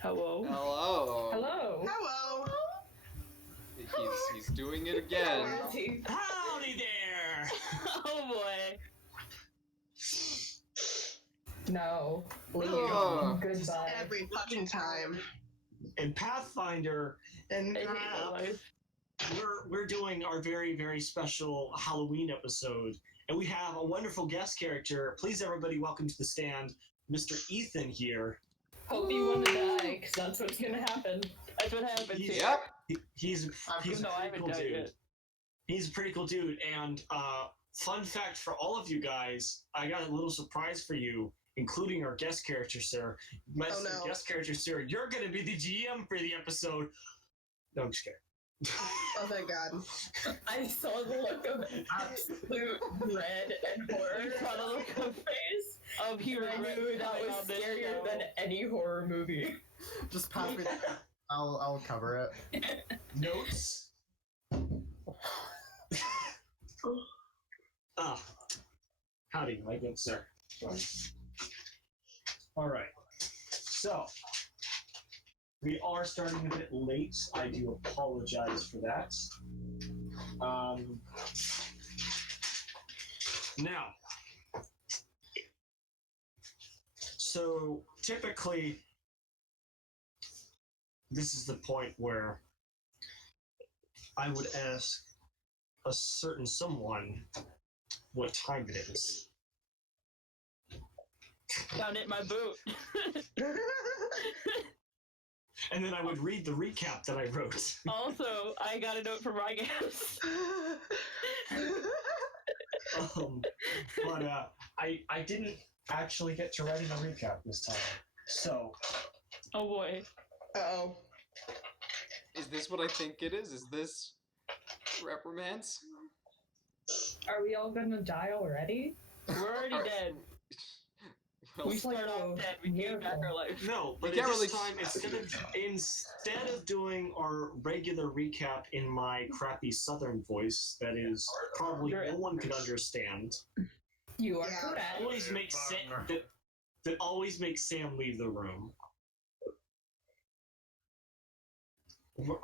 Hello. Hello. Hello. Hello. He's doing it again. Where is he? Howdy there! Oh boy. No. Leave. Ugh. Goodbye. Every fucking time. In Pathfinder, and I hate my life. we're doing our very, very special Halloween episode, and we have a wonderful guest character. Please, everybody, welcome to the stand, Mr. Ethan here. Hope you want to die, because that's what's gonna happen. That's what happens here. Yep. He's a No, I pretty haven't cool died dude. yet. He's a pretty cool dude, and fun fact for all of you guys, I got a little surprise for you, including our guest character, sir. no. Guest character, sir, you're going to be the GM for the episode. No, I'm just kidding. Oh, thank God. I saw the look of absolute dread and horror. I saw the look of face of he knew that was scarier than any horror movie. Just pass me that. I'll cover it. Notes? Howdy, my good sir. All right. So, we are starting a bit late. I do apologize for that. Now, so typically, this is the point where I would ask a certain someone what time it is. Found it in my boot. And then I would read the recap that I wrote. Also, I got a note from my guest. But I didn't actually get to write in a recap this time. So. Oh boy. Uh-oh. Is this what I think it is? Is this reprimands? Are we all gonna die already? We're already dead. Well, We start off dead. We gain back our life. No, but You at can't this really- time, instead of doing our regular recap in my crappy southern voice, that is probably no one could understand, You are Yeah. correct. always makes that always makes Sam leave the room.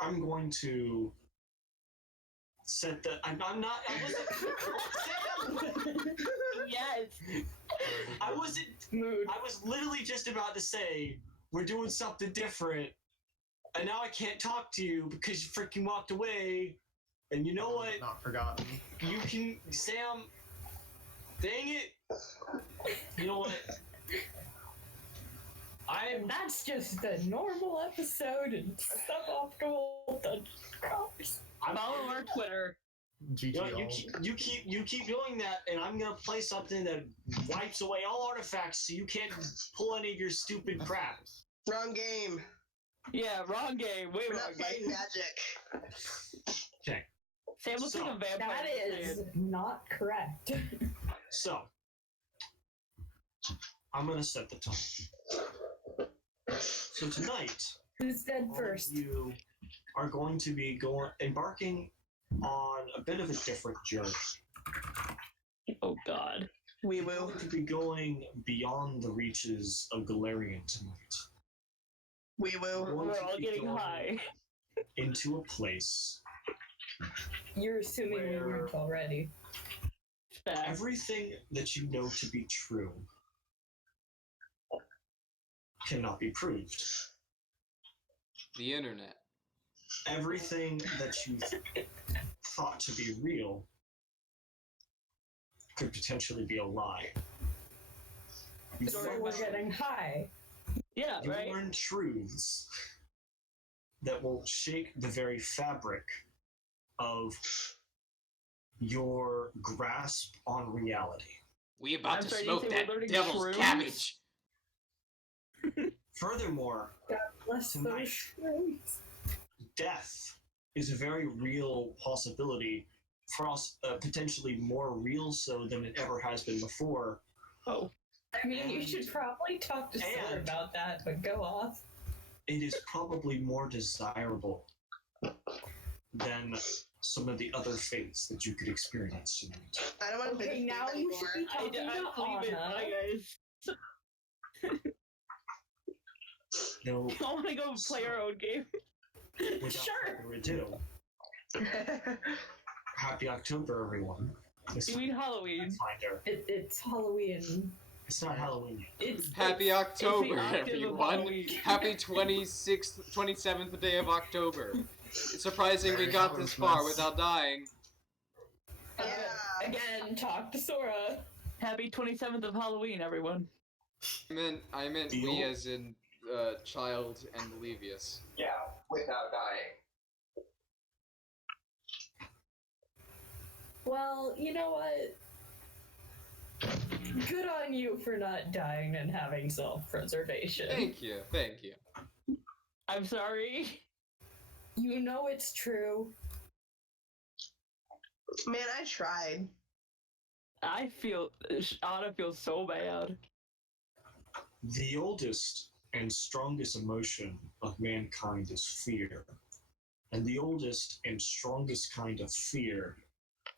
I'm going to set the. I'm not. I wasn't. Sam! Yes. I wasn't. Mood. I was literally just about to say we're doing something different, and now I can't talk to you because you freaking walked away. And you know what? Not forgotten. You can, Sam. Dang it! You know what? I'm. That's just a normal episode and suboptimal dungeons. Follow our Twitter. GG. You keep doing that, and I'm gonna play something that wipes away all artifacts, so you can't pull any of your stupid crap. Wrong game. Yeah, wrong game. Way We're wrong not playing game. magic. Okay, Sam looks like a vampire. That is not correct. so I'm gonna set the tone. So tonight, Who's dead all first? of you are going to be embarking on a bit of a different journey. Oh God. We We're will. going to be going beyond the reaches of Galarian tonight. We will. We're going We're to all be getting going high. into a place You're assuming we Where- weren't already. Bad. everything that you know to be true cannot be proved. The internet. Everything that you thought to be real could potentially be a lie. You Story So learn- we're getting high. Yeah, you right? learn truths that will shake the very fabric of your grasp on reality. We about I'm to sorry, you smoke say that we're learning devil's shrooms? cabbage. Furthermore, Bless Tonight. those shrooms. death is a very real possibility for us, potentially more real so than it ever has been before. Oh. I mean, you And- should probably talk to Sarah and- about that, but go off. It is probably more desirable than some of the other fates that you could experience tonight. I don't want to Okay, be now you should be I talking to believe it. Anna. Bye, guys. No, I want to go play our own game. without Sure. further ado, happy October, everyone. You mean Halloween? Pathfinder. It's Halloween. It's not Halloween yet. Happy October, octave of everyone. Halloween. Happy 27th day of October. It's surprising we got this far without dying. Again, talk to Sora. Happy 27th of Halloween, everyone. I meant we as in Child and Levius. Yeah, without dying. Well, you know what? Good on you for not dying and having self-preservation. Thank you. I'm sorry. You know it's true. Man, I tried. Anna feels so bad. The oldest and strongest emotion of mankind is fear. And the oldest and strongest kind of fear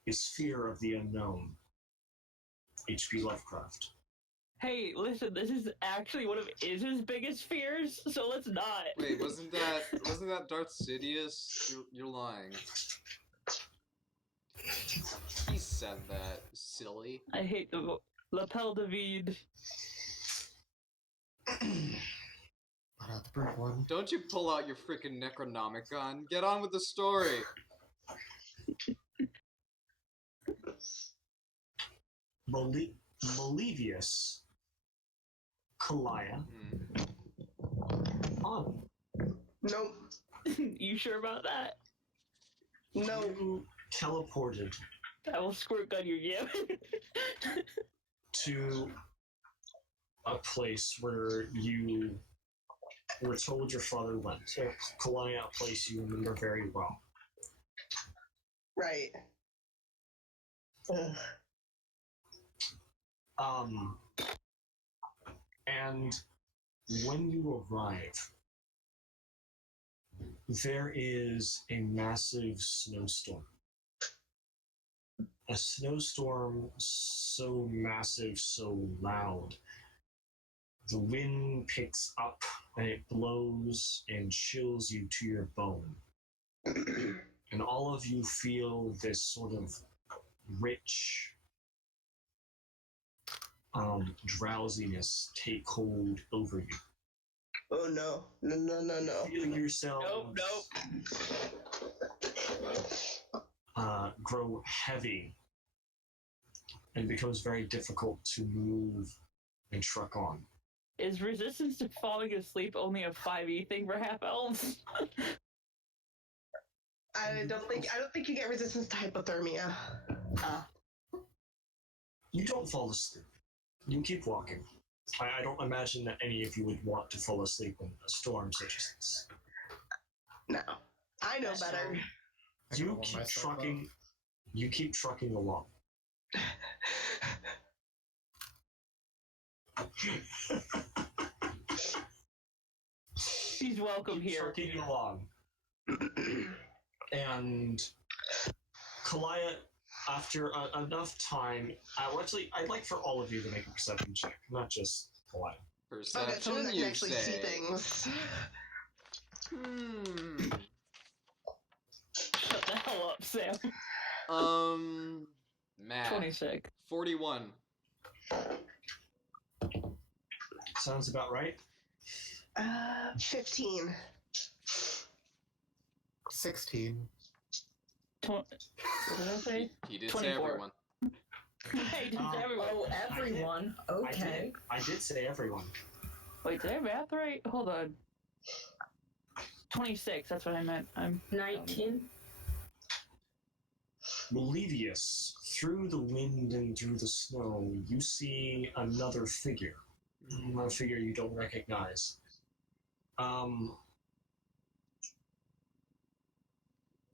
is fear of the unknown. H.P. Lovecraft. Hey, listen, this is actually one of Iz's biggest fears, so let's not. Wait, wasn't that Darth Sidious? You're lying. He said that, silly. I hate the lapel de vide. Not the brick one. Don't you pull out your freaking Necronomicon. Get on with the story. Malevius. Kalaya. On. Nope. You sure about that? No. You teleported I will squirt gun you, yeah. to a place where you were told your father went. Kalaya, a place you remember very well. Right. Ugh. And when you arrive, there is a massive snowstorm. A snowstorm so massive, so loud. The wind picks up and it blows and chills you to your bone. And all of you feel this sort of rich drowsiness take hold over you. Oh no. No. Feeling yourself grow heavy and becomes very difficult to move and truck on. Is resistance to falling asleep only a 5e thing for half elves? I don't think you get resistance to hypothermia. You don't fall asleep. You keep walking. I don't imagine that any of you would want to fall asleep in a storm such as this. No. I know better. You keep trucking along. He's welcome here. Trucking along. And Kalaya, after enough time, I'd like for all of you to make a perception check, not just Kalaya. Perception, so that I you can actually see say. things. Shut the hell up, Sam. Math. 26. 41. Sounds about right. 15. 16. What did I say? He did 24. say everyone. Hey, did everyone? Oh, everyone. Okay. I did say everyone. Wait, did I math right? Hold on. 26, that's what I meant. I'm 19. Malevius, through the wind and through the snow, you see another figure. A figure you don't recognize.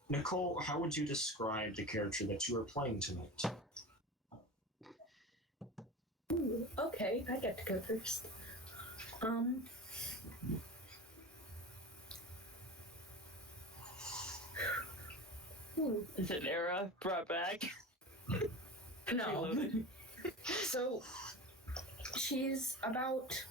Nicole, how would you describe the character that you are playing tonight? Ooh, okay, I get to go first. Is it Era brought back? No. Reloaded. So, she's about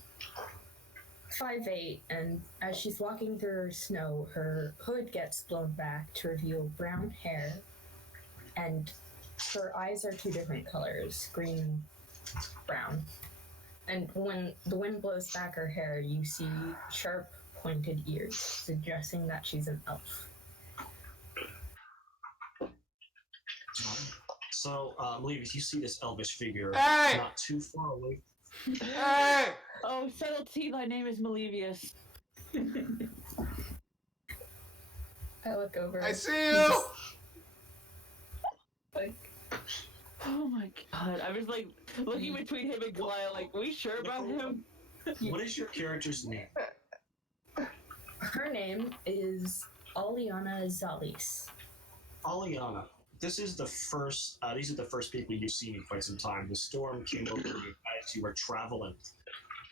5'8", and as she's walking through her snow, her hood gets blown back to reveal brown hair, and her eyes are two different colors, green, brown. And when the wind blows back her hair, you see sharp, pointed ears, suggesting that she's an elf. So, Malevis, you see this elvish figure Hey! not too far away. Hey! Oh, subtlety, thy name is Malevius. I look over. I see you! Like, Oh my god. I was like looking between him and Goliath, like, we sure about him? What is your character's name? her name is Aliana Zalis. Aliana. This is the first. These are the first people you've seen in quite some time. The storm came over you as you were traveling,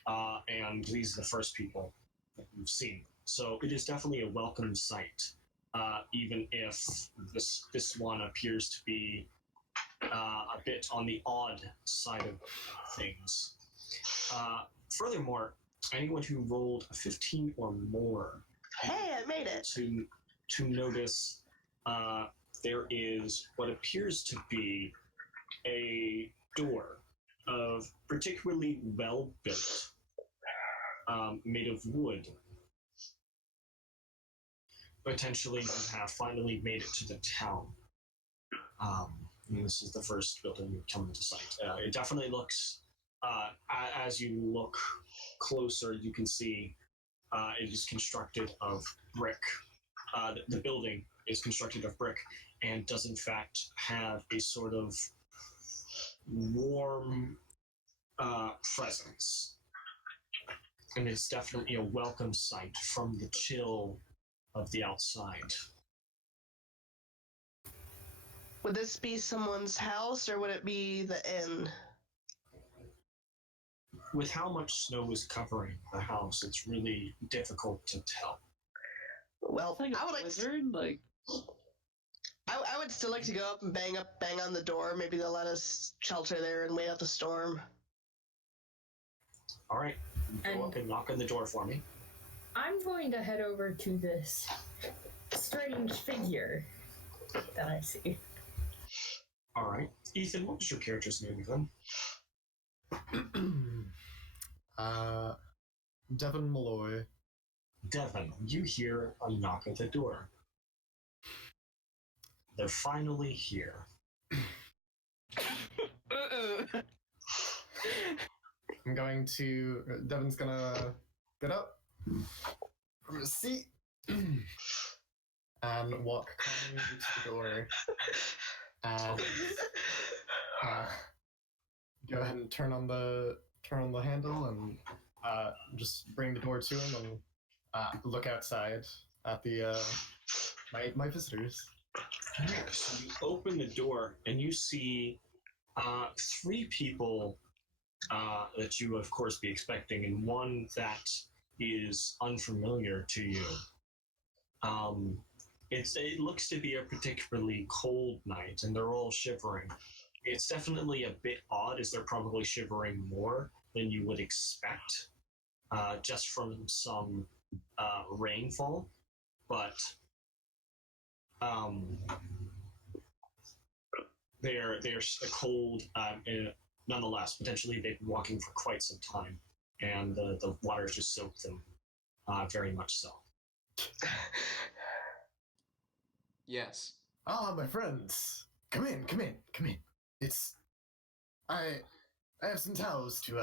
and these are the first people that you've seen. So it is definitely a welcome sight, even if this one appears to be a bit on the odd side of things. Furthermore, anyone who rolled a 15 or more Hey, I made it. to notice there is what appears to be a door of particularly well built, made of wood. Potentially, you have finally made it to the town. And this is the first building you come into sight. It definitely looks, as you look closer, you can see it is constructed of brick. The building is constructed of brick and does in fact have a sort of warm presence. And it's definitely a welcome sight from the chill of the outside. Would this be someone's house or would it be the inn? With how much snow is covering the house, it's really difficult to tell. Well, It's like I a would like blizzard, like... I would still like to go up and bang on the door. Maybe they'll let us shelter there and wait out the storm. All right, go up and knock on the door for me. I'm going to head over to this strange figure that I see. All right, Ethan, what was your character's name again? Devin Malloy. Devin, you hear a knock at the door. They're finally here. I'm going to. Devin's gonna get up from his seat and walk calmly to the door and go ahead and turn on the handle and just bring the door to him and look outside at the my visitors. So you open the door and you see three people that you, of course, be expecting, and one that is unfamiliar to you. It looks to be a particularly cold night, and they're all shivering. It's definitely a bit odd, as they're probably shivering more than you would expect, just from some rainfall. But they're cold, and nonetheless, potentially they've been walking for quite some time, and the water's just soaked them, very much so. Yes. Ah, my friends, come in. I have some towels to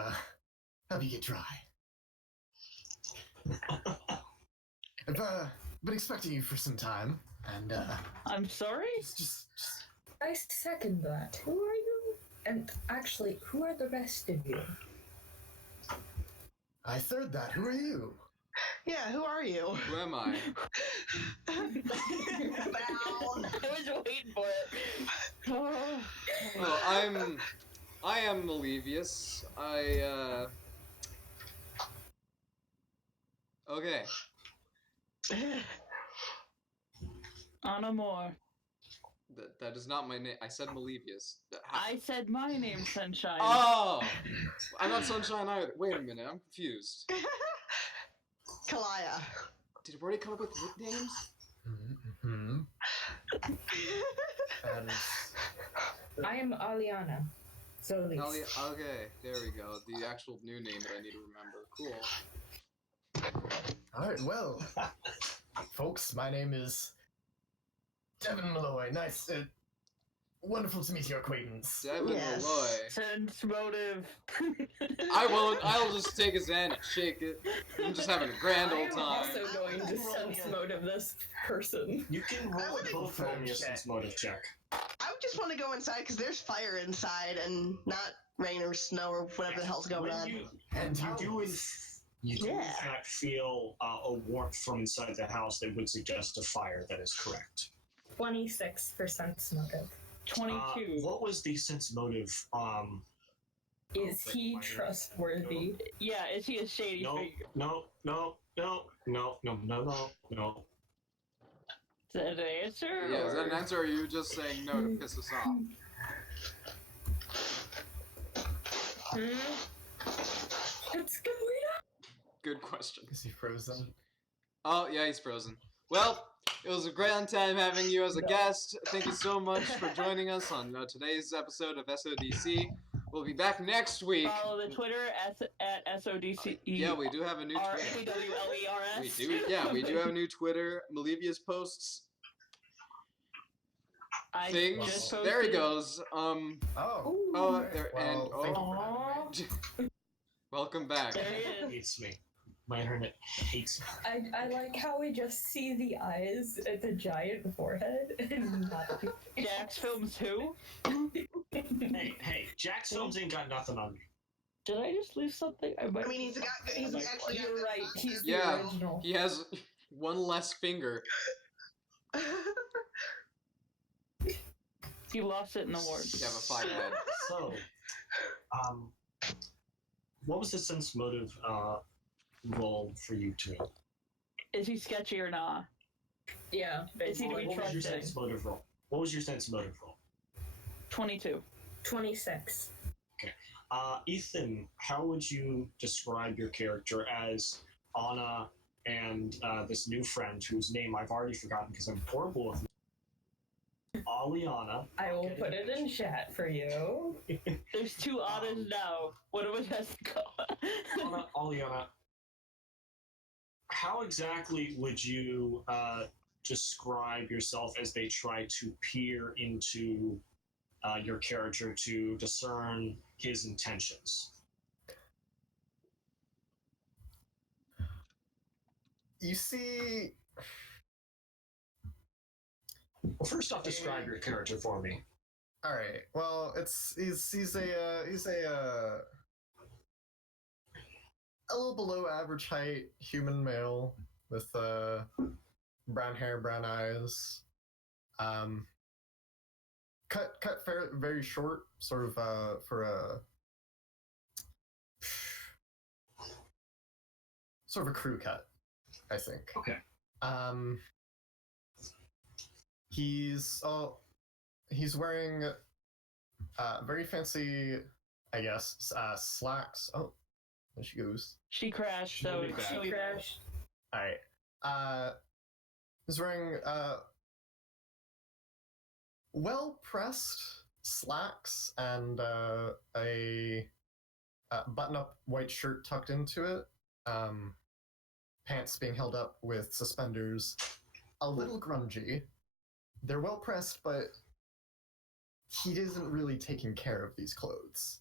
help you get dry. I've been expecting you for some time, and I'm sorry? just I second that. Who are you? And actually, who are the rest of you? I third that. Who are you? Yeah, who are you? Who am I? Bow. I was waiting for it. Well, I am Malevius. Okay. Anna Moore. That is not my name. I said Malevius. I said my name, Sunshine. Oh! I'm not Sunshine either. Wait a minute, I'm confused. Kalaya. Did we already come up with nicknames? Mm-hmm. And I am Aliana. Zolis. Okay, there we go. The actual new name that I need to remember. Cool. all right, well, folks, my name is Devin Malloy. Nice, wonderful to meet your acquaintance. Devin Yes. Malloy. Sense motive. I won't. I'll just take his hand and shake it. I'm just having a grand I old am time. also going to sense motive this person. You can roll would both roll me a sense motive check. I would just want to go inside because there's fire inside and not rain or snow or whatever the hell's going on. And You do in Yeah. fact feel a warmth from inside the house that would suggest a fire. That is correct. 26 for sense motive. 22. What was the sense motive? Is he trustworthy? Yeah, is he a shady No, figure? no. Is that an answer? Yeah, is that an or- answer, or are you just saying no to piss us off? What's going Good question. is he frozen? Oh, yeah, he's frozen. Well, it was a grand time having you as a guest. Thank you so much for joining us on today's episode of SODC. We'll be back next week. Follow the Twitter at SODC. Yeah, we do have a new Twitter. We RAWLERS. do, yeah, we do have a new Twitter. Malivius posts I things. just There he posted- goes. Oh. Oh, there, and Well, thank you for Aww. welcome back. There he is. Hates me. My internet hates me. I like how we just see the eyes at the giant forehead and not Jax Films who? Hey, Jack's Films ain't got nothing on me. Did I just lose something? I mean, he's actually You're right, he's the Yeah. original. He has one less finger. He lost it in the war. You have a 5 head. So, what was the sense motive roll for you two? Is he sketchy or not? Yeah. Is he to be What was your trusted? sense motive roll? What was your sense motive roll? 22. 26. Ethan, how would you describe your character as Anna and this new friend whose name I've already forgotten because I'm horrible with Aliana. I will put it in chat for you. There's two Annas now. What do we have to call? Aliana, how exactly would you describe yourself as they try to peer into your character to discern his intentions? You see, Well, first off, describe your character for me. all right. Well, he's a little below average height human male with brown hair, brown eyes. Cut very short, sort of for a sort of a crew cut, I think. Okay. He's wearing very fancy, I guess, slacks. Oh, there she goes. She crashed, so She'll be back. She crashed. All right. He's wearing well pressed slacks and a button-up white shirt tucked into it. Pants being held up with suspenders. A little grungy. They're well pressed, but he isn't really taking care of these clothes.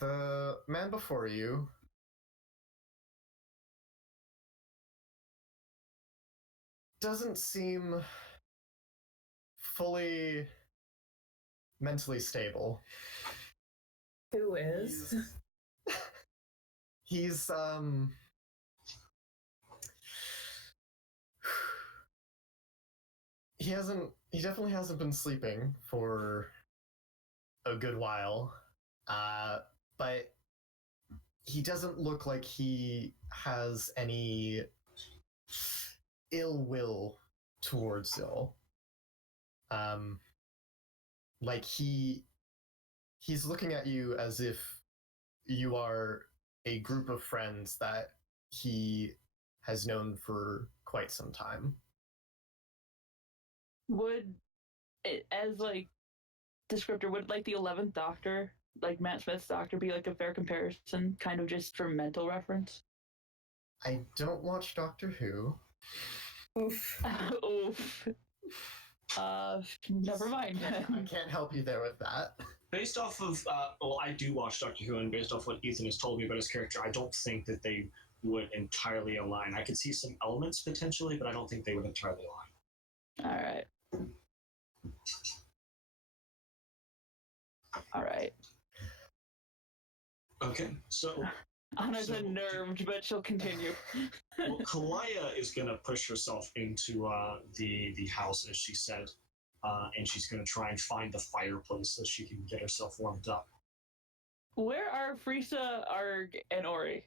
The man before you doesn't seem fully mentally stable. Who is? He's he definitely hasn't been sleeping for a good while. But he doesn't look like he has any ill will towards y'all. Like he's looking at you as if you are a group of friends that he has known for quite some time. Would it, as like descriptor, would like the 11th Doctor, like Matt Smith's Doctor, be like a fair comparison, kind of just for mental reference? I don't watch Doctor Who. Oof. Oof. Never mind. I can't help you there with that. Based off of, well, I do watch Doctor Who, and based off what Ethan has told me about his character, I don't think that they would entirely align. I could see some elements potentially, but I don't think they would entirely align. All right. All right. Okay, so Anna's unnerved, but she'll continue. well, Kalaya is going to push herself into the house, as she said, and she's going to try and find the fireplace so she can get herself warmed up. Where are Frieza, Arg, and Ori?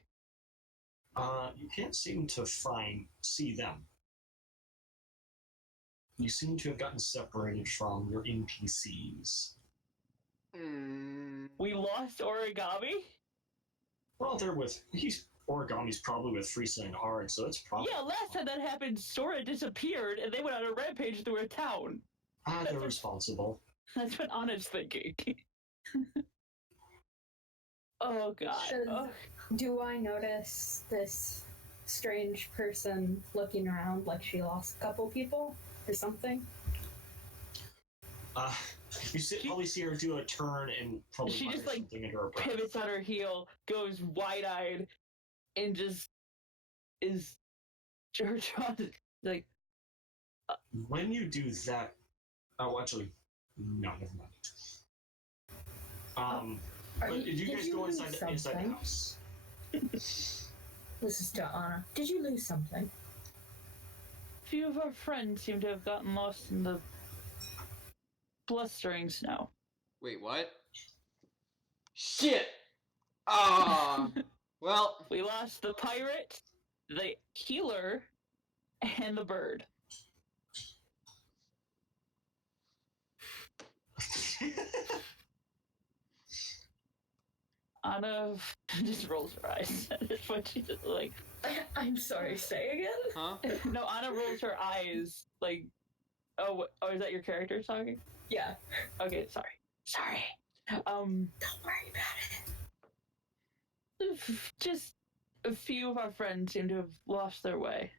You can't seem to see them. You seem to have gotten separated from your NPCs. We lost Origami? Well, Origami's probably with Frieza and Arg, so it's probably... Yeah, last time that happened, Sora disappeared and they went on a rampage through a town. they're responsible. That's what Anna's thinking. Oh, God. Do I notice this strange person looking around like she lost a couple people or something? You probably see her do a turn and probably She just, like, something into her breath. Pivots on her heel, goes wide-eyed, and just is... like... When you do that... Oh, actually, no, never mind. But did you guys go inside the house? This is to Anna. Did you lose something? A few of our friends seem to have gotten lost in the blustering snow. Wait, what? Shit! Ah, well. We lost the pirate, the healer, and the bird. Anna just rolls her eyes. That's what she just like. I'm sorry, say again? Huh? No, Anna rolls her eyes like. Oh, is that your character talking? Yeah. Okay, sorry. Don't worry about it. Just a few of our friends seem to have lost their way.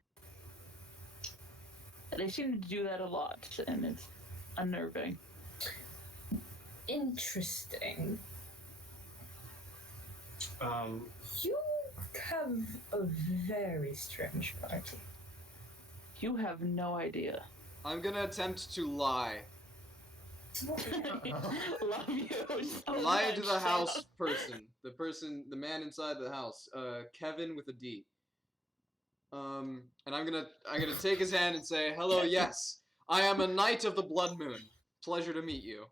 They seem to do that a lot, and it's unnerving. Interesting. You have a very strange party. You have no idea. I'm gonna attempt to lie. Love you so Lie much. to the house person. The man inside the house. Kevin with a D. And I'm gonna take his hand and say, "Hello, yes. I am a knight of the blood moon. Pleasure to meet you."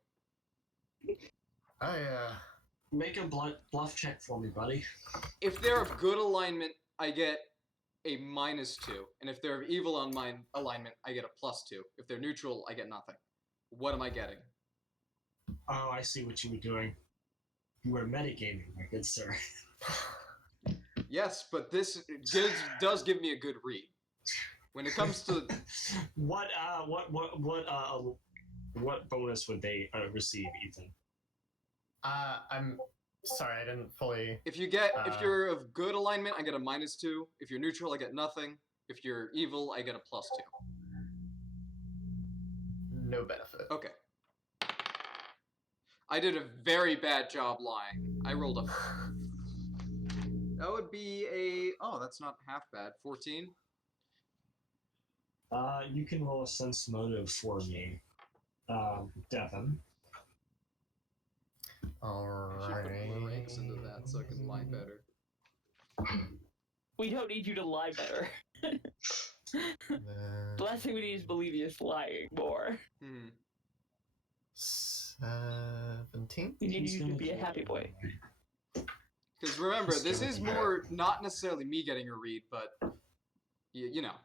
Make a bluff check for me, buddy. If they're of good alignment, I get a -2. And if they're of evil alignment, I get a +2. If they're neutral, I get nothing. What am I getting? Oh, I see what you were doing. You were metagaming, my good sir. Yes, but this does give me a good read. When it comes to what bonus would they receive, Ethan? I'm sorry, I didn't fully. if you're of good alignment, I get a -2. If you're neutral, I get nothing. If you're evil, I get a +2. No benefit. Okay. I did a very bad job lying. I rolled a. That would be a. Oh, that's not half bad. 14. You can roll a sense motive for me, Devin. I should put more ranks into Alright. that so I can lie better. We don't need you to lie better. The last thing we need is Bolivius lying more. 17? We need you to be a happy boy. Because remember, this is more not necessarily me getting a read, but you know,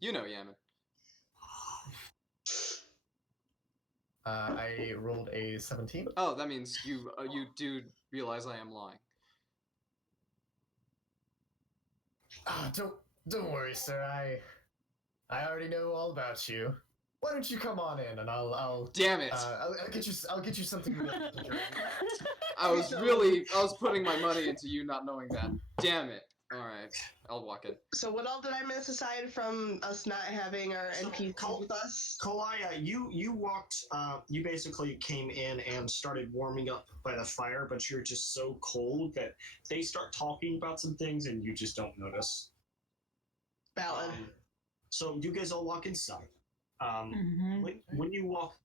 Yaman. I rolled a 17. Oh, that means you do realize I am lying. Don't worry, sir. I already know all about you. Why don't you come on in and I'll Damn it! I'll get you something to drink. I was putting my money into you not knowing that. Damn it! All right, I'll walk in. So what all did I miss aside from us not having our NPC with us? Kalaya, you walked. You basically came in and started warming up by the fire, but you're just so cold that they start talking about some things and you just don't notice. Valid. So you guys all walk inside. Mhm. When you walk.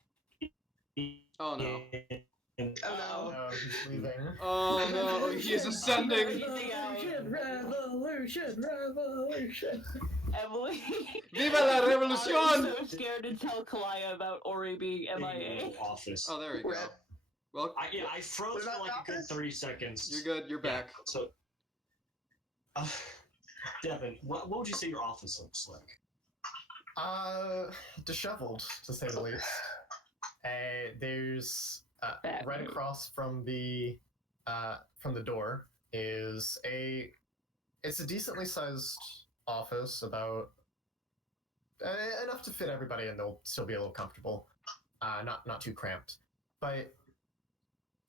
Oh no! Oh no. Oh, he's leaving. Oh no! He is ascending. Revolution. Emily. Viva la I'm revolution! so scared to tell Kalaya about Ori being MIA. Office. Oh, there we go. Well, I froze What for about like a good office? 30 seconds. you're good. You're back. So, Devin, what would you say your office looks like? Disheveled, to say the least. There's Bad right mood. across from the door is it's a decently sized office, about enough to fit everybody, and they'll still be a little comfortable. Not too cramped, but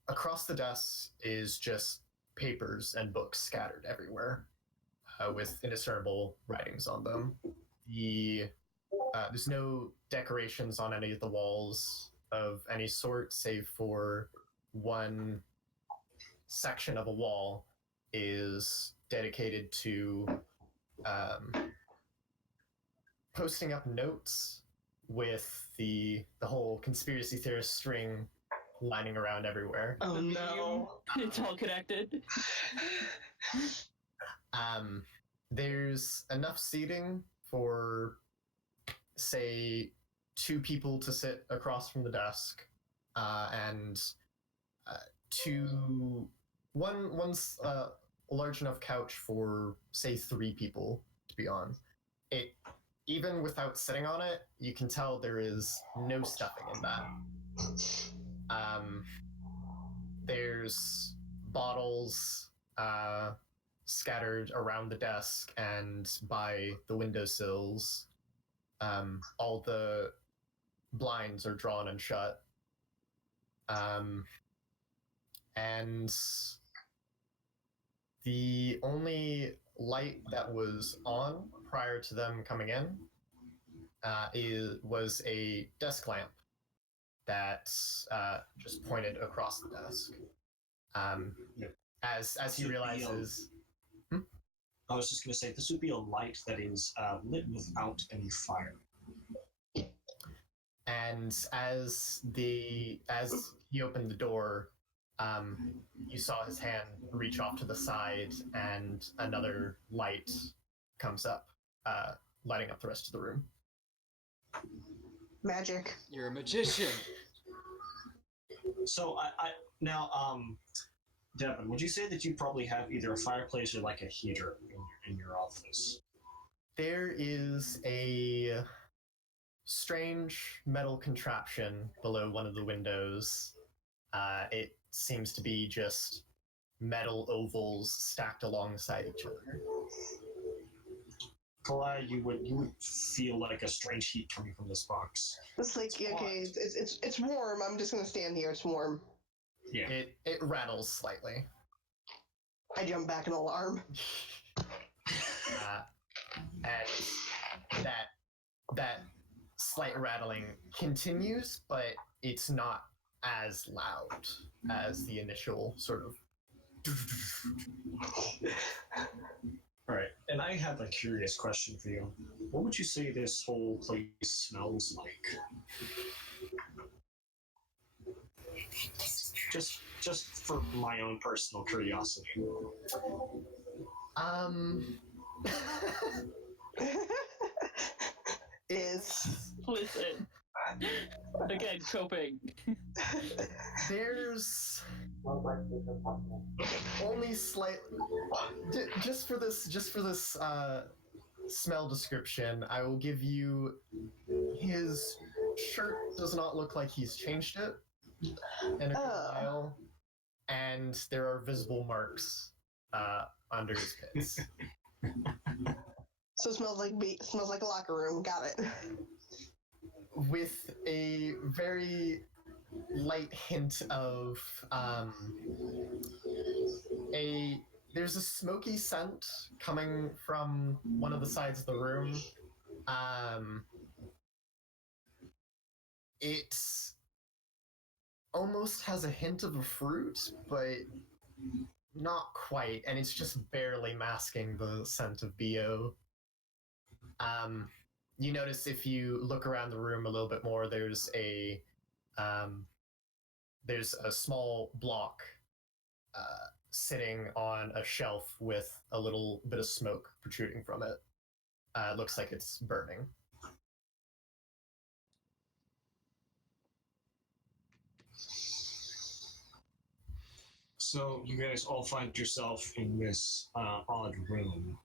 across the desk is just papers and books scattered everywhere, with indiscernible writings on them. There's no decorations on any of the walls of any sort, save for one section of a wall is dedicated to posting up notes with the whole conspiracy theorist string lining around everywhere. Oh no. It's all connected. There's enough seating for, say, 2 people to sit across from the desk, and one's a large enough couch for, say, 3 people to be on. It, even without sitting on it, you can tell there is no stuffing in that. There's bottles scattered around the desk and by the windowsills. All the blinds are drawn and shut. And the only light that was on prior to them coming in was a desk lamp that just pointed across the desk. As he realizes... I was just going to say, this would be a light that is lit without any fire. And as he opened the door, you saw his hand reach off to the side, and another light comes up, lighting up the rest of the room. Magic. You're a magician. So now, Devin, would you say that you probably have either a fireplace or like a heater in your office? There is a strange metal contraption below one of the windows. It seems to be just metal ovals stacked alongside each other. Kalaya, you would feel like a strange heat coming from this box. It's like, okay, it's warm. I'm just gonna stand here. It's warm. Yeah. It rattles slightly. I jump back in alarm. And that slight rattling continues, but it's not as loud as the initial sort of... Alright, and I have a curious question for you. What would you say this whole place smells like? Just for my own personal curiosity. Listen. Again, coping. There's only slight... Just for this smell description, I will give you... His shirt does not look like he's changed it in a while, and there are visible marks under his pits. So it smells like a locker room. Got it. With a very light hint of there's a smoky scent coming from one of the sides of the room. It almost has a hint of a fruit, but not quite, and it's just barely masking the scent of BO. You notice if you look around the room a little bit more, there's a small block sitting on a shelf with a little bit of smoke protruding from it. It looks like it's burning. So you guys all find yourself in this odd room.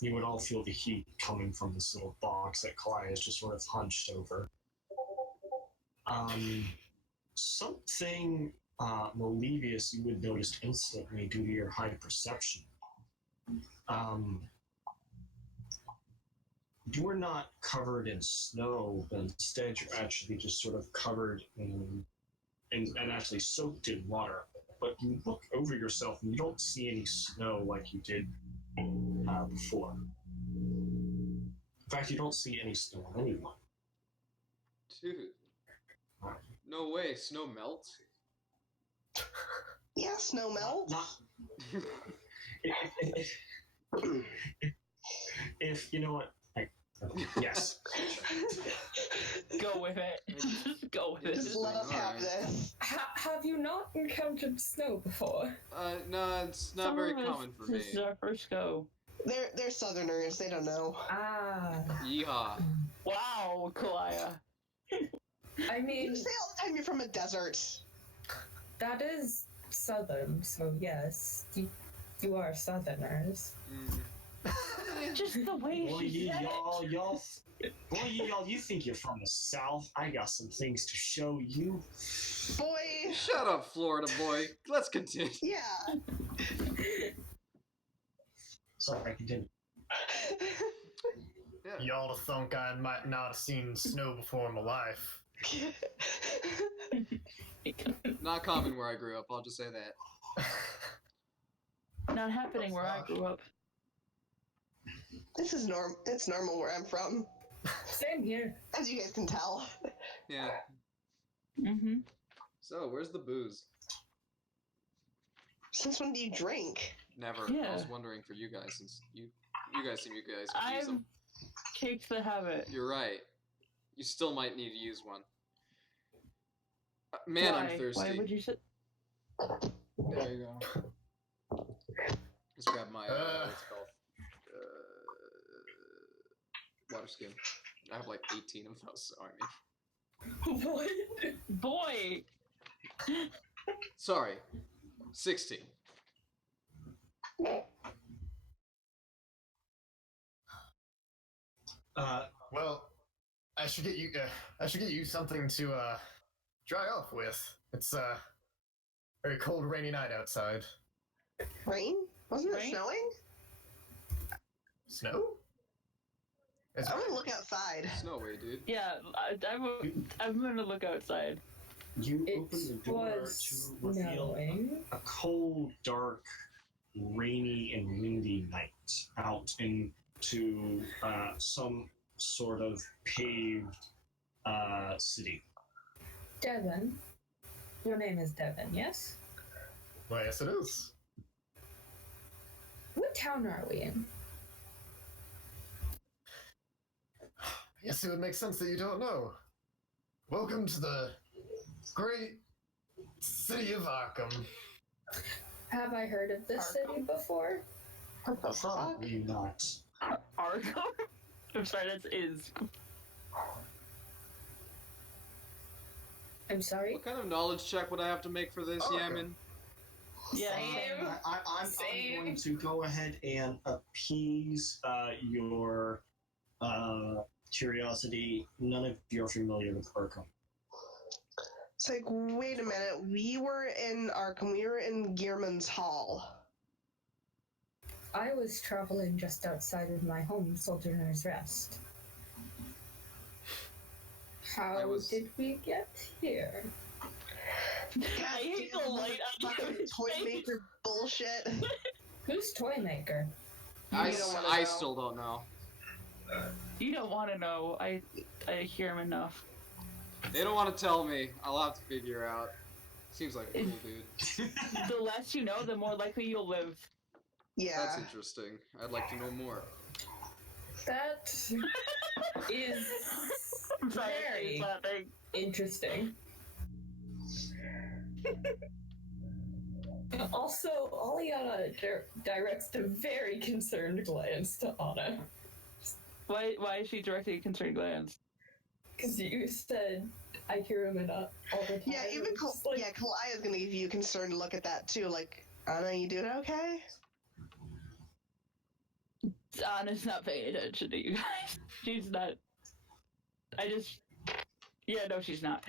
You would all feel the heat coming from this little box that Kalai is just sort of hunched over. Something Malevius you would notice instantly due to your high perception. You are not covered in snow, but instead you're actually just sort of covered in and actually soaked in water. But you look over yourself and you don't see any snow like you did before. In fact, you don't see any snow on anyone. Dude. No way, snow melts? Yeah, snow melts. If you know what, yes. Go with it. Just go with Just it. let us have this. Have you not encountered snow before? No, it's not very common for me. This is our first go. They're Southerners. They don't know. Ah. Yeehaw. Wow, Kalaya. I mean, You say all the time you're from a desert. that is southern, so yes, you are Southerners. Just the way Boy, she said y'all, you think you're from the South? I got some things to show you. Boy. Shut up, Florida boy. Let's continue. Yeah. Sorry, continue. Yeah. Y'all thunk I might not have seen snow before in my life. Not common where I grew up, I'll just say that. Not happening where I grew up. This is It's normal where I'm from, Same here. as you guys can tell. Yeah. Mm-hmm. So, where's the booze? Since when do you drink? Never. Yeah. I was wondering for you guys, since you guys seem you guys could use I've them. kicked the habit. You're right. You still might need to use one. Man, Why? I'm thirsty. Why would you say? There you go. Let's grab my, what's it called? Water skin. I have like 18 of those, so I mean. What? Boy! Sorry. 16. Well, I should get you something to dry off with. It's a very cold, rainy night outside. Rain? Wasn't it Rain? snowing? Snow? It's I want to look outside. There's no way, dude. Yeah, I'm gonna look outside. You It open the door was to reveal snowing. a cold, dark, rainy, and windy night out into some sort of paved city. Devon. Your name is Devon, yes? Why, yes, it is. What town are we in? Yes, it would make sense that you don't know. Welcome to the great city of Arkham. Have I heard of this city before? What the fuck? Probably not. Arkham? I'm sorry, that's is. I'm sorry? What kind of knowledge check would I have to make for this, Oh, okay. Yamin? Yeah, Same. I'm Same. going to go ahead and appease your curiosity. None of you are familiar with Arkham. It's like, wait a minute. We were in Arkham. We were in Gearman's Hall. I was traveling just outside of my home, Sojourner's Rest. How did we get here? I hate the light on fucking your toy face. maker bullshit. Who's Toy Maker? I don't wanna I know. still don't know. You don't want to know. I hear him enough. They don't want to tell me. I'll have to figure out. Seems like a cool dude. The less you know, the more likely you'll live. Yeah. That's interesting. I'd like to know more. That is very interesting. Also, Aliana directs a very concerned glance to Anna. Why is she directing a concerned glance? Because you said, I hear him all the time. Yeah, even Kalaya's gonna give you a concerned look at that too. Like, Anna, you doing okay? Anna's not paying attention to you guys. She's not. Yeah, no, she's not.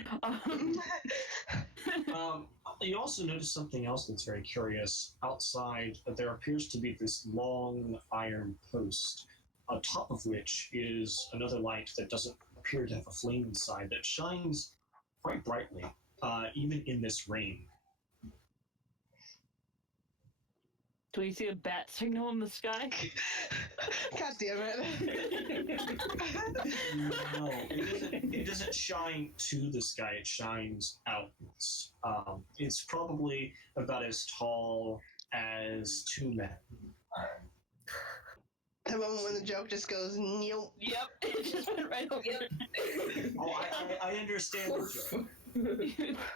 You also notice something else that's very curious. Outside, there appears to be this long iron post, on top of which is another light that doesn't appear to have a flame inside that shines quite brightly, even in this rain. Do we see a bat signal in the sky? God damn it. No, it doesn't shine to the sky, it shines outwards. It's probably about as tall as 2 men. The moment when the joke just goes, nope. Yep, it just went right over. Oh, I understand the joke.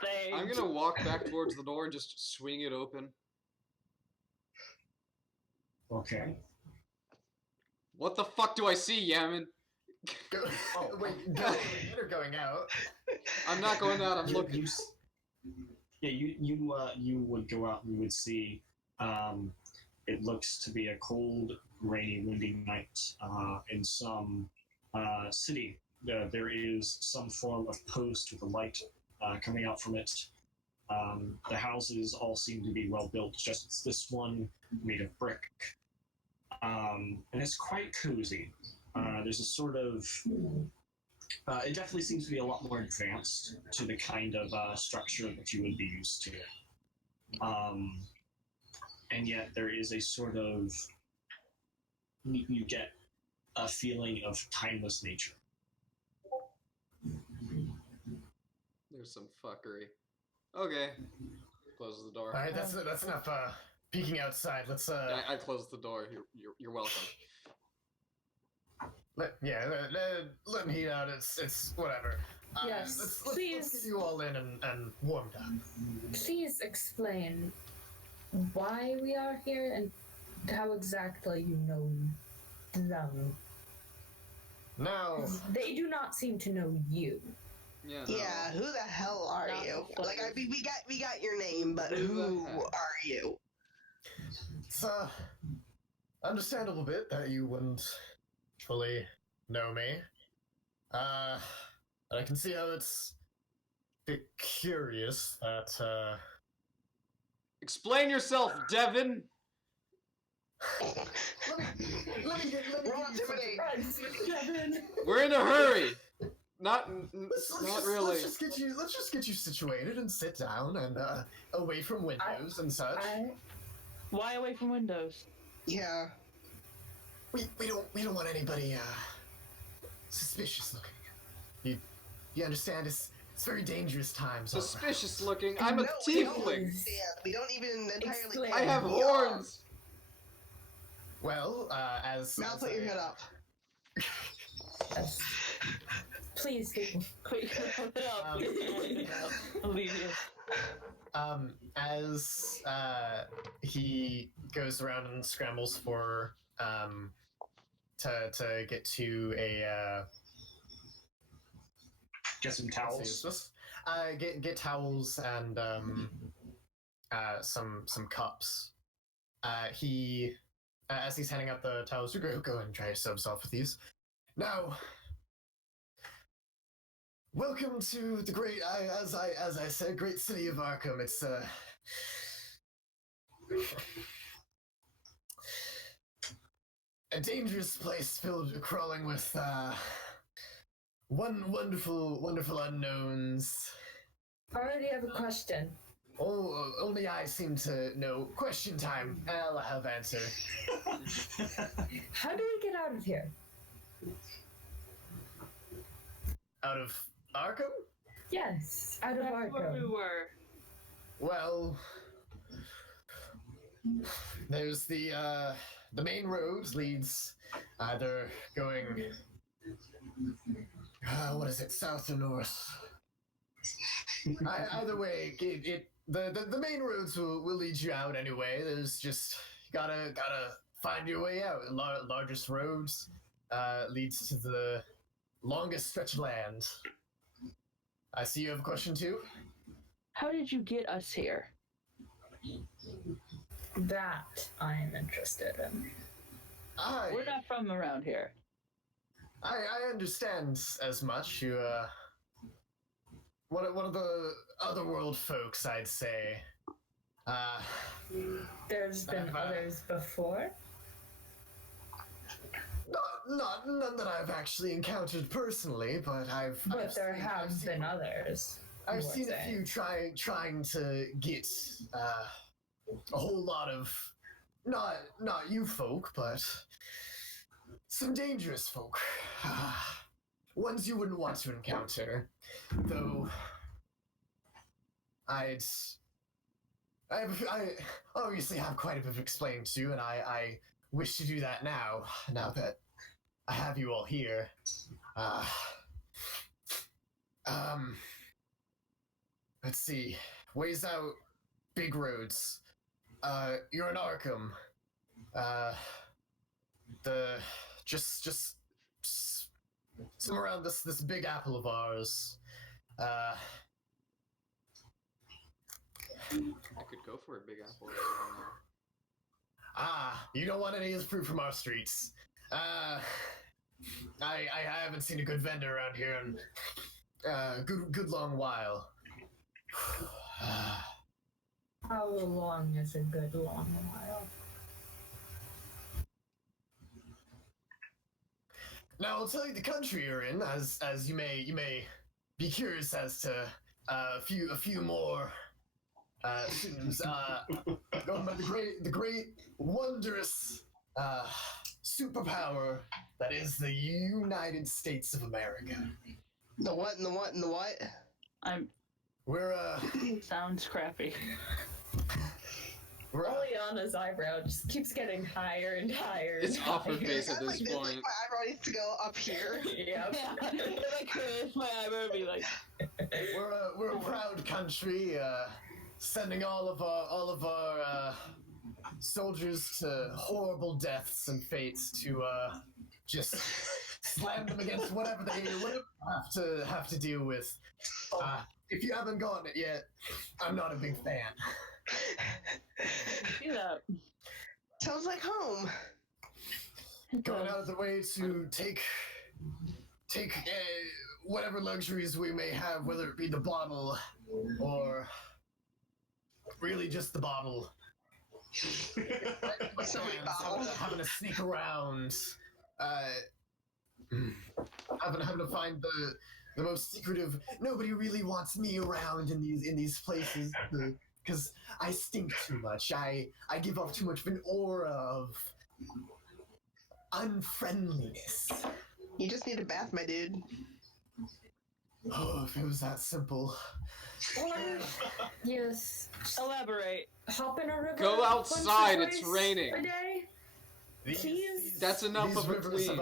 Thanks. I'm gonna walk back towards the door and just swing it open. Okay. What the fuck do I see, Yaman? Wait, going in or going out? I'm not going out. I'm looking. You would go out and you would see. It looks to be a cold, rainy, windy night in some city. There is some form of post with a light coming out from it. The houses all seem to be well built. Just this one made of brick. And it's quite cozy. There's a sort of... it definitely seems to be a lot more advanced to the kind of structure that you would be used to. And yet there is a sort of... You get a feeling of timeless nature. There's some fuckery. Okay. Closes the door. All right, that's enough peeking outside. Let's I closed the door. You're welcome. let him heat out. It's whatever. Yes, let's get you all in and warmed up. Please explain why we are here and how exactly you know them. Now, They do not seem to know you. Yeah. No. Yeah, who the hell are Not you? the Like, I mean, we got your name, but who are you? it's understandable bit that you wouldn't fully know me. But I can see how it's a bit curious that Explain yourself, Devin. let me Roll intimidate. We're in a hurry. Not Let's really. just get you situated and sit down and away from windows and such. Why away from windows? Yeah. We don't want anybody suspicious looking. You understand? It's very dangerous times. Suspicious looking. I'm a No, we don't tiefling. understand. We don't even entirely. Explain. I have horns. Well, Now put your head up. Yes. Please do. Quick, put it up. I'll leave you. As he goes around and scrambles for to get to a Get some towels. get towels and some cups. He as he's handing out the towels, go ahead and try yourself with these. Now, welcome to the great, as I said, great city of Arkham. It's a dangerous place crawling with wonderful unknowns. I already have a question. Oh, only I seem to know. Question time. I'll have answer. How do we get out of here? Out of Arkham? Yes, out of That's where we Arkham. were. Well, there's the main road leads either going what is it, south or north? Either way, the main roads will lead you out anyway. There's just gotta find your way out. Largest roads leads to the longest stretch of land. I see you have a question too. How did you get us here? That I am interested in. We're not from around here. I understand as much. You one of the otherworld folks, I'd say. There's been others before. None that I've actually encountered personally, but But there have been others. I've you were seen a saying. few trying to get a whole lot of not you folk, but some dangerous folk. Ones you wouldn't want to encounter. Though I obviously have quite a bit of explaining to do, and I wish to do that now that I have you all here. Let's see. Ways out, big roads. You're in Arkham. Just somewhere around this big apple of ours. I could go for a big apple. You don't want any of this fruit from our streets. I haven't seen a good vendor around here in good long while. How long is a good long while? Now I'll tell you the country you're in, as you may be curious as to a few more synonyms. Going by the great wondrous superpower that is the United States of America. The what and the what and the what? We're Sounds crappy. Oleana's eyebrow just keeps getting higher and higher. It's and off her higher. face at I'm this like, point. Like my eyebrow needs to go up here. Yep. Like Chris, my eyebrow would be like. we're a proud country, sending all of our soldiers to horrible deaths and fates to just slam them against whatever they have to deal with. If you haven't gotten it yet, I'm not a big fan. Get up. Sounds like home. Going out of the way to take whatever luxuries we may have, whether it be the bottle or really just the bottle. So many bottles. Having to sneak around, having to find the most secretive. Nobody really wants me around in these places because I stink too much. I give off too much of an aura of unfriendliness. You just need a bath, my dude. Oh, if it was that simple. Or yes, Elaborate. hop in a river. Go outside, once or it's twice raining. a day. Please? That's enough These of a rivers clean.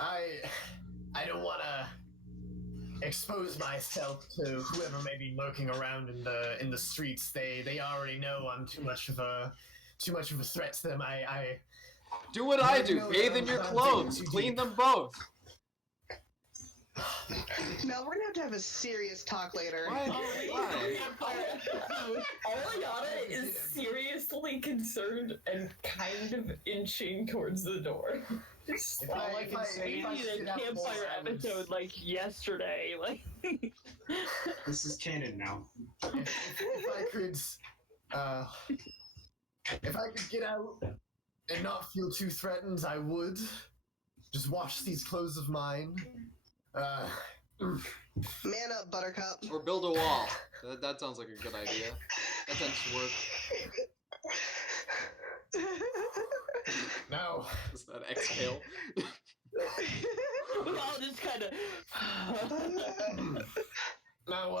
I don't want to expose myself to whoever may be lurking around in the streets. They already know I'm too much of a threat to them. I Do what I do. No, Bathe in your I'm clothes. digging too Clean deep. them both. Mel, we're gonna have a serious talk later. Why? Oleana is seriously concerned and kind of inching towards the door. Just If All I if can say if I is could a have campfire more hours- episode like yesterday. Like This is canon now. if I could get out and not feel too threatened, I would just wash these clothes of mine. Man up, Buttercup. Or build a wall. That sounds like a good idea. That tends to work. Now, Is that exhale? We all just kind of. now,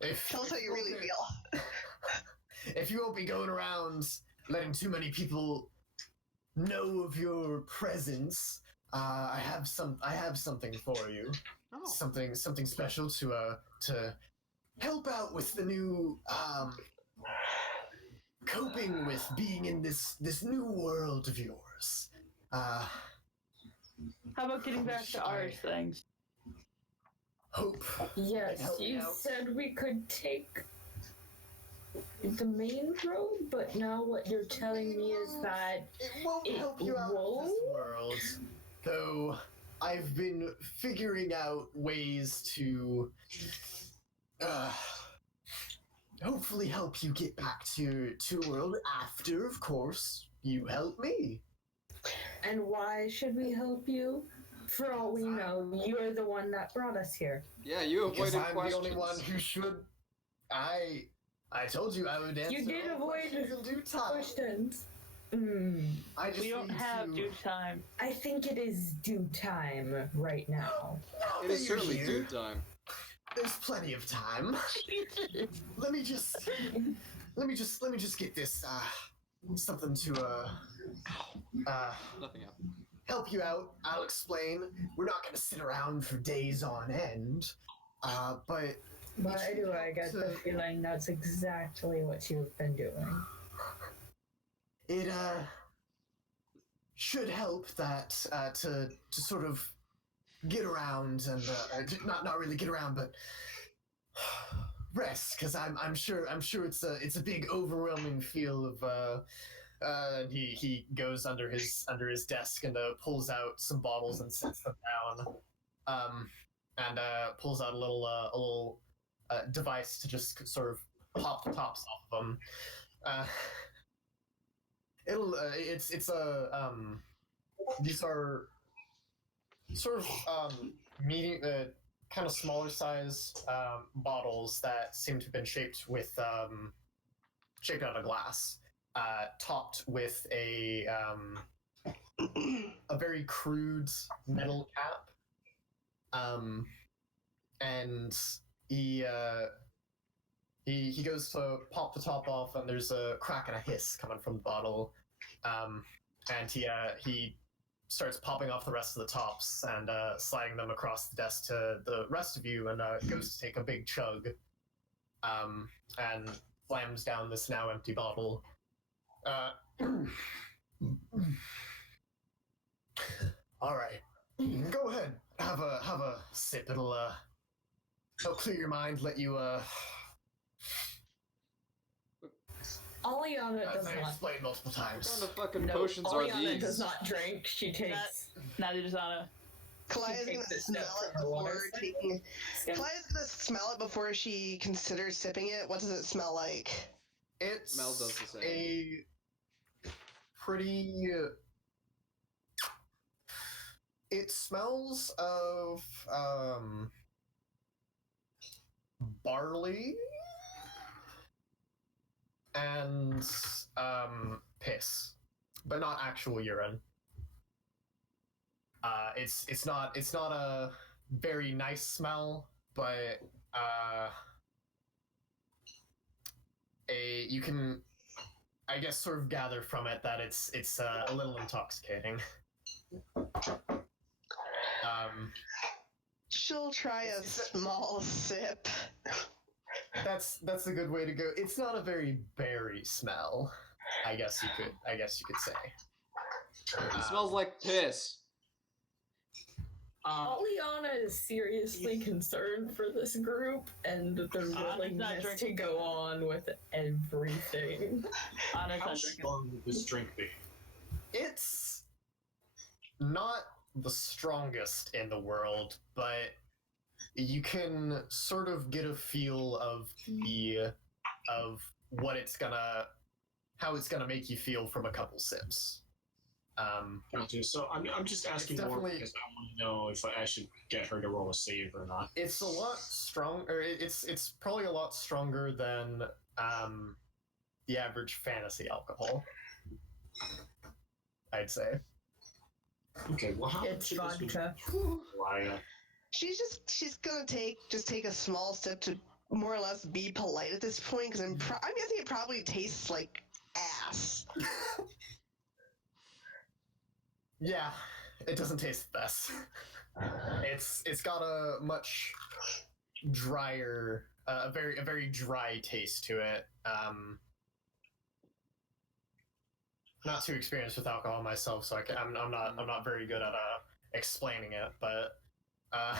if Tell us how you really feel. if you won't be going around letting too many people know of your presence, I have something for you. Oh. Something special to help out with the new coping with being in this new world of yours. How about getting back to ours things? Hope. Yes, Help me you out. said we could take the main road, but now what you're telling me is that It won't It help you out in won't? this world, though. I've been figuring out ways to hopefully help you get back to a world after, of course, you help me. and why should we help you? For all we know, you're the one that brought us here. Yeah, you Because avoided I'm questions. the only one who should. I told you I would answer. You did all avoid questions in due time. Questions. I just We don't need have to... due time. I think it is due time right now. Now It that is you're certainly here, due time. There's plenty of time. Let me just get this something to Nothing happened. help you out. I'll explain. We're not gonna sit around for days on end. But Why do I get the feeling that's exactly what you've been doing? it should help that to sort of get around and not really get around, but rest, because I'm sure it's a big overwhelming feel of and he goes under his desk and pulls out some bottles and sets them down, and pulls out a little device to just sort of pop the tops off of them. It's a these are sort of medium, kind of smaller size bottles that seem to have been shaped out of glass, topped with a very crude metal cap, and he goes to pop the top off, and there's a crack and a hiss coming from the bottle, and he starts popping off the rest of the tops and sliding them across the desk to the rest of you, and goes to take a big chug, and slams down this now empty bottle. All right, go ahead, have a sip. It'll clear your mind, let you Aliana as does I not. explained multiple What times. kind of fucking No, potions are Aliana these? does not drink. She takes. Neither does Anna. Kalaya's takes gonna a step smell it from her water before sip. taking. Yep. Kalaya's gonna smell it before she considers sipping it. What does it smell like? It Smell does the same. a pretty. It smells of barley and piss, but not actual urine. It's not a very nice smell, but you can, I guess, sort of gather from it that it's a little intoxicating. She'll try a small sip. That's a good way to go. It's not a very berry smell, I guess you could say. It smells like piss. Aliana is seriously concerned for this group and their willingness drink. to go on with everything. Anna's How not drinking. strong would this drink be? It's not the strongest in the world, but you can sort of get a feel of what it's gonna how it's gonna make you feel from a couple sips. Gotcha. So I'm just asking more definitely- because I want to know if I should get her to roll a save or not. It's a lot stronger. It's probably a lot stronger than the average fantasy alcohol. I'd say. Okay, well, how It's much of this vodka. would Raya? She's gonna take a small sip to more or less be polite at this point because I'm guessing it probably tastes like ass. Yeah, it doesn't taste the best. It's got a much drier, a very dry taste to it. Not too experienced with alcohol myself, so I'm not very good at explaining it, but yeah,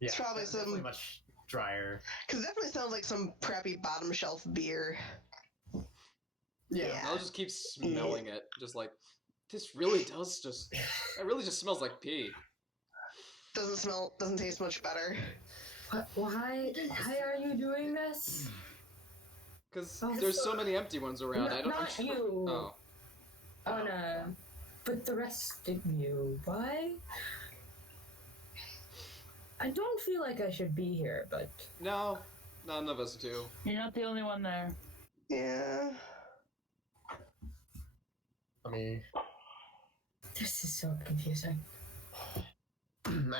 It's probably definitely some much drier. because it definitely sounds like some crappy bottom shelf beer. Yeah. I'll just keep smelling it, just like this really does just. It really just smells like pee. Doesn't taste much better. Why are you doing this? Because Oh, there's so many empty ones around. I don't. Not you. Oh. Anna, but the rest of you. Why? I don't feel like I should be here, but No, none of us do. You're not the only one there. Yeah. Let me. this is so confusing. And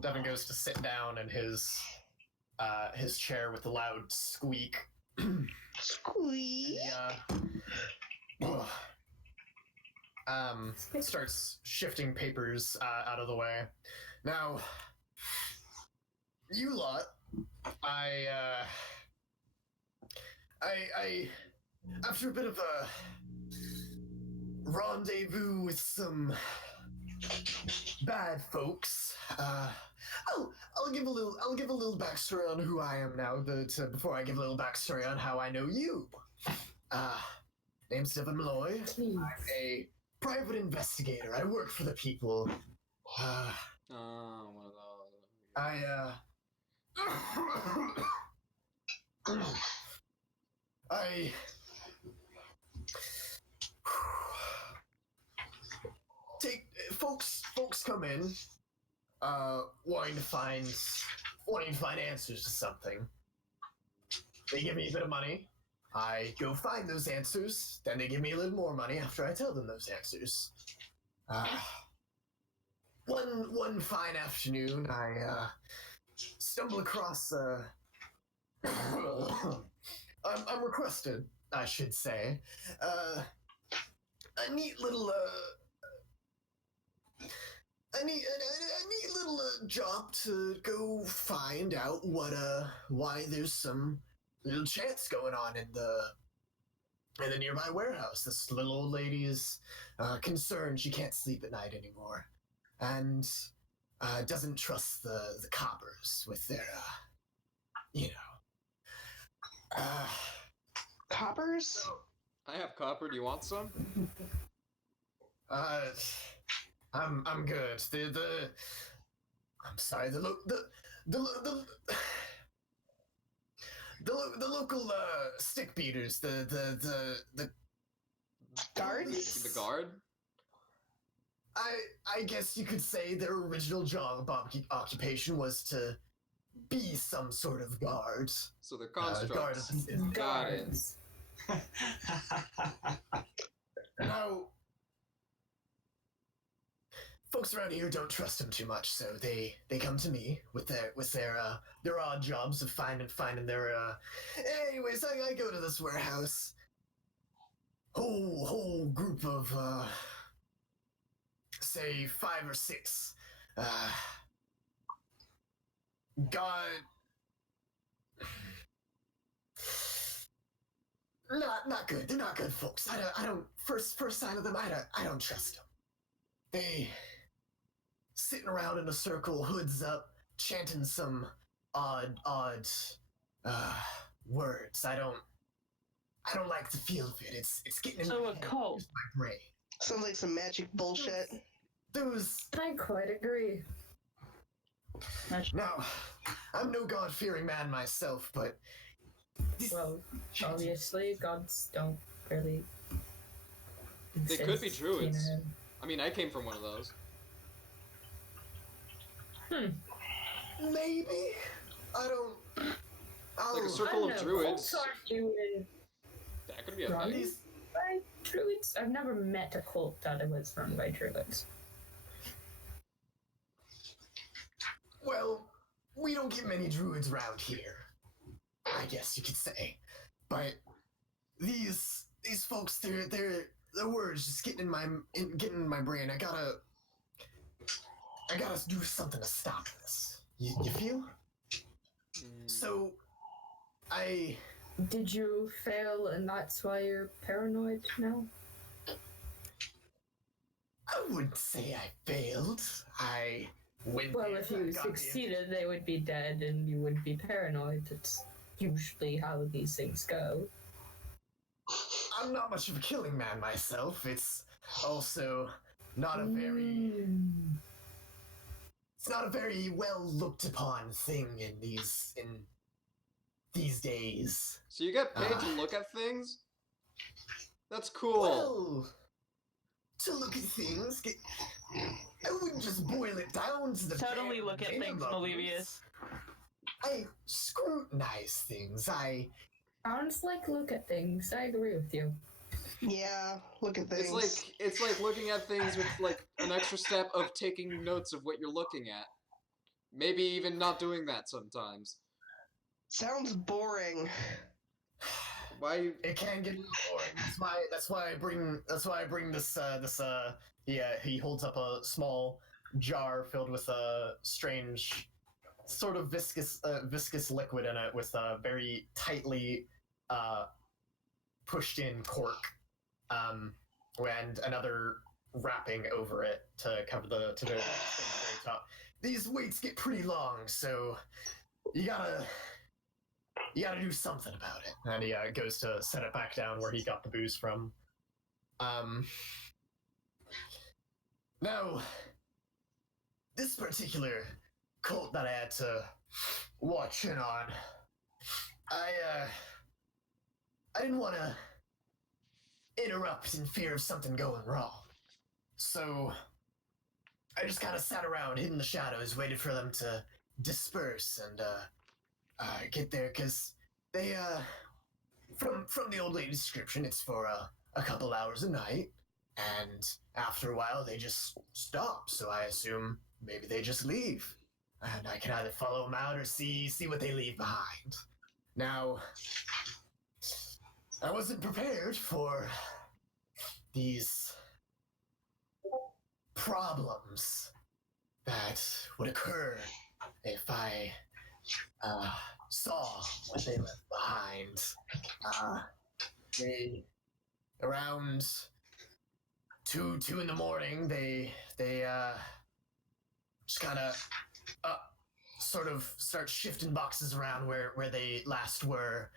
Devin goes to sit down in his chair with a loud squeak. Squeak. Starts shifting papers out of the way. Now, you lot, I after a bit of a rendezvous with some bad folks, I'll give a little backstory on who I am now. Before I give a little backstory on how I know you. Name's Devin Malloy. Please. I'm a private investigator. I work for the people. Oh, one of those. I take folks come in wanting to find answers to something. They give me a bit of money. I go find those answers. Then they give me a little more money after I tell them those answers. One fine afternoon, I stumble across I'm requested, I should say, a neat little job to go find out why there's some little chants going on in the nearby warehouse. This little old lady is concerned she can't sleep at night anymore, and doesn't trust the coppers with their Coppers? I have copper. Do you want some? I'm good. I'm sorry. The local stick beaters. The Guards? The guard? I guess you could say their original job occupation was to be some sort of guard. So they're constructs. Guard. Got it. Guards. Now, folks around here don't trust them too much, so they come to me with their odd jobs of finding their. Anyways, I go to this warehouse. Whole group of say 5 or 6. God. Not good. They're not good folks. I don't. First sign of them, I don't trust them. They sitting around in a circle, hoods up, chanting some odd words. I don't like the feel of it. It's getting in So my a head, cult. it's my brain. Sounds like some magic bullshit. I quite agree. Now, I'm no God-fearing man myself, but Well, obviously, gods don't really. They could be exist, druids. You know? I mean, I came from one of those. Maybe? I don't. Like a Oh, circle of druids. Cults aren't you That could be a run thing. by druids? I've never met a cult that was run by druids. well, we don't get many druids around here. I guess you could say. But these folks, their words just getting in my brain. I gotta do something to stop this. You feel? So, Did you fail and that's why you're paranoid now? I wouldn't say I failed. I went. Well, there, if I you got succeeded, they would be dead and you wouldn't be paranoid. That's usually how these things go. I'm not much of a killing man myself. It's also not a very. It's not a very well looked upon thing in these days. So you get paid to look at things? That's cool. Well, to look at things, I wouldn't just boil it down to the. Totally look at things, minimums. Malevius. I scrutinize things. Sounds like look at things. I agree with you. Yeah, look at things. It's like looking at things with like an extra step of taking notes of what you're looking at. Maybe even not doing that sometimes. Sounds boring. Why? It can get boring. That's why I bring this. Yeah, he holds up a small jar filled with a strange, sort of viscous liquid in it with a very tightly pushed in cork, and another wrapping over it to cover the very top. These waits get pretty long, so you gotta do something about it. And he goes to set it back down where he got the booze from. Now, this particular cult that I had to watch in on, I didn't want to interrupt in fear of something going wrong. So, I just kind of sat around, hid in the shadows, waited for them to disperse and, get there, because they, from the old lady's description, it's for a couple hours a night, and after a while they just stop, so I assume maybe they just leave. And I can either follow them out or see what they leave behind. Now, I wasn't prepared for these problems that would occur if I saw what they left behind. They around two in the morning. They just kind of sort of start shifting boxes around where they last were,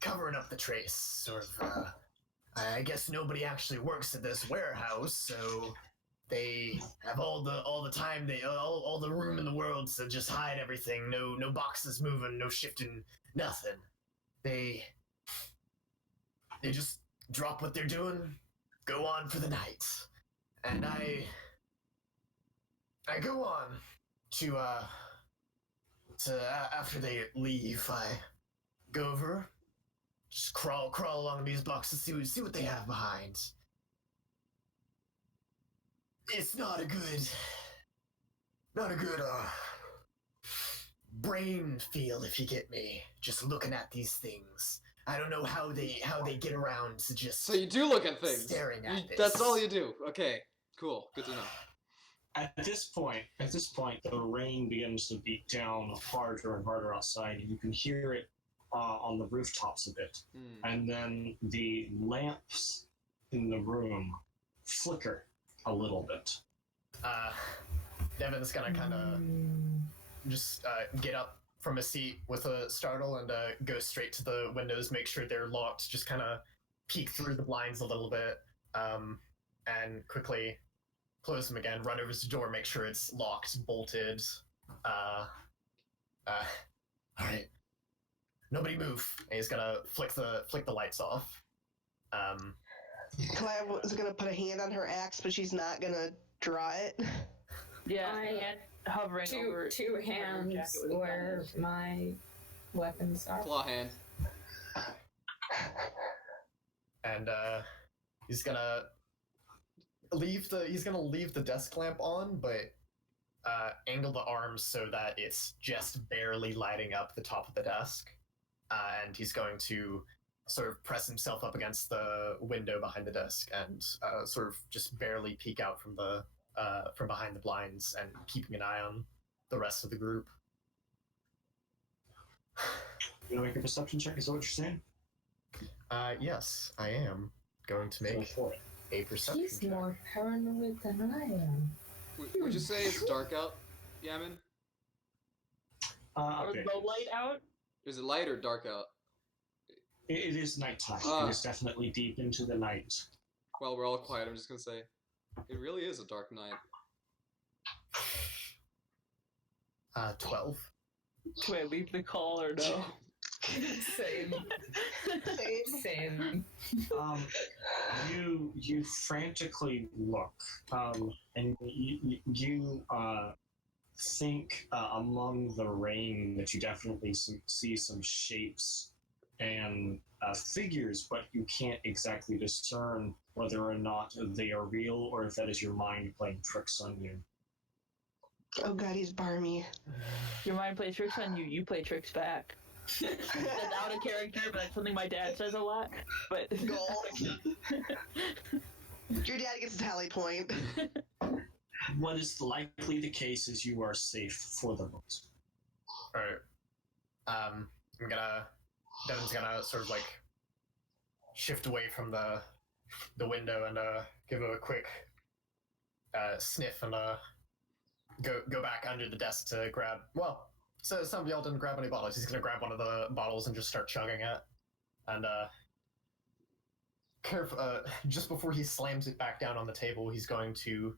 covering up the trace. Sort of. I guess nobody actually works at this warehouse, so they have all the time, all the room in the world to just hide everything. No boxes moving, no shifting, nothing. They just drop what they're doing, go on for the night, and I go on to after they leave. I go over, just crawl along these boxes, see what they have behind. It's not a good brain feel, if you get me. Just looking at these things. I don't know how they get around to just. So you do look at things. Staring at this. That's all you do. Okay, cool. Good to know. At this point, the rain begins to beat down harder and harder outside, and you can hear it on the rooftops a bit. And then the lamps in the room flicker a little bit. Devin's gonna kind of just get up from his seat with a startle and go straight to the windows, make sure they're locked, just kind of peek through the blinds a little bit, and quickly close them again, run over to the door, make sure it's locked, bolted. All right. nobody move. And he's gonna flick the lights off. Kalaya was gonna put a hand on her axe, but she's not gonna draw it. Yeah, I- hand hovering over. Two hands jacket with a where compass. my weapons are. Claw hand. And he's gonna leave the desk lamp on, but angle the arms so that it's just barely lighting up the top of the desk. And he's going to sort of press himself up against the window behind the desk and sort of just barely peek out from behind the blinds and keeping an eye on the rest of the group. You want to make a perception check? Is that what you're saying? Yes, I am going to Go make for it. a perception He's check. more paranoid than I am. Would you say it's dark out, Yamin? Or Okay. low light out. Is it light or dark out? It is nighttime. Ah. It is definitely deep into the night. While we're all quiet, I'm just gonna say, it really is a dark night. 12. Do I leave the call or no? Same. Same. You frantically look, and you think among the rain that you definitely see some shapes and figures, but you can't exactly discern whether or not they are real or if that is your mind playing tricks on you. Oh god, he's barmy. Your mind plays tricks on you. You play tricks back. That's out of character, but that's something my dad says a lot. But Goal. Your dad gets a tally point. What is likely the case is you are safe for the moment. Alright. Devin's gonna sort of like shift away from the window and give it a quick sniff and go back under the desk to grab. Well, so some of y'all didn't grab any bottles. He's gonna grab one of the bottles and just start chugging it. And just before he slams it back down on the table, he's going to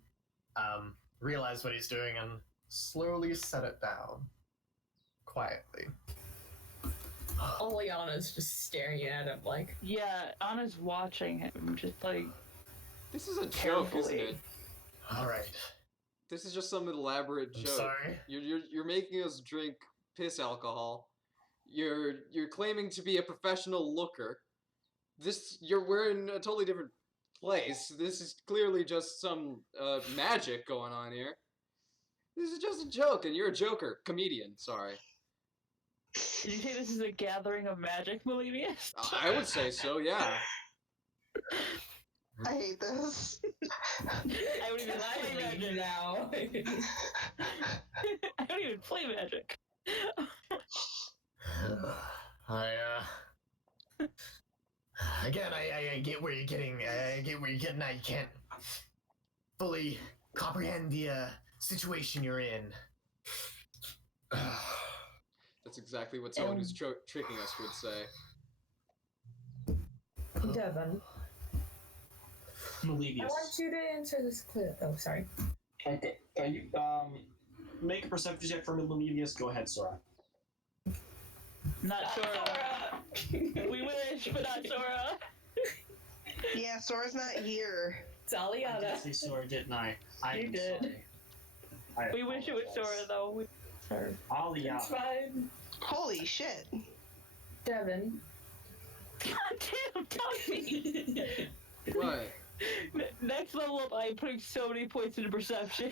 realize what he's doing and slowly set it down quietly. Oleana's just staring at him like, yeah, Anna's watching him, just like This is a joke, isn't it? All right. This is just some elaborate I'm joke. sorry. You're making us drink piss alcohol. You're claiming to be a professional looker. We're in a totally different place. This is clearly just some magic going on here. This is just a joke, and you're a joker, comedian. Sorry. Did you say this is a gathering of magic, Melenius? I would say so. Yeah. I hate this. I don't even play magic now. I don't even play magic. I get where you're getting. I get where you're getting at. You can't fully comprehend the situation you're in. That's exactly what someone who's tricking us would say. Devin, I Melibius. want you to answer this clear. Oh, sorry. Okay. Make a perception check for Melibius. Go ahead, Sora. Not Sora. We wish, but not Sora. Yeah, Sora's not here. It's I Aliana. did say Sora, didn't I? I You am did. sorry. We wish it was Sora, though. Sorry. It's Aliana. fine. Holy shit. Devin. God damn, Tommy! What? Next level up, I'm putting so many points into perception.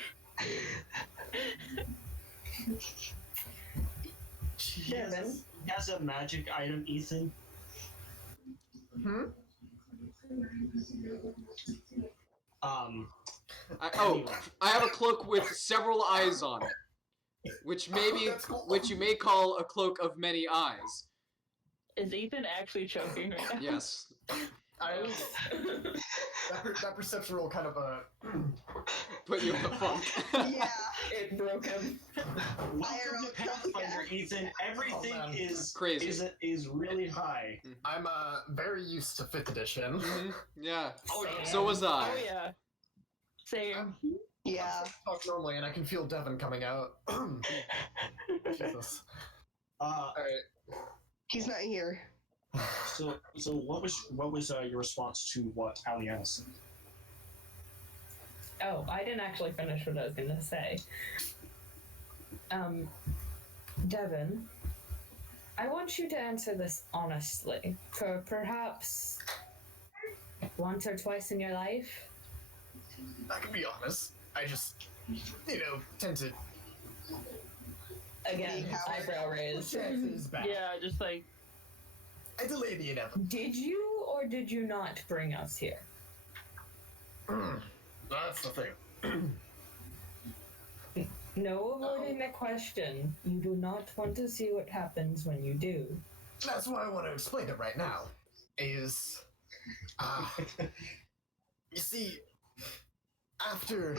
Devin. He has a magic item, Ethan. Hmm? I have a cloak with several eyes on it, which That's cool. you may call a cloak of many eyes. Is Ethan actually choking right now? Yes. That perception roll kind of Put you in the funk. Yeah. It broke him. Welcome to Pathfinder, Ethan. Everything man. is Crazy. is really high. I'm very used to 5th edition. Mhm. Yeah. Oh, yeah. So was I. Oh, yeah. Same. Yeah. Talk normally, and I can feel Devin coming out. Jesus. Uh, Alright. He's not here. So what was your response to what Aliana said? Oh, I didn't actually finish what I was gonna say. Devin, I want you to answer this honestly. For perhaps once or twice in your life. I can be honest. I just, tend to. Again, eyebrow raised. Chances back. Yeah, just like I delay the inevitable. Did you or did you not bring us here? That's the thing. No avoiding the question. You do not want to see what happens when you do. That's why I want to explain it right now. Is, you see, after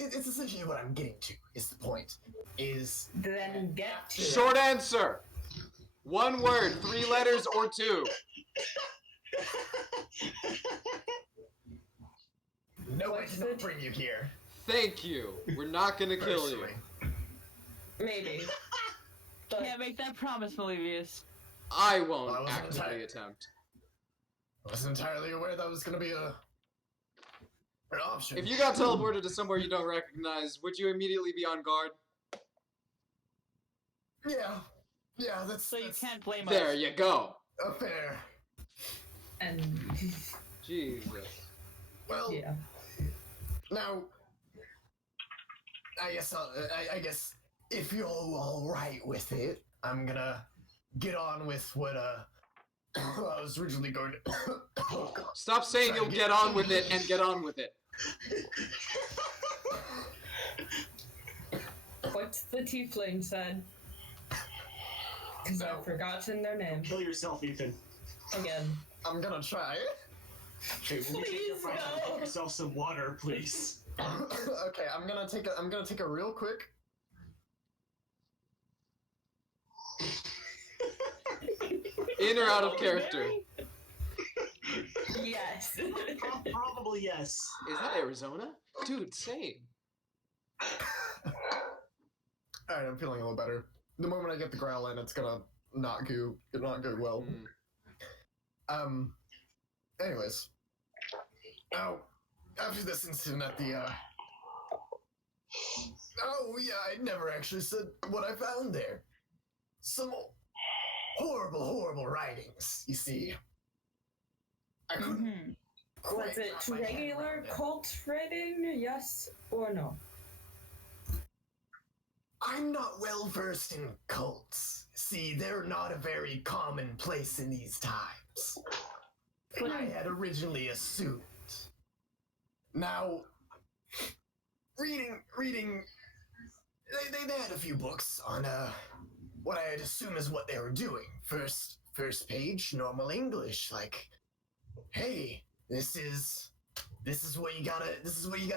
it's essentially what I'm getting to. Is the point? Is Then get to Short answer. 1 word, 3 letters, or 2. no, I What's did not the- bring you here. Thank you. We're not gonna kill you. Personally. Maybe. But can't make that promise, Malivius. I won't I wasn't actively entirely- attempt. I wasn't entirely aware that was going to be an option. If you got teleported to somewhere you don't recognize, would you immediately be on guard? Yeah, that's So you can't blame There us. you go. a fair. and Jesus. Well, yeah. now, I guess if you're all right with it, I'm gonna get on with what I was originally going to. Oh God. Stop saying you'll get on with it and get on with it. What's the tiefling said? Because I've forgotten their name. Kill yourself, Ethan. Again. I'm gonna try. Okay, when you take your Please breath, no. get yourself some water, please. Okay, I'm gonna take a real quick. In or out of character? yes. Probably yes. Is that Arizona? Dude, same. All right, I'm feeling a little better. The moment I get the growl in, it's gonna not go well. Mm. Anyways. Now, after this incident at the, oh, yeah, I never actually said what I found there. Some horrible writings, you see. I couldn't Mm-hmm. quite Was it wrap my head regular around it. cult writing? Yes or no? I'm not well versed in cults. See, they're not a very common place in these times. But I had originally assumed. Now, reading, they had a few books on what I'd assume is what they were doing. First page, normal English, like, hey, this is what you gotta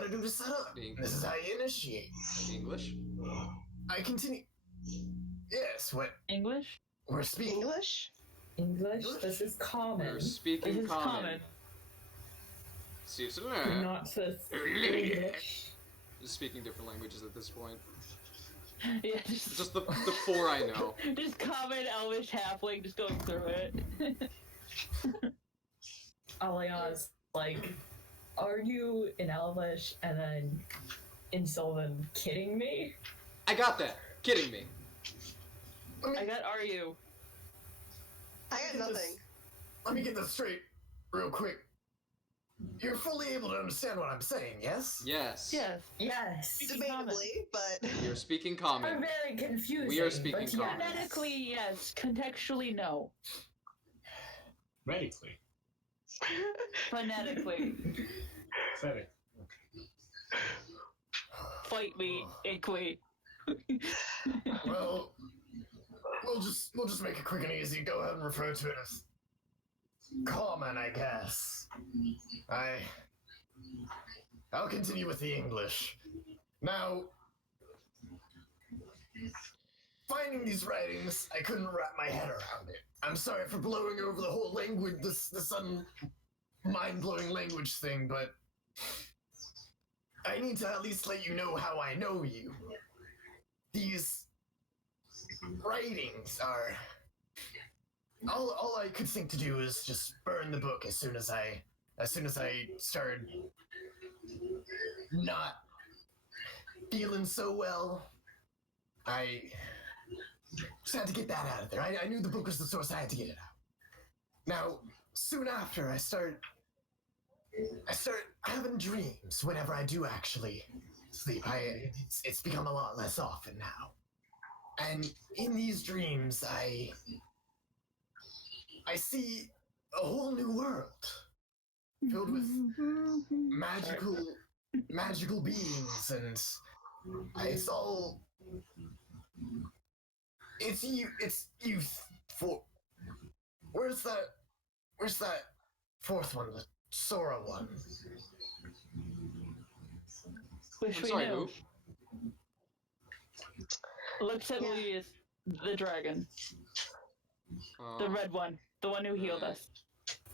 do to set up. This is how you initiate. English? I continue. Yes, what English? we're speaking. English? English? This is common. We're This speaking is common. See, Not so English. just speaking different languages at this point. Yeah, Just the 4 I know. just common Elvish halfling just going through it. Alia's like, are you in Elvish? And then in Sylvan, kidding me? I got that. Kidding me. I got are you? I got nothing. Let me get this straight, real quick. You're fully able to understand what I'm saying, yes? Yes. Yes. Yes. Debatably, but You're speaking I'm common. very confused. We are speaking but common. yes. Phonetically, yes. Contextually, no. Medically. Phonetically. Phonetic. Fight me, Inkly. Well, we'll just make it quick and easy. Go ahead and refer to it as common, I guess. I'll continue with the English. Now, finding these writings, I couldn't wrap my head around it. I'm sorry for blowing over the whole language, this sudden mind-blowing language thing, but I need to at least let you know how I know you. These writings are all I could think to do is just burn the book as soon as I started not feeling so well. I just had to get that out of there. I knew the book was the source. I had to get it out. Now, soon after, I start having dreams whenever I do actually sleep. It's become a lot less often now. And in these dreams, I see a whole new world filled with magical beings, and it's youth for. Where's that fourth one, the Sora one? Wish I'm we sorry, knew. who? Looks heavily is the dragon, the red one, the one who healed us.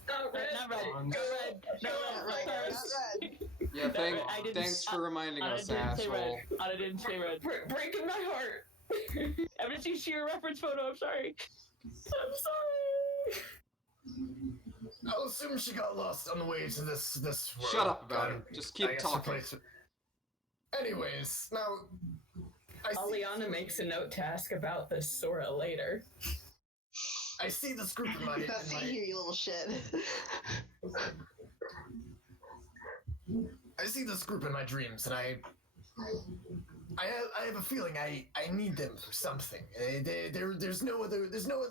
Not red. Not red. On- Not red. Not red. Right, Sorry. Yeah, I didn't- thanks for reminding Anna us, didn't say red. asshole. Anna didn't say red. Breaking my heart. I'm just used to your reference photo. I'm sorry. I'm sorry. I'll assume she got lost on the way to this world. Shut up about And it. Just I keep guess talking. replace it. Anyways, now I see, Aliana makes a note to ask about this Sora later. I see this group in my. Now see here, you little shit. I see this group in my dreams, and I have a feeling I need them for something. There's no other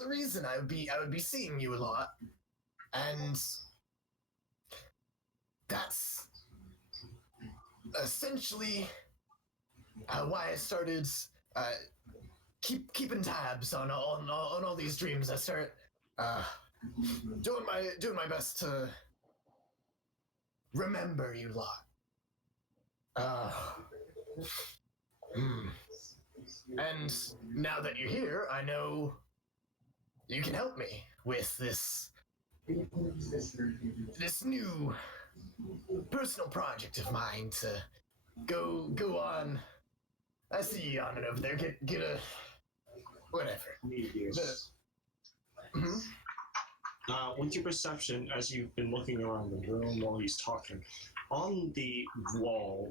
reason I would be seeing you a lot, and that's essentially why I started keeping tabs on all these dreams. I start doing my best to remember you lot. And now that you're here, I know you can help me with this new personal project of mine to go on. I see you on it over there. Get a whatever. Mhm. With your perception, as you've been looking around the room while he's talking, on the wall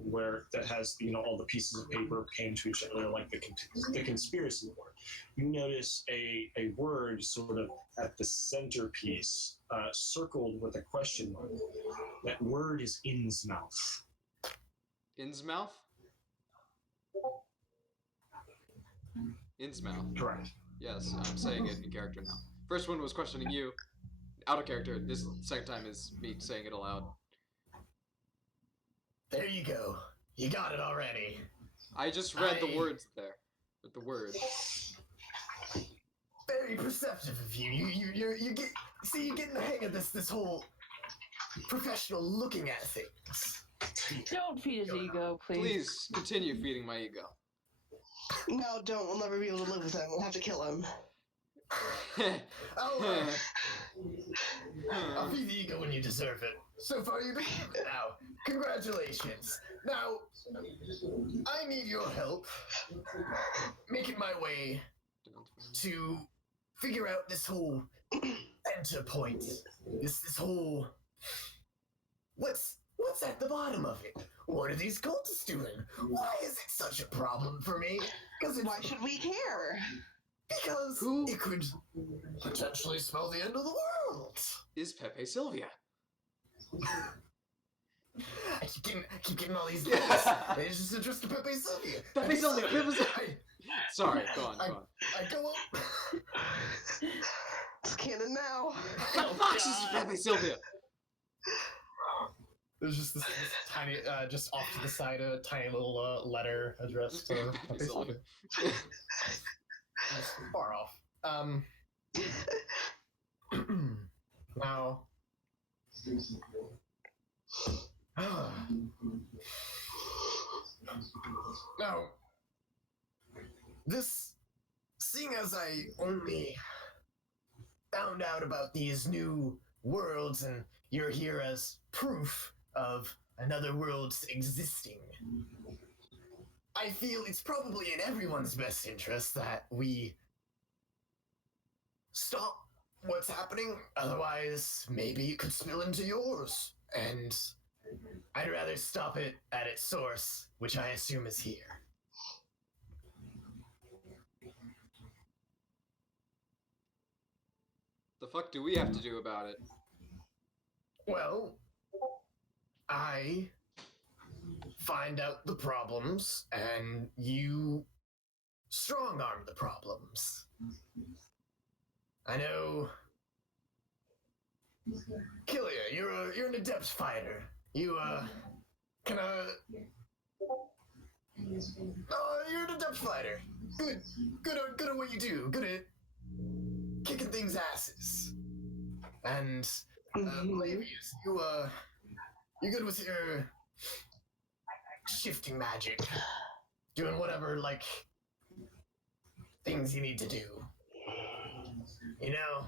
that has all the pieces of paper pinned to each other like the conspiracy board, you notice a word sort of at the centerpiece, circled with a question mark. That word is Innsmouth. Innsmouth? Innsmouth. Correct. Yes, I'm saying it in character now. First one was questioning you. Out of character. This second time is me saying it aloud. There you go. You got it already. I just read the words there. With the word. Very perceptive of you. You get the hang of this whole professional looking at things. Don't feed his ego, please. Please continue feeding my ego. No, don't. We'll never be able to live with him. We'll have to kill him. I'll feed the ego when you deserve it. So far, you've been good now. Congratulations. Now, I need your help making my way to figure out this whole center point. This whole... What's at the bottom of it? What are these cultists doing? Why is it such a problem for me? Why should we care? Because it could potentially spell the end of the world. Is Pepe Sylvia? I keep getting all these names. It's just addressed to Pepe Sylvia. Pepe Sylvia! Pepe Sylvia! Sorry, go on. I go up. It's canon now. What the fuck is Pepe Sylvia? There's just this tiny, just off to the side, a tiny little letter addressed to Pepe Sylvia. Just far off. Now. Now, seeing as I only found out about these new worlds and you're here as proof of another world's existing, I feel it's probably in everyone's best interest that we stop what's happening. Otherwise, maybe it could spill into yours. And I'd rather stop it at its source, which I assume is here. The fuck do we have to do about it? Well, I find out the problems, and you strong arm the problems. I know. Killia, you're an adept fighter. You you're an adept fighter. Good at what you do. Good at kicking things asses. And Lavius, you're good with your shifting magic, doing whatever like things you need to do. You know,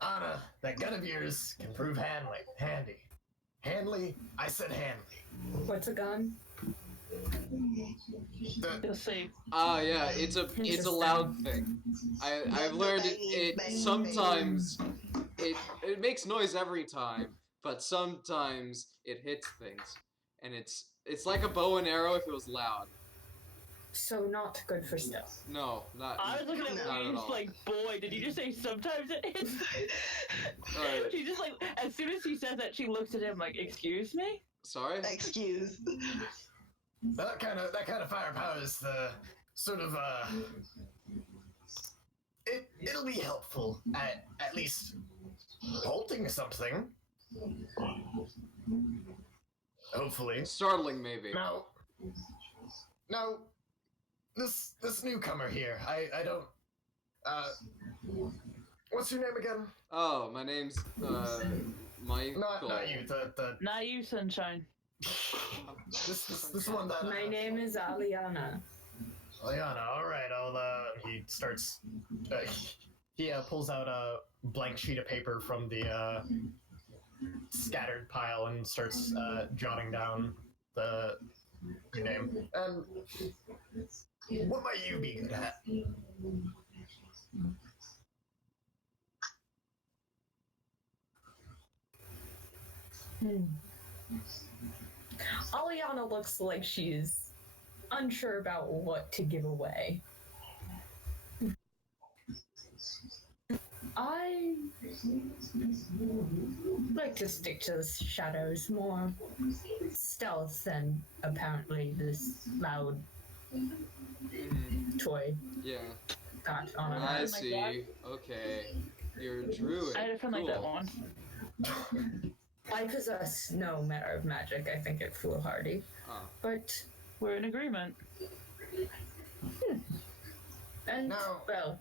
Anna, that gun of yours can prove handy. Handy? I said handy. What's a gun? You'll see. Yeah, it's a loud thing. I've learned it sometimes it makes noise every time, but sometimes it hits things. And it's like a bow and arrow if it was loud. So not good for stealth. No, not I was looking at not at Louise all. like, boy, did you just say sometimes it hits? Alright. She just like, as soon as he says that, she looks at him like, excuse me? Sorry? Excuse. That kind of firepower is the sort of it'll be helpful at least halting something. Hopefully. Startling maybe. Now, this newcomer here, I don't. What's your name again? Oh, my name's Michael. Not you. The Not you, sunshine. this one that. My name is Aliana. Liana, all right. He starts. He pulls out a blank sheet of paper from the scattered pile and starts jotting down your name. What might you be good at? Aliana looks like she's unsure about what to give away. I like to stick to the shadows, more stealth than apparently this loud toy Yeah. got on her. I my see. God. Okay. You're a druid. I had a friend like that Cool. one. I possess no manner of magic. I think it foolhardy. Oh. But, We're in agreement. and, No. well,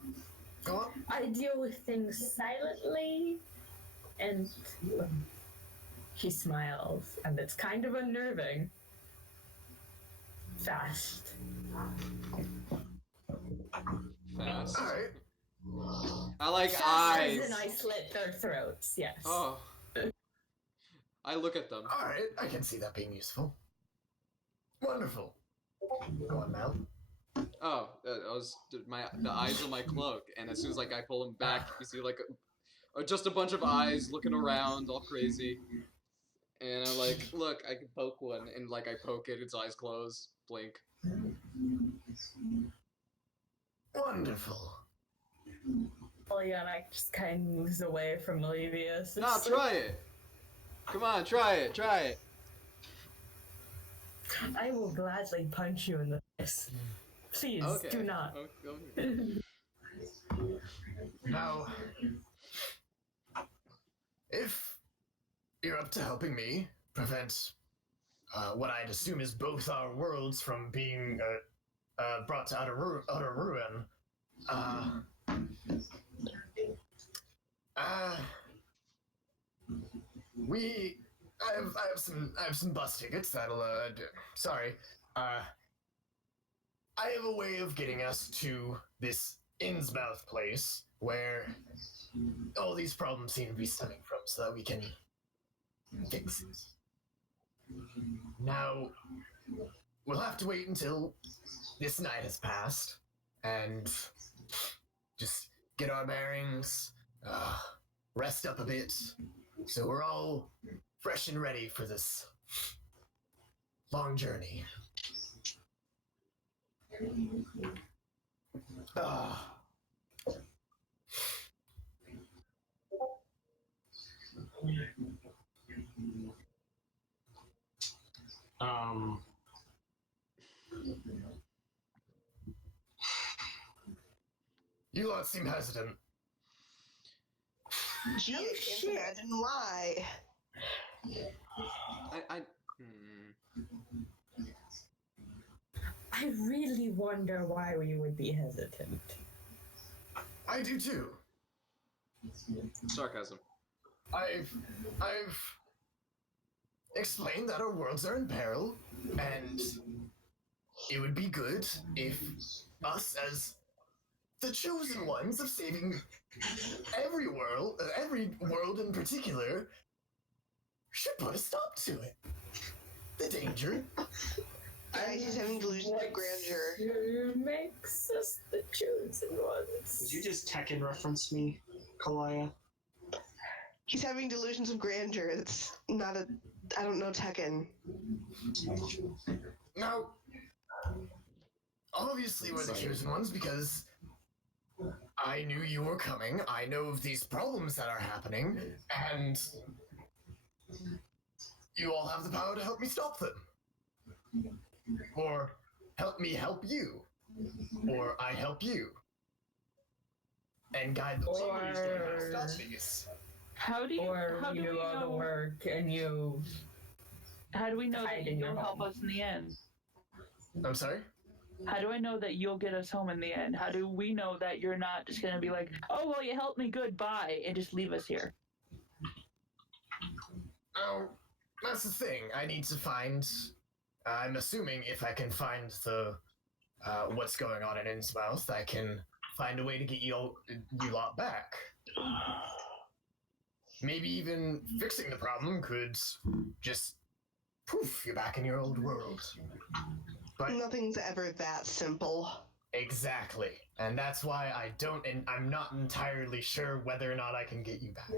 Go on. I deal with things silently, and he smiles, and it's kind of unnerving. Fast. Fast. All right. I like Fast eyes. as in I slit their throats, yes. Oh. I look at them. All right. I can see that being useful. Wonderful. Go on, Mel. Oh, the eyes on my cloak, and as soon as like I pull them back, you see like just a bunch of eyes looking around, all crazy. And I'm like, look, I can poke one, and like I poke it, its eyes close, blink. Wonderful. Pollyanna just kind of moves away from Olivius. Nah, try it. Come on, try it, try it. I will gladly punch you in the face. Please, Okay. do not. Okay. Now, if you're up to helping me prevent what I'd assume is both our worlds from being brought to utter ruin, I have some bus tickets that'll do. Sorry. I have a way of getting us to this Innsmouth place where all these problems seem to be stemming from, so that we can fix it. Now, we'll have to wait until this night has passed, and just get our bearings, rest up a bit, so we're all fresh and ready for this long journey. Ah. Um, You lot seem hesitant. Gee, Oh, I can't shit. imagine why. I really wonder why you would be hesitant. I do too. Sarcasm. I've explained that our worlds are in peril, and it would be good if us, as the chosen ones of saving every world in particular, should put a stop to it. The danger. Guys, he's having delusions of grandeur. Makes us the chosen ones. did you just Tekken reference me, Kalaya? He's having delusions of grandeur. It's not a. I don't know Tekken. Now, obviously we're the chosen ones because I knew you were coming. I know of these problems that are happening, and you all have the power to help me stop them. Or help me help you. Or I help you. And guide the team who's doing how to stop these. How do you? Or How do you we go to know? work and you. How do we know hide that in your you'll help home. us in the end? I'm sorry? How do I know that you'll get us home in the end? How do we know that you're not just gonna be like, oh well, you helped me, goodbye, and just leave us here? Oh, that's the thing. I need to find. I'm assuming if I can find the what's going on in Innsmouth, I can find a way to get you lot back. Maybe even fixing the problem could just poof, you're back in your old world. But Nothing's ever that simple. exactly, and that's why I'm not entirely sure whether or not I can get you back.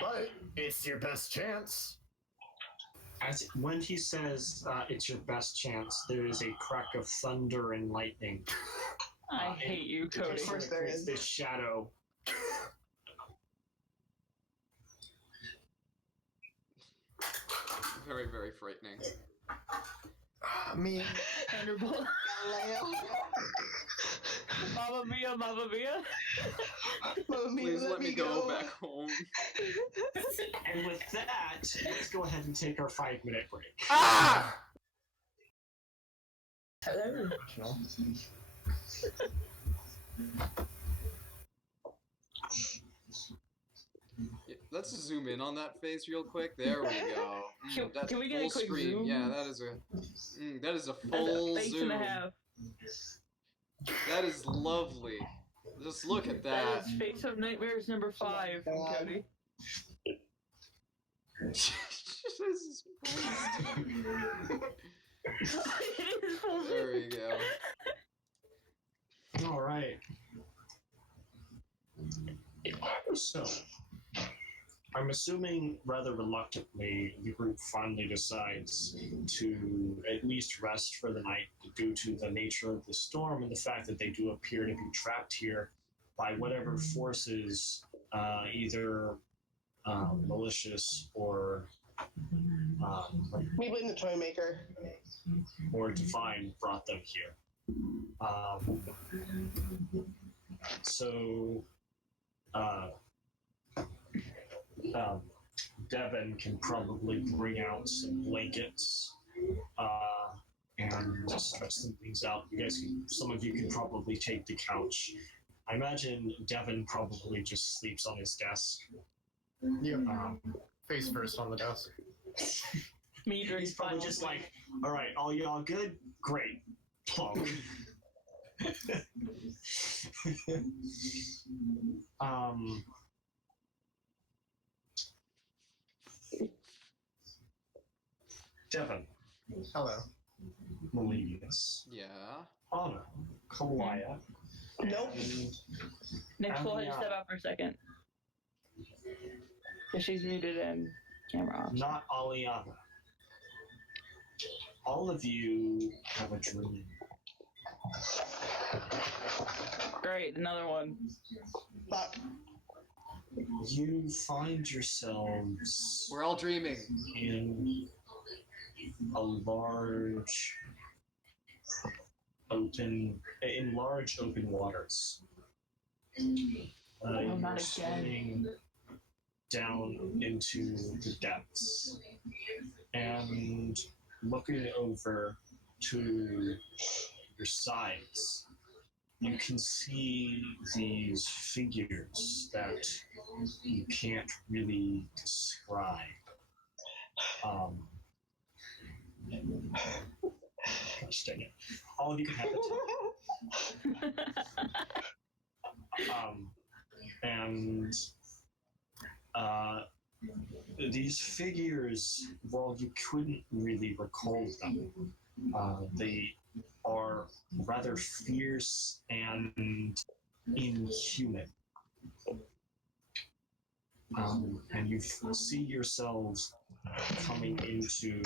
But it's your best chance. When he says it's your best chance, there is a crack of thunder and lightning. I hate you, Cody. Of course there is. This shadow. Very, very frightening. Me. Thunderbolt. Galileo. Mamma mia, mamma mia. Mamma mia, Please let me go back home. And with that, let's go ahead and take our 5-minute break. Ah! Hello. Yeah, let's zoom in on that face real quick. There we go. That's Can we get a full quick screen. zoom? Yeah, that is a That's full a face zoom. and a half. That is lovely. Just look at That that. is Face of Nightmares number 5 from Cody. Jesus Christ. It is full There zoom. we go. All right. So, I'm assuming rather reluctantly, the group finally decides to at least rest for the night due to the nature of the storm and the fact that they do appear to be trapped here by whatever forces, either malicious or We blame the toy maker. or divine brought them here. So, Devin can probably bring out some blankets and stretch some things out. Some of you can probably take the couch. I imagine Devin probably just sleeps on his desk. Yep. Face first on the desk. Me during He's probably final just play. like, all right, all y'all good? Great. Plunk. Devin, Hello. Melenius, Yeah. Anna, Kalaya, Nope. and Nick's will Adriana. step out for a second. Because she's muted and camera off. Not Aliana. All of you have a dream. Great, another one. Fuck. You find yourselves We're all dreaming. in a large open waters. Oh, You're not again. swimming down into the depths and looking over to your sides. You can see these figures that you can't really describe. Gosh dang it. All of you can have it. And these figures, while you couldn't really recall them, they are rather fierce and inhuman. And you see yourselves coming into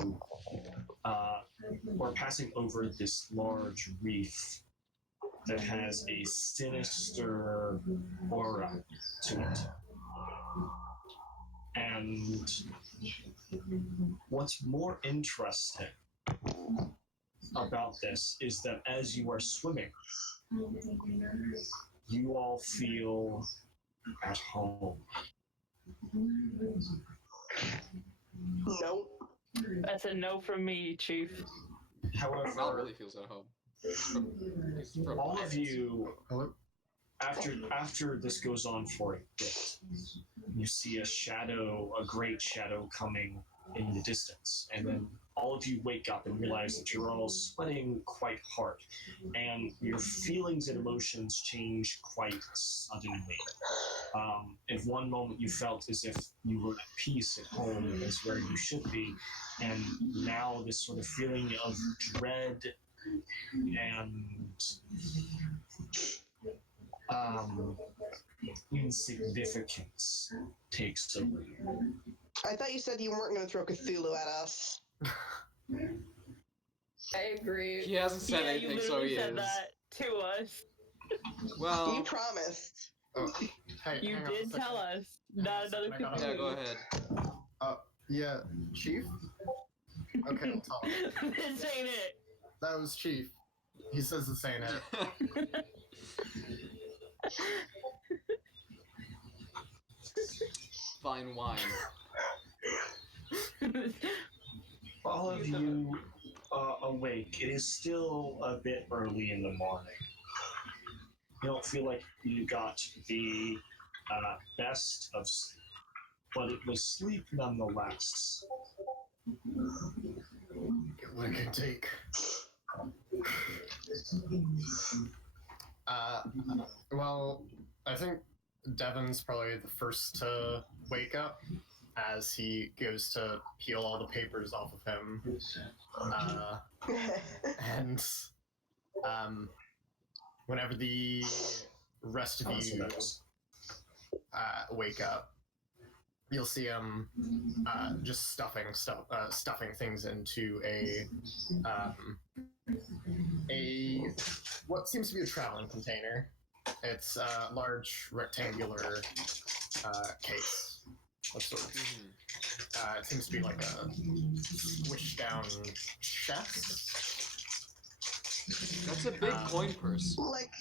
or passing over this large reef that has a sinister aura to it. And what's more interesting about this is that as you are swimming, you all feel at home. Nope. That's a no from me, Chief. Mel However, really feels at home. From all of pirates. you, Hello? after this goes on for a bit, you see a great shadow coming in the distance, and then all of you wake up and realize that you're all sweating quite hard, and your feelings and emotions change quite suddenly. At one moment you felt as if you were at peace at home, as where you should be, and now this sort of feeling of dread and insignificance takes over you. I thought you said you weren't going to throw Cthulhu at us. I agree. He hasn't said Yeah, you anything, so literally he said is. that to us. Well, You promised. Oh, hey, You hang on a did second. tell us. Not another I gotta- Cthulhu. yeah, go ahead. Yeah, Chief? Okay, I'll tell him. This ain't it. That was Chief. He says this ain't it. Fine wine. All of you awake. It is still a bit early in the morning. You don't feel like you got the best of sleep, but it was sleep nonetheless. What it could take. Well, I think Devin's probably the first to wake up as he goes to peel all the papers off of him. And whenever the rest of you wake up, you'll see him just stuffing things into a what seems to be a traveling container. It's a large rectangular case. Of sorts. It seems to be like a squished down chest. That's a big coin purse. Like,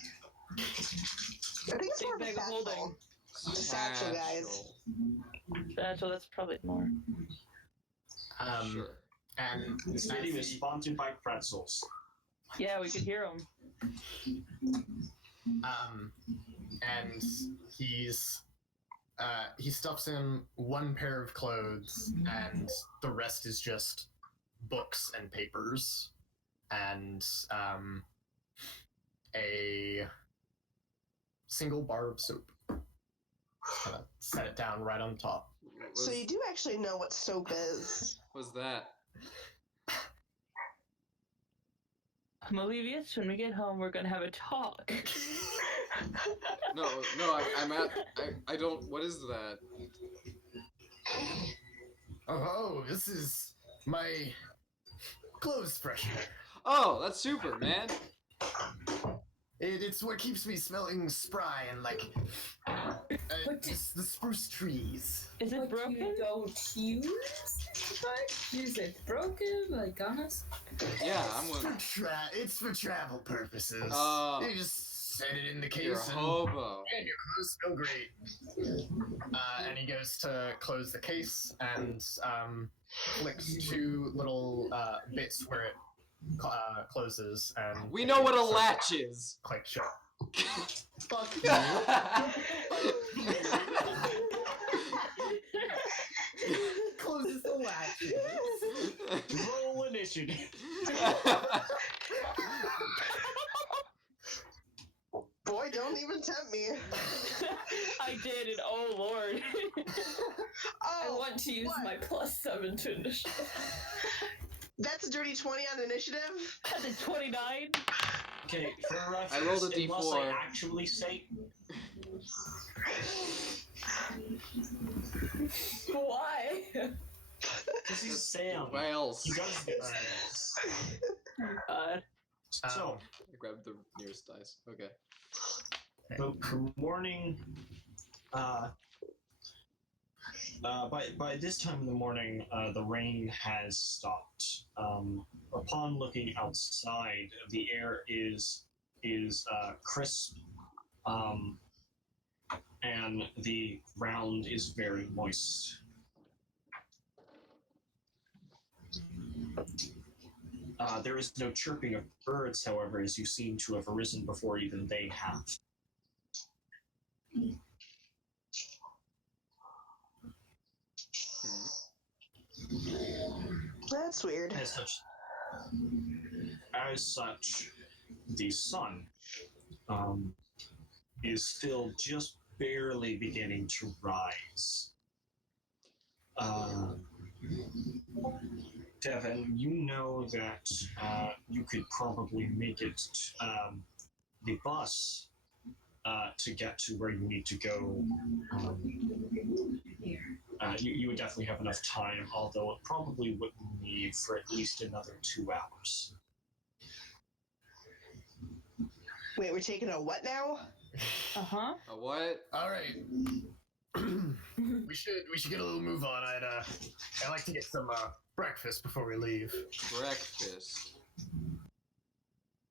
I think it's Big more of a bag of holding. satchel, guys. So that's probably more. Sure. And This video is sponsored by pretzels. Yeah, we could hear him. and he stuffs in one pair of clothes, and the rest is just books and papers, and a single bar of soap. Kind of set it down right on top. So you do actually know what soap is. What's that? Malivius, when we get home, we're gonna have a talk. No, I don't. What is that? Oh, this is my clothes freshener. Oh, that's super, man. It's what keeps me smelling spry and like just the spruce trees. Is it What broken? you don't use? Is it broken? Like honest? Yeah, I'm one. It's for travel purposes. You just set it in the case You're a hobo. and your clothes smell great. And he goes to close the case and flicks two little bits where it closes and We know what a latch is. click shut. Fuck Closes the latches. Roll initiative. Boy, don't even tempt me. I did, and oh lord. I Oh, want to use what? my +7 to initiative. That's a dirty 20 on initiative? That's a 29. Okay, for reference, I rolled a unless D4. I actually say Why? because he's Sam. Why else? He does this. God. So, I grabbed the nearest dice. Okay. the morning, by this time in the morning, the rain has stopped. Upon looking outside, the air is crisp, and the ground is very moist. There is no chirping of birds, however, as you seem to have arisen before even they have. That's weird. As such, the sun is still just barely beginning to rise. Devin, you know that you could probably make it the bus to get to where you need to go. You would definitely have enough time, although it probably wouldn't leave for at least another 2 hours. Wait, we're taking a what now? Uh-huh. A what? All right. we should get a little move on. I'd like to get some breakfast before we leave. Breakfast.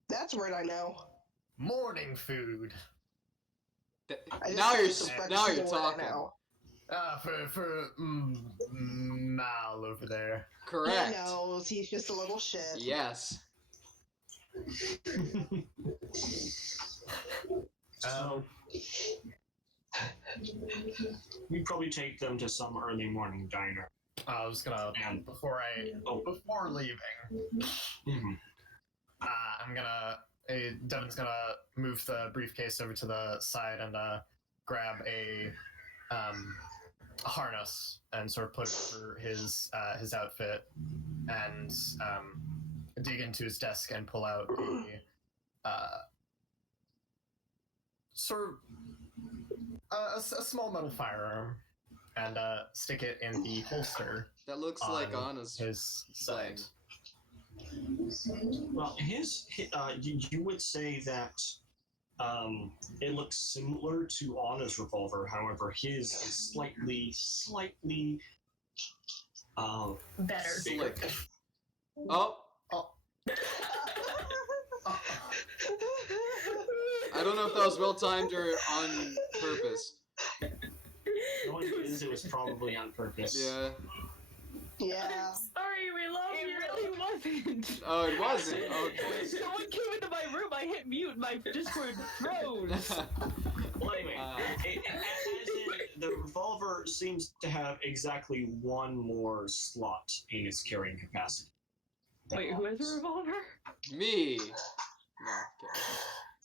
That's a word I know. Morning food. I just Now said you're breakfast now is a you're word I talking. know. For Mal over there. Correct. He knows, he's just a little shit. Yes. So, we'd probably take them to some early morning diner. I was gonna before leaving. Mhm. I'm gonna. Devin's gonna move the briefcase over to the side and grab a harness and sort of put it over his outfit and dig into his desk and pull out a sort of a small metal firearm and stick it in the holster. That looks like Anna's his side. Well, you would say that it looks similar to Anna's revolver. However, his is slightly Better. slick. Oh, I don't know if that was well timed or on purpose. Knowing it was probably on purpose. Yeah. Yeah. Sorry, we love you. It really wasn't. Oh, it wasn't. Okay. Someone came into my room, I hit mute, my Discord froze. Well, anyway, as in, the revolver seems to have exactly one more slot in its carrying capacity. Wait, who has a revolver? Me. No, okay.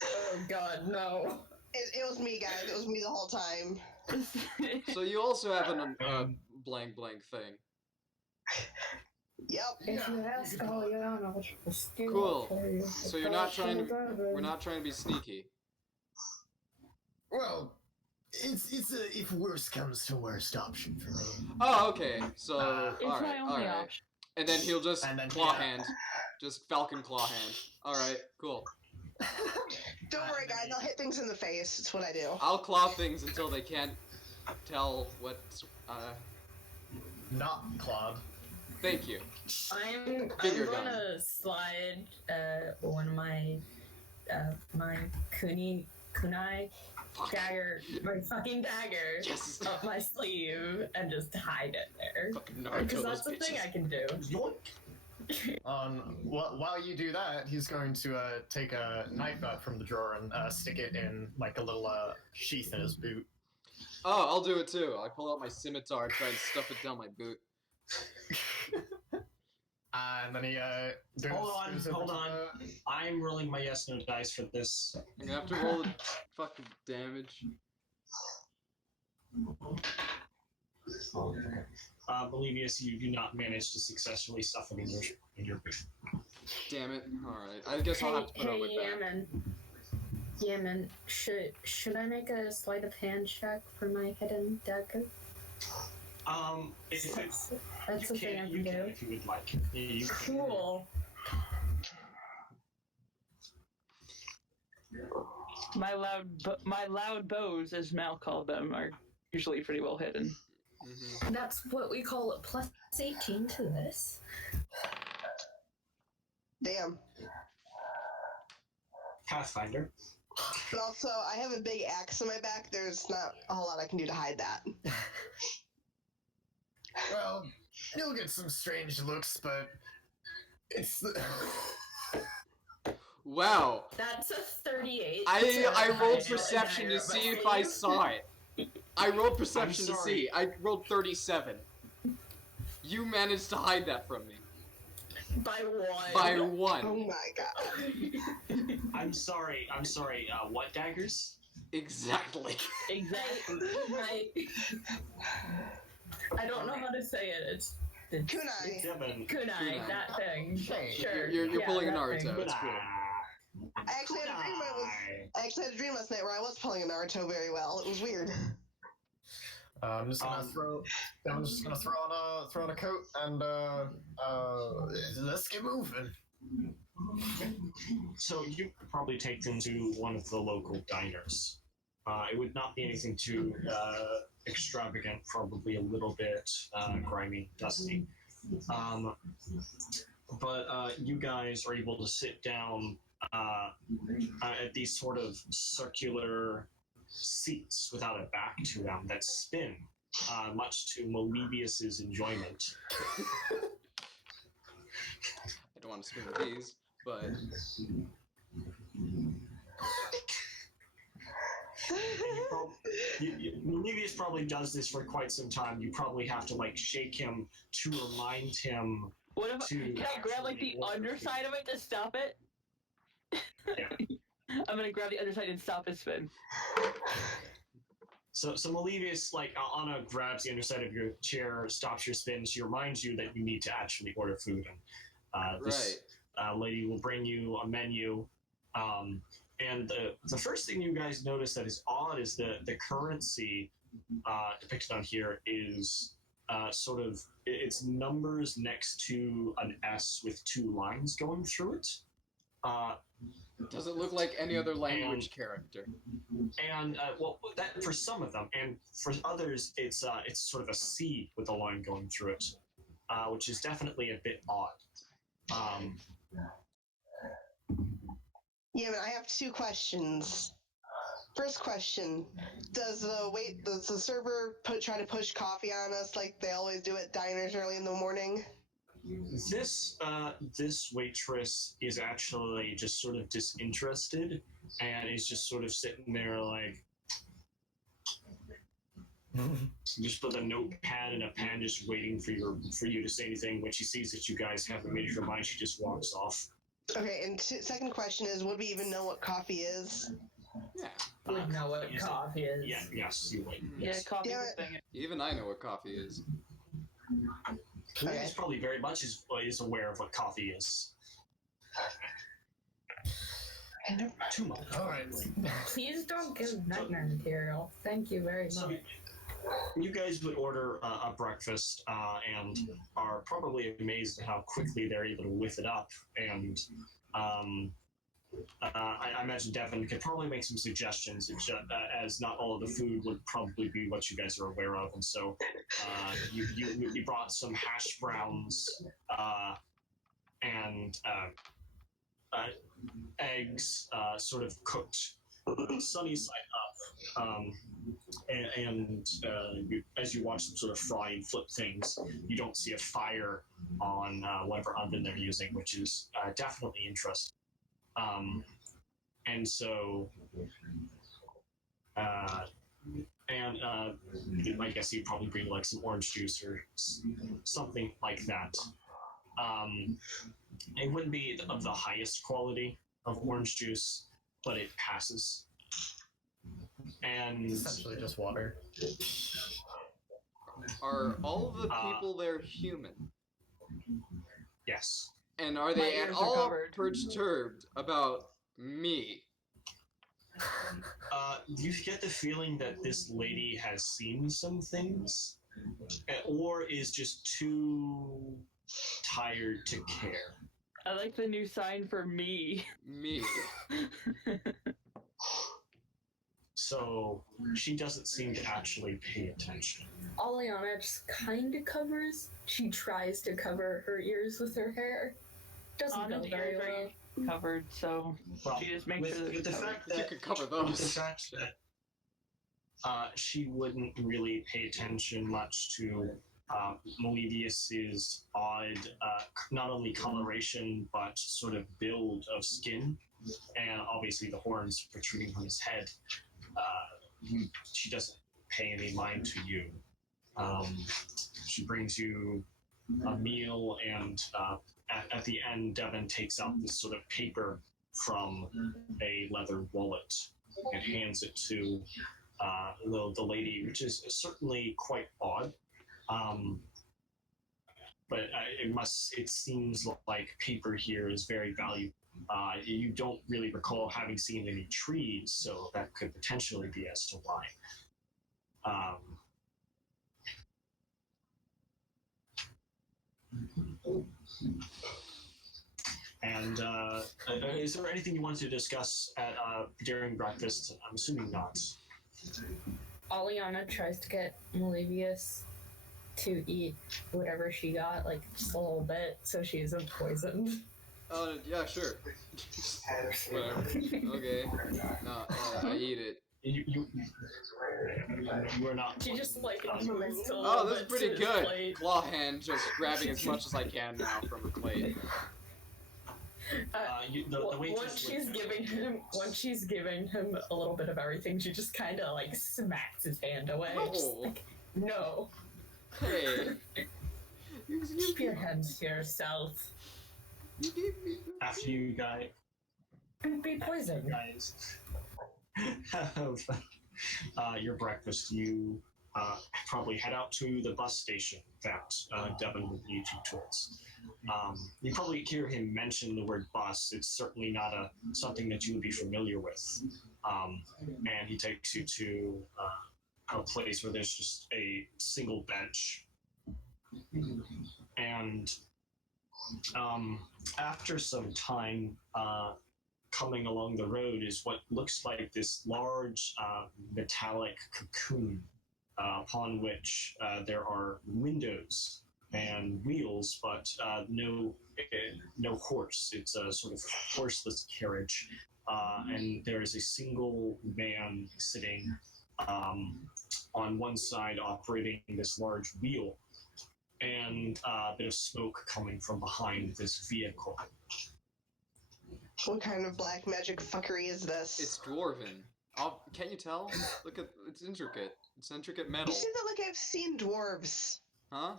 Oh god, no. It was me, guys. It was me the whole time. So you also have a blank thing. Yep. If you ask Aliana, she'll still Cool. tell you. So you're not trying to. We're not trying to be sneaky. Well, it's a if worst comes to worst option for me. Oh, okay. So It's all right, my all only right. option. And then he'll just And then, claw yeah. hand, just falcon claw hand. All right, cool. Don't worry, guys. I'll hit things in the face. It's what I do. I'll claw things until they can't tell what's. Not Claude. Thank you. I'm Finger gun. gonna slide one of my my kunai dagger, my fucking dagger, Yes. up my sleeve and just hide it there. Fucking Naruto. Because Those that's the thing bitches. I can do. While you do that, he's going to take a knife out from the drawer and stick it in like a little sheath in his boot. Oh, I'll do it too. I pull out my scimitar and try and stuff it down my boot. And then he Hold on. I'm rolling my yes no dice for this. I'm gonna have to roll the fucking damage. Bolivius, you do not manage to successfully stuff it in your boot. Damn it. Alright. I guess I'll have to put up with that. Yaman, should I make a sleight of hand check for my hidden dagger? If That's you the thing I you can do. if you would like. You can. Cool. My loud bows, as Mal called them, are usually pretty well hidden. Mm-hmm. That's what we call it. Plus 18 to this. Damn. Pathfinder. But also, I have a big axe on my back. There's not a whole lot I can do to hide that. Well, you'll get some strange looks, but it's the... Wow. That's a 38. I rolled hide perception a to dagger up my see if I sleeve. saw it. I rolled perception to sorry. see. I rolled 37. You managed to hide that from me. By one. By one. Oh my god. I'm sorry. What daggers? Exactly. Exactly. I don't know how to say it. It's Kunai. Devin. kunai, that thing. Sure. You're yeah, pulling a that Naruto. thing. It's cool. I actually had a dream last night where I was pulling a Naruto very well. It was weird. I'm just gonna throw on a coat and let's get moving. So you could probably take them to one of the local diners. It would not be anything too extravagant, probably a little bit grimy, dusty. But you guys are able to sit down at these sort of circular seats without a back to them that spin, much to Malevius's enjoyment. I don't want to spin with these, but Malevius probably does this for quite some time. You probably have to like shake him to remind him. What if To can I grab like the actually order underside of it to stop it? Yeah. I'm gonna grab the underside and stop his spin. So Malevius, like, Anna grabs the underside of your chair, stops your spin. She reminds you that you need to actually order food. And this lady will bring you a menu. And the first thing you guys notice that is odd is the currency depicted on here is sort of, it's numbers next to an S with two lines going through it. doesn't look like any other language character. And well, that for some of them, and for others, it's sort of a C with a line going through it, which is definitely a bit odd. Yeah, but I have two questions. First question: does the server try to push coffee on us like they always do at diners early in the morning? This waitress is actually just sort of disinterested and is just sort of sitting there like just with a notepad and a pen, just waiting for you to say anything. When she sees that you guys haven't made up your mind, she just walks off. Okay, and second question is: would we even know what coffee is? Yeah. Would know what coffee is. Yeah, yes, you would. Yeah, Yes. coffee Damn is it. a thing. Even I know what coffee is. Cornelius probably very much is aware of what coffee is. Too much. All right. Please don't give nightmare material. Thank you very much. So, you guys would order a breakfast and are probably amazed at how quickly they're able to whip it up. And I imagine Devin could probably make some suggestions, as not all of the food would probably be what you guys are aware of. And so you brought some hash browns and eggs, sort of cooked sunny side up. And as you watch them sort of fry and flip things, you don't see a fire on whatever oven they're using, which is definitely interesting. And so, I guess you'd probably bring like some orange juice or something like that. It wouldn't be of the highest quality of orange juice, but it passes. And Essentially just water. Are all of the people there human? Yes. And are My they at ears are all covered. perturbed about me? You get the feeling that this lady has seen some things, or is just too tired to care. I like the new sign for me. Me. So she doesn't seem to actually pay attention. Aliana just kind of covers. She tries to cover her ears with her hair. Doesn't go Anna's very ears well. are covered, so Well, she just makes sure that with the it's covered. fact You that could cover with the those. fact that she wouldn't really pay attention much to Malevius's odd, not only coloration but sort of build of skin, and obviously the horns protruding from his head. She doesn't pay any mind to you. She brings you a meal, and at the end, Devin takes out this sort of paper from a leather wallet and hands it to the lady, which is certainly quite odd. But it seems like paper here is very valuable. You don't really recall having seen any trees, so that could potentially be as to why. And is there anything you wanted to discuss during breakfast? I'm assuming not. Aliana tries to get Malevius to eat whatever she got, like just a little bit, so she isn't poisoned. Yeah, sure. Whatever. Okay. No, I eat it. You are not. She just like moves a Oh, little this is bit pretty to his good. plate. Claw hand, just grabbing as much as I can now from her plate. Once she's giving him a little bit of everything, she just kind of like smacks his hand away. No. Just like, no. Hey. Keep your hands to yourself. You gave me. After you guys Be poisoned. have your breakfast, you probably head out to the bus station that Devin would lead you towards. You probably hear him mention the word bus. It's certainly not something that you would be familiar with. And he takes you to a place where there's just a single bench. And after some time, coming along the road is what looks like this large metallic cocoon upon which there are windows and wheels, but no horse. It's a sort of horseless carriage, and there is a single man sitting on one side operating this large wheel, and a bit of smoke coming from behind this vehicle. What kind of black magic fuckery is this? It's dwarven. Can't you tell? Look at it's intricate. It's intricate metal. You say that like I've seen dwarves. Huh?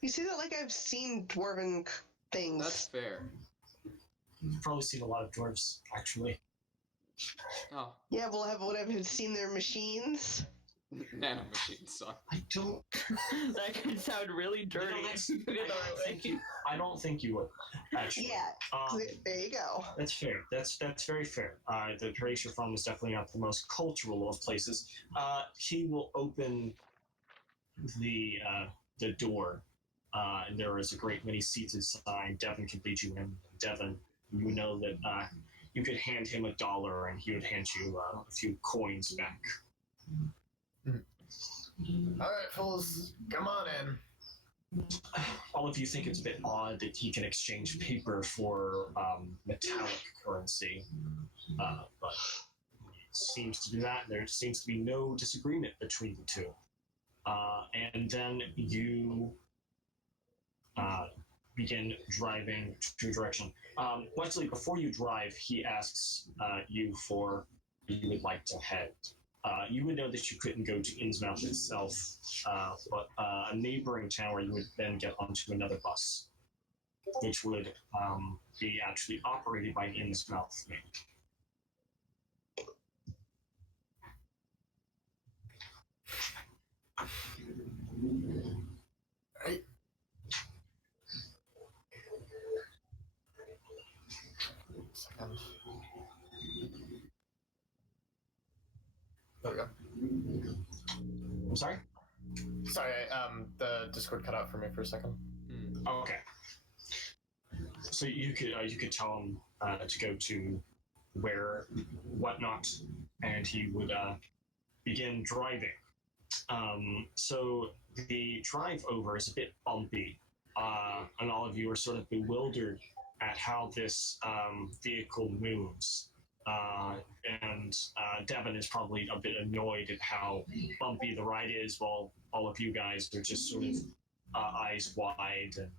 You say that like I've seen dwarven things. That's fair. You've probably seen a lot of dwarves, actually. Oh. Yeah, would I have seen their machines? Nanomachine, son. I don't. That could sound really dirty. I don't think you would. Actually. Yeah. There you go. That's fair. That's very fair. The Horatio farm is definitely not the most cultural of places. He will open the door, and there is a great many seats inside. Devin can lead you in. Devin, you know that you could hand him $1, and he would hand you a few coins back. All right, fellas, come on in. All of you think it's a bit odd that he can exchange paper for metallic currency, but it seems to be that. There seems to be no disagreement between the two. And then you begin driving to a direction. Wesley, before you drive, he asks you for where you would like to head. You would know that you couldn't go to Innsmouth itself, but a neighboring town where you would then get onto another bus, which would be actually operated by Innsmouth. Second. There we go. I'm sorry? Sorry, the Discord cut out for me for a second. Okay. So you could tell him to go to where whatnot, and he would begin driving. So the drive over is a bit bumpy, and all of you are sort of bewildered at how this vehicle moves. And Devin is probably a bit annoyed at how bumpy the ride is, while all of you guys are just sort of eyes wide and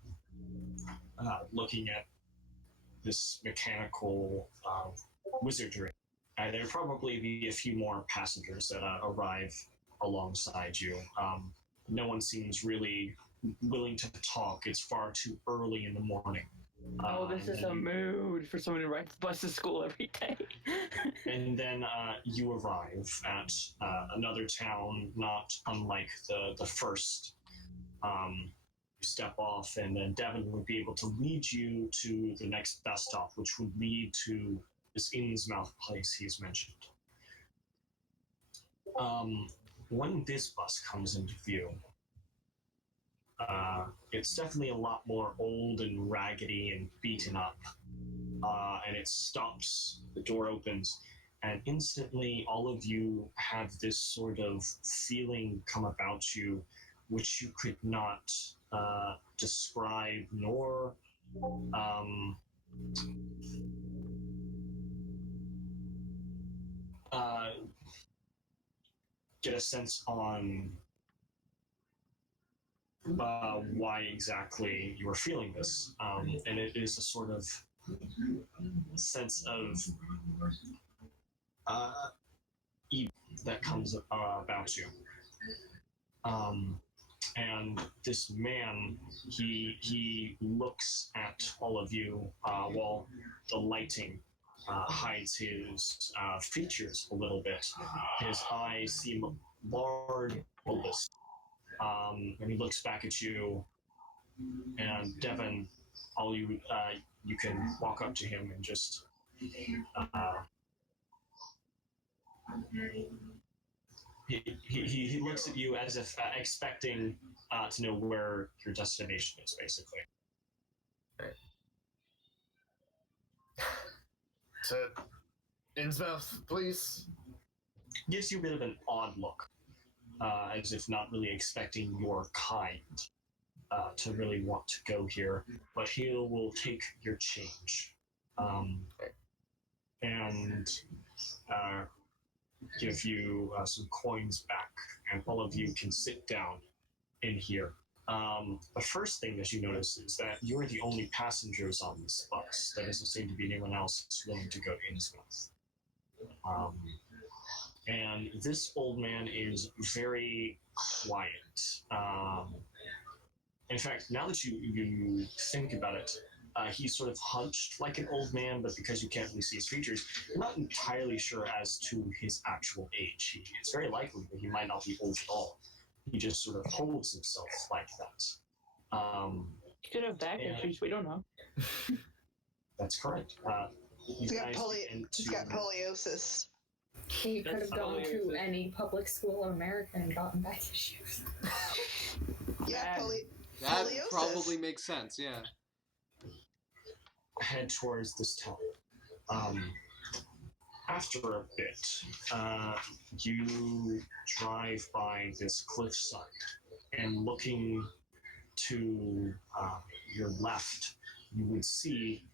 looking at this mechanical wizardry. There'll probably be a few more passengers that arrive alongside you. No one seems really willing to talk. It's far too early in the morning. This is a mood for someone who rides the bus to school every day. And then you arrive at another town, not unlike the first. You step off, and then Devin would be able to lead you to the next bus stop, which would lead to this Innsmouth place he's mentioned. When this bus comes into view, it's definitely a lot more old and raggedy and beaten up. And it stops, the door opens, and instantly all of you have this sort of feeling come about you which you could not describe nor get a sense on why exactly you are feeling this. And it is a sort of sense of evil that comes about you. And this man, he looks at all of you while the lighting hides his features a little bit. His eyes seem large, bulbous. And he looks back at you, and Devin, all you can walk up to him and just he looks at you as if expecting to know where your destination is, basically. To Innsmouth, please. Gives you a bit of an odd look, as if not really expecting your kind to really want to go here, but he will take your change and give you some coins back, and all of you can sit down in here. The first thing that you notice is that you're the only passengers on this bus. There doesn't seem to be anyone else willing to go to Innsmouth. And this old man is very quiet. In fact, now that you think about it, He's sort of hunched like an old man, but because you can't really see his features, you're not entirely sure as to his actual age. It's very likely that he might not be old at all. He just sort of holds himself like that. He could have back issues. We don't know. That's correct. He's got poliosis. He could have That's gone to hilarious. any public school in America and gotten back issues. Yeah, That poliosis. probably makes sense. Yeah. Head towards this town. After a bit, you drive by this cliffside, and looking to your left, you would see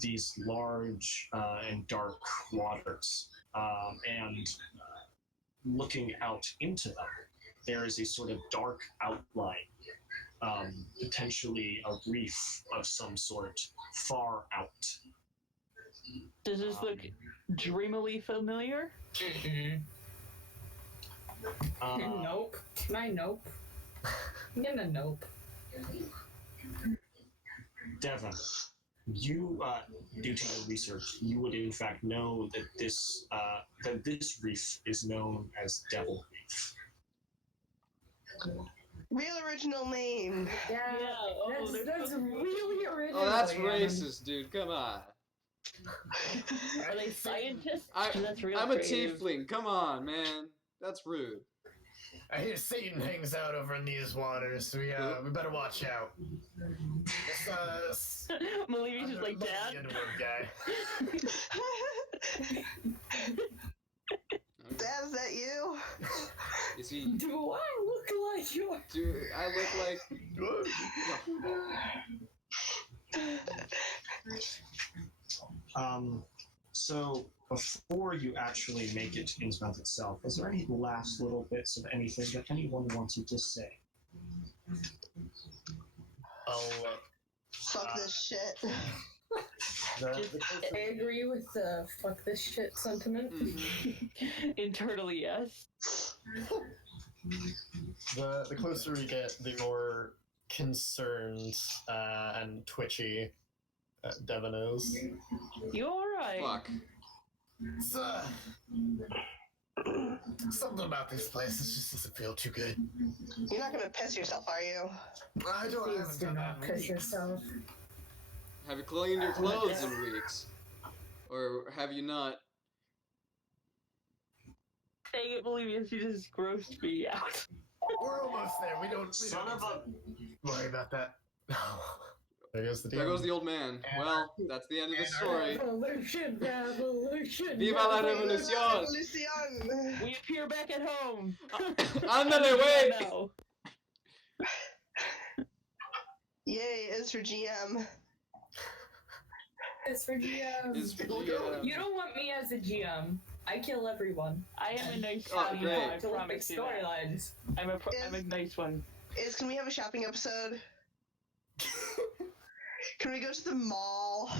these large and dark waters, and looking out into them, there is a sort of dark outline, potentially a reef of some sort far out. Does this look dreamily familiar? Nope. Can I nope? I'm gonna nope. Devon, you, due to your research, you would in fact know that this reef is known as Devil Reef. Real original name. Yeah, oh, that's really original. Oh, that's yeah. racist, dude. Come on. Are they scientists? That's real I'm a creative. tiefling. Come on, man. That's rude. I hear Satan hangs out over in these waters. We better watch out. Malivi's just like, the Dad? Underworld guy. Dad, is that you? Is he? Do I look like you? Do I look like? So before you actually make it into the mouth itself, is there any last little bits of anything that anyone wants you to say? Fuck this shit. I agree with the fuck this shit sentiment. Internally, yes. The closer we get, the more concerned and twitchy Devon is. You alright? Fuck. It's, something about this place just doesn't feel too good. You're not gonna piss yourself, are you? I Please do not piss yourself. Have you cleaned your clothes in weeks? Or have you not? Dang it, Olivia, she just grossed me out. We're almost there. We don't worry about that. There goes the DM. There goes the old man. Well, that's the end of the story. Revolution. Viva la revolución! Revolution! We appear back at home. Ándale, wey! No. Yay, it's for GM. It's for GM. Is for GM. You don't want me as a GM. I kill everyone. I am a nice Oh, one. great. I To look at promise you that. storylines. I'm a nice one. Can we have a shopping episode? Can we go to the mall?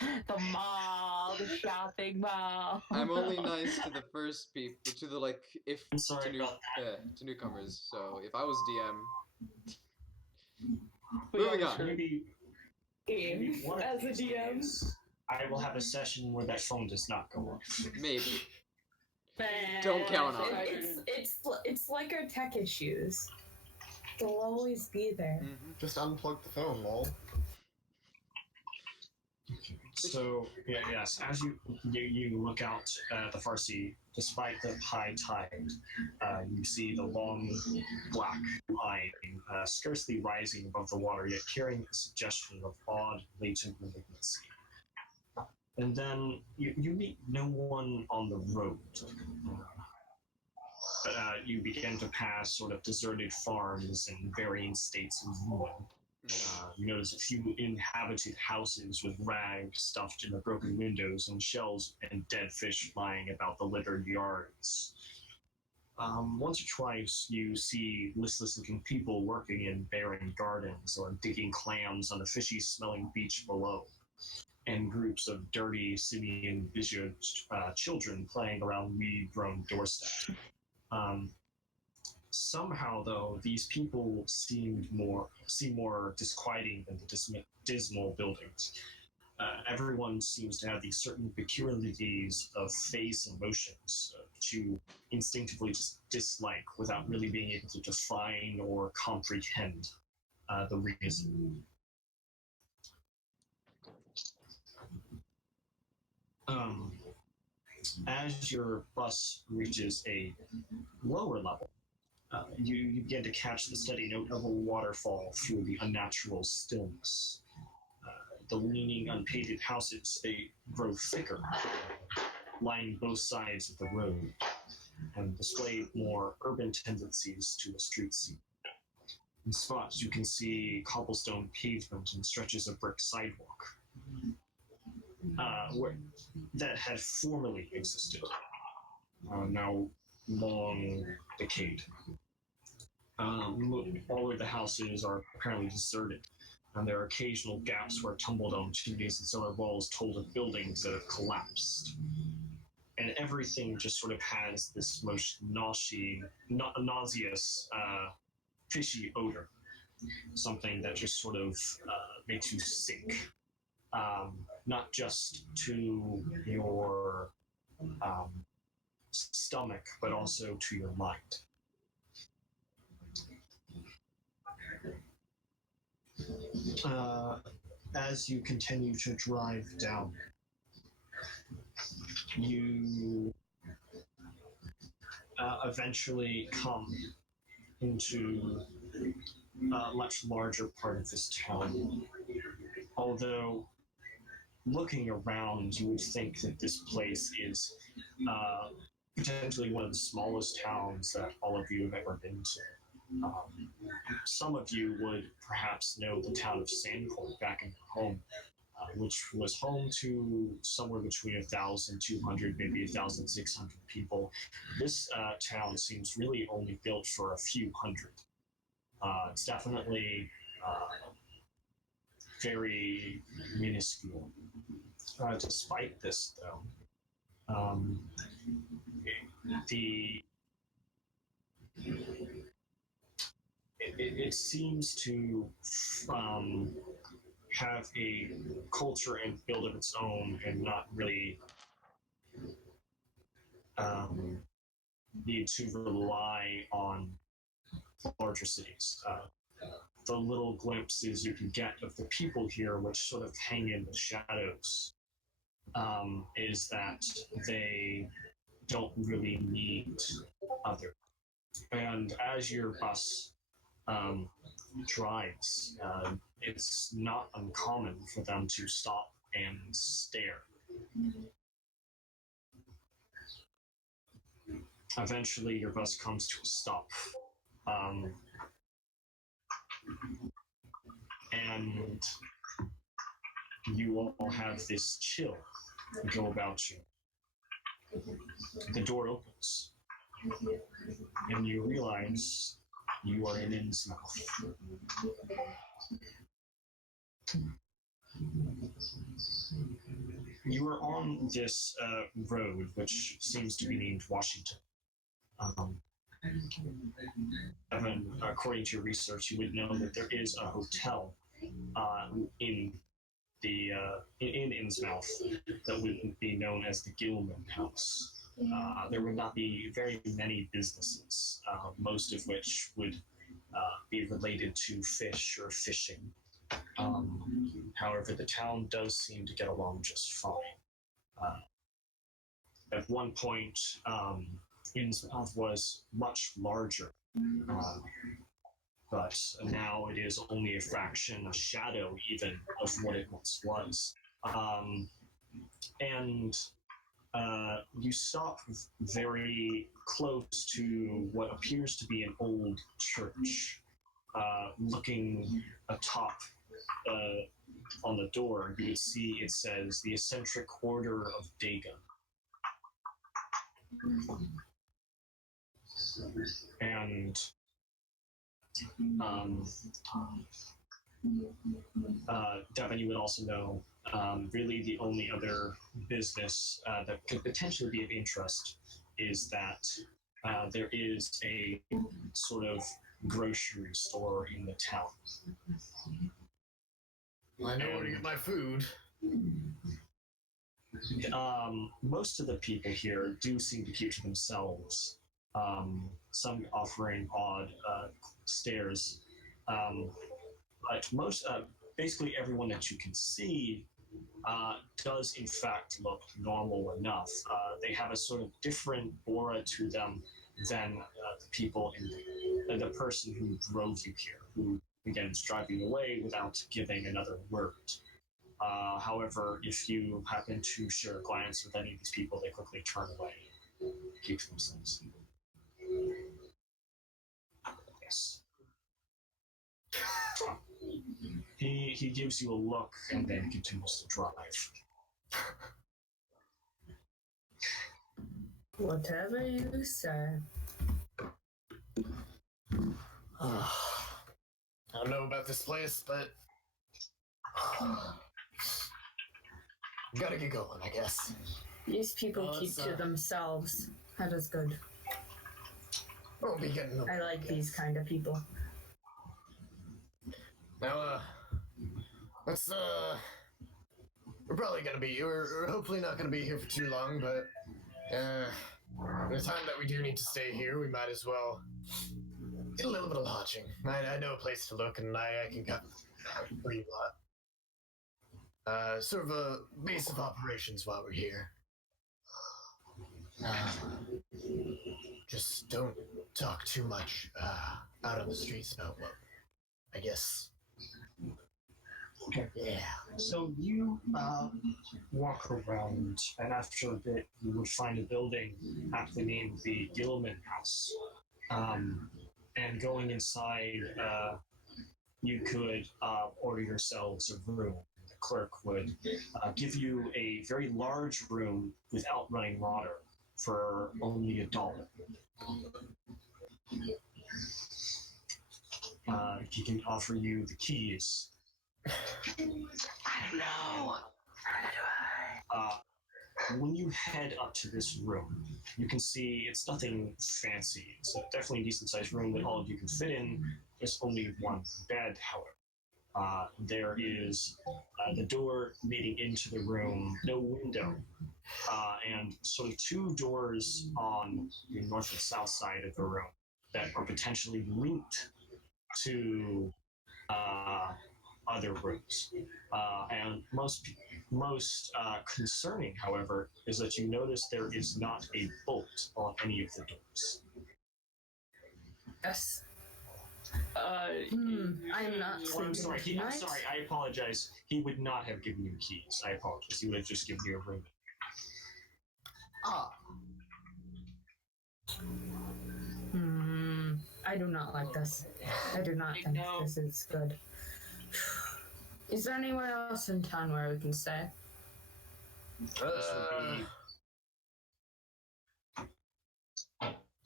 The mall, the shopping mall. I'm only nice to the first people, to the like, if I'm sorry to, about to newcomers. So if I was DM, We moving all on. sure- Maybe one of As a these DM. days, I will have a session where that phone does not go off. maybe. Don't count on it. It's like our tech issues. They'll always be there. Just unplug the phone, lol. So yes, as you look out at the Farsi, despite the high tide, you see the long black line scarcely rising above the water, yet carrying a suggestion of odd latent malignancy. And then you meet no one on the road. You begin to pass sort of deserted farms in varying states of ruin. You notice a few inhabited houses with rags stuffed in the broken windows and shells and dead fish lying about the littered yards. Once or twice, you see listless-looking people working in barren gardens or digging clams on the fishy-smelling beach below, and groups of dirty, simian-visaged children playing around weed-grown doorsteps. Somehow, though, these people seem more disquieting than the dismal buildings. Everyone seems to have these certain peculiarities of face and motions that you instinctively just dislike without really being able to define or comprehend the reason. As your bus reaches a lower level, you begin to catch the steady note of a waterfall through the unnatural stillness. The leaning, unpainted houses, they grow thicker, lining both sides of the road, and display more urban tendencies to the street scene. In spots, you can see cobblestone pavement and stretches of brick sidewalk that had formerly existed, now long decayed. All of the houses are apparently deserted, and there are occasional gaps where tumble-down chimneys and cellar walls told of buildings that have collapsed. And everything just sort of has this most nauseous, fishy odor. Something that just sort of makes you sick. Not just to your stomach, but also to your mind. As you continue to drive down, you eventually come into a much larger part of this town. Although, looking around, you would think that this place is potentially one of the smallest towns that all of you have ever been to. Some of you would perhaps know the town of Sandcourt back in home, which was home to somewhere between 1,200, maybe 1,600 people. This town seems really only built for a few hundred. It's definitely very minuscule. Despite this, though, it seems to have a culture and build of its own, and not really need to rely on larger cities. The little glimpses you can get of the people here, which sort of hang in the shadows, is that they don't really need other. And as your bus drives, it's not uncommon for them to stop and stare. Eventually, your bus comes to a stop. And you all have this chill go about you. The door opens, and you realize you are in Innsmouth. You are on this road, which seems to be named Washington. Evan, according to your research, you would know that there is a hotel in Innsmouth that would be known as the Gilman House. There would not be very many businesses, most of which would be related to fish or fishing. However, the town does seem to get along just fine. At one point, Innsmouth was much larger, but now it is only a fraction, a shadow even, of what it once was. And you stop very close to what appears to be an old church. Looking atop on the door, you would see it says the Eccentric Order of Dagon. And Devin, you would also know, really the only other business that could potentially be of interest is that there is a sort of grocery store in the town. I know where to get my food. Most of the people here do seem to keep to themselves. Some offering odd stares, but basically everyone that you can see does in fact look normal enough. They have a sort of different aura to them than the people in the person who drove you here, who again is driving away without giving another word. However, if you happen to share a glance with any of these people, they quickly turn away and keep to themselves. Yes. He gives you a look and then continues to drive. Whatever you say. I don't know about this place, but gotta get going, I guess. These people keep to themselves. That is good. Won't be getting I like these kind of people. Now, let's, we're probably gonna be, we're hopefully not gonna be here for too long, but, the time that we do need to stay here, we might as well get a little bit of lodging. I know a place to look, and I can come for you lot. Sort of a base of operations while we're here. Just don't talk too much, out on the streets about what, I guess. Okay. Yeah. So you walk around, and after a bit, you would find a building aptly named the Gilman House. And going inside, you could order yourselves a room. The clerk would give you a very large room without running water for only $1. He can offer you the keys. I don't know. When you head up to this room, you can see it's nothing fancy. It's definitely a decent-sized room that all of you can fit in. There's only one bed, however. There is the door leading into the room, no window, and sort of two doors on the north and south side of the room that are potentially linked to other rooms. And most concerning, however, is that you notice there is not a bolt on any of the doors. Yes. I am not sleeping tonight. I'm sorry, I apologize. He would not have given you keys. I apologize. He would have just given you a room. I do not like this. I do not think this is good. Is there anywhere else in town where we can stay?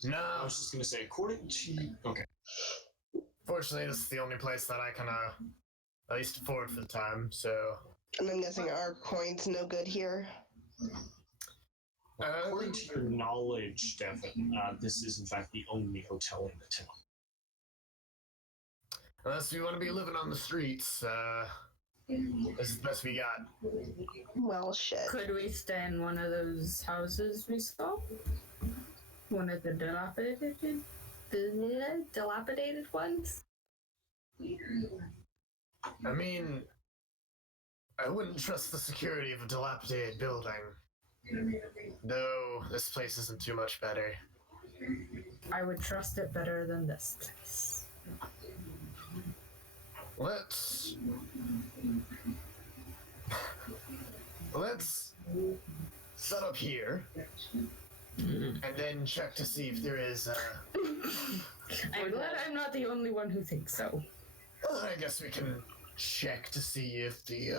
No. I was just going to say, according to... Okay. Fortunately, this is the only place that I can, at least afford for the time, so... And I'm guessing our coin's no good here. According to your knowledge, Devin, this is in fact the only hotel in the town. Unless we want to be living on the streets, this is the best we got. Well, shit. Could we stay in one of those houses we saw? One of the dilapidated ones? I mean, I wouldn't trust the security of a dilapidated building. No, this place isn't too much better. I would trust it better than this place. Let's set up here and then check to see if there is I'm glad I'm not the only one who thinks so. I guess we can check to see if the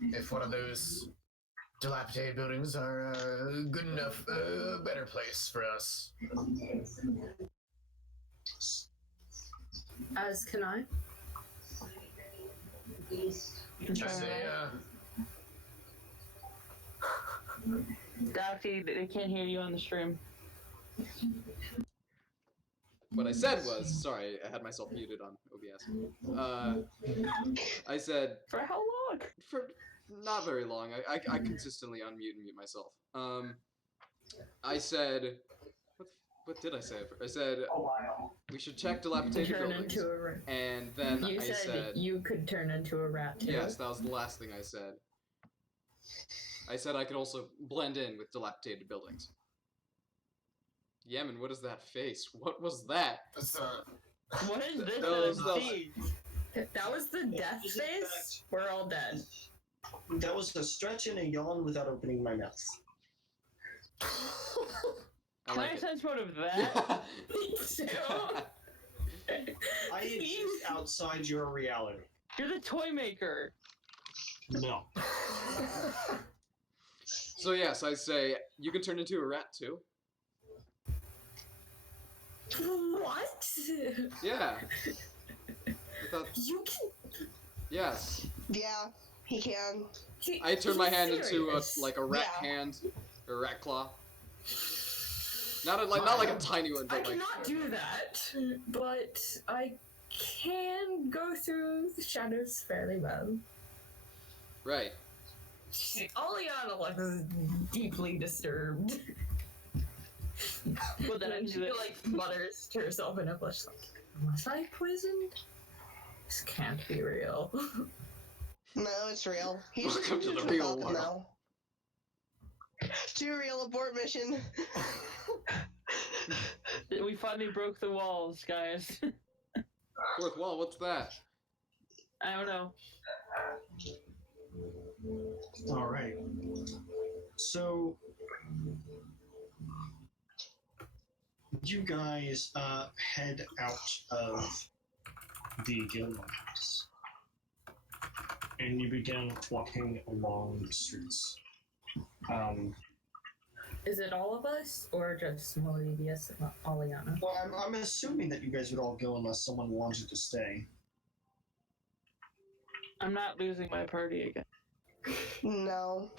if one of those dilapidated buildings are good enough, better place for us. As can I. Doxy, they can't hear you on the stream. What I said was, sorry, I had myself muted on OBS. I said, For how long? for not very long. I consistently unmute and mute myself. I said, what did I say? I said we should check dilapidated Turn buildings, into a rat. and then You I said you could turn into a rat too. yes. That was the last thing I said. I said I could also blend in with dilapidated buildings. Yemen, what is that face? What was that? It's, What is this? That was- that was- See? That was the death Is it face. We're all dead. That was a stretch and a yawn without opening my mouth. I Can like I it. sense motive that? Me too. I exist outside your reality. You're the toy maker. No. So yes, I say you can turn into a rat too. What? Yeah. I thought, You can. yes. Yeah, he can. I turned my hand into serious. a rat Yeah. hand, or a rat claw. Not like a tiny one, I but like cannot do that, but I can go through the shadows fairly well. right. Oleana looks deeply disturbed. Well, then I And can she do it. like mutters to herself in a blush, like, was I poisoned? This can't be real. No, it's real. He's Welcome to the just real Falcon world. now. Too real, abort mission. We finally broke the walls, guys. Fourth wall, what's that? I don't know. All right. So you guys head out of the Gilmore house, and you begin walking along the streets. Is it all of us, or just Molivius and Oleana? Well, I'm assuming that you guys would all go unless someone wanted to stay. I'm not losing my party again. No.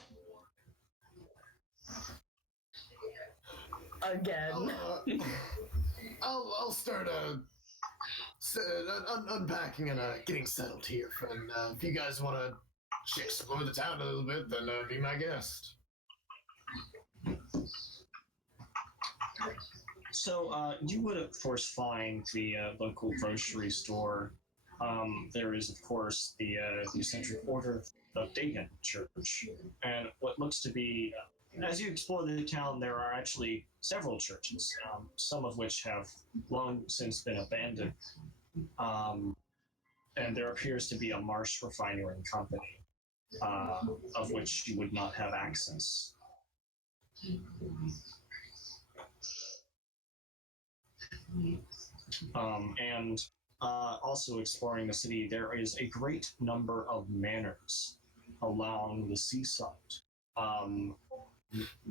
Again. I'll start unpacking and getting settled here. And if you guys want to explore the town a little bit, then be my guest. So you would, of course, find the local grocery store. There is, of course, the eccentric Order of Dagon Church, and what looks to be, as you explore the town, there are actually several churches, some of which have long since been abandoned, and there appears to be a marsh refinery company, of which you would not have access. And also exploring the city, there is a great number of manors along the seaside,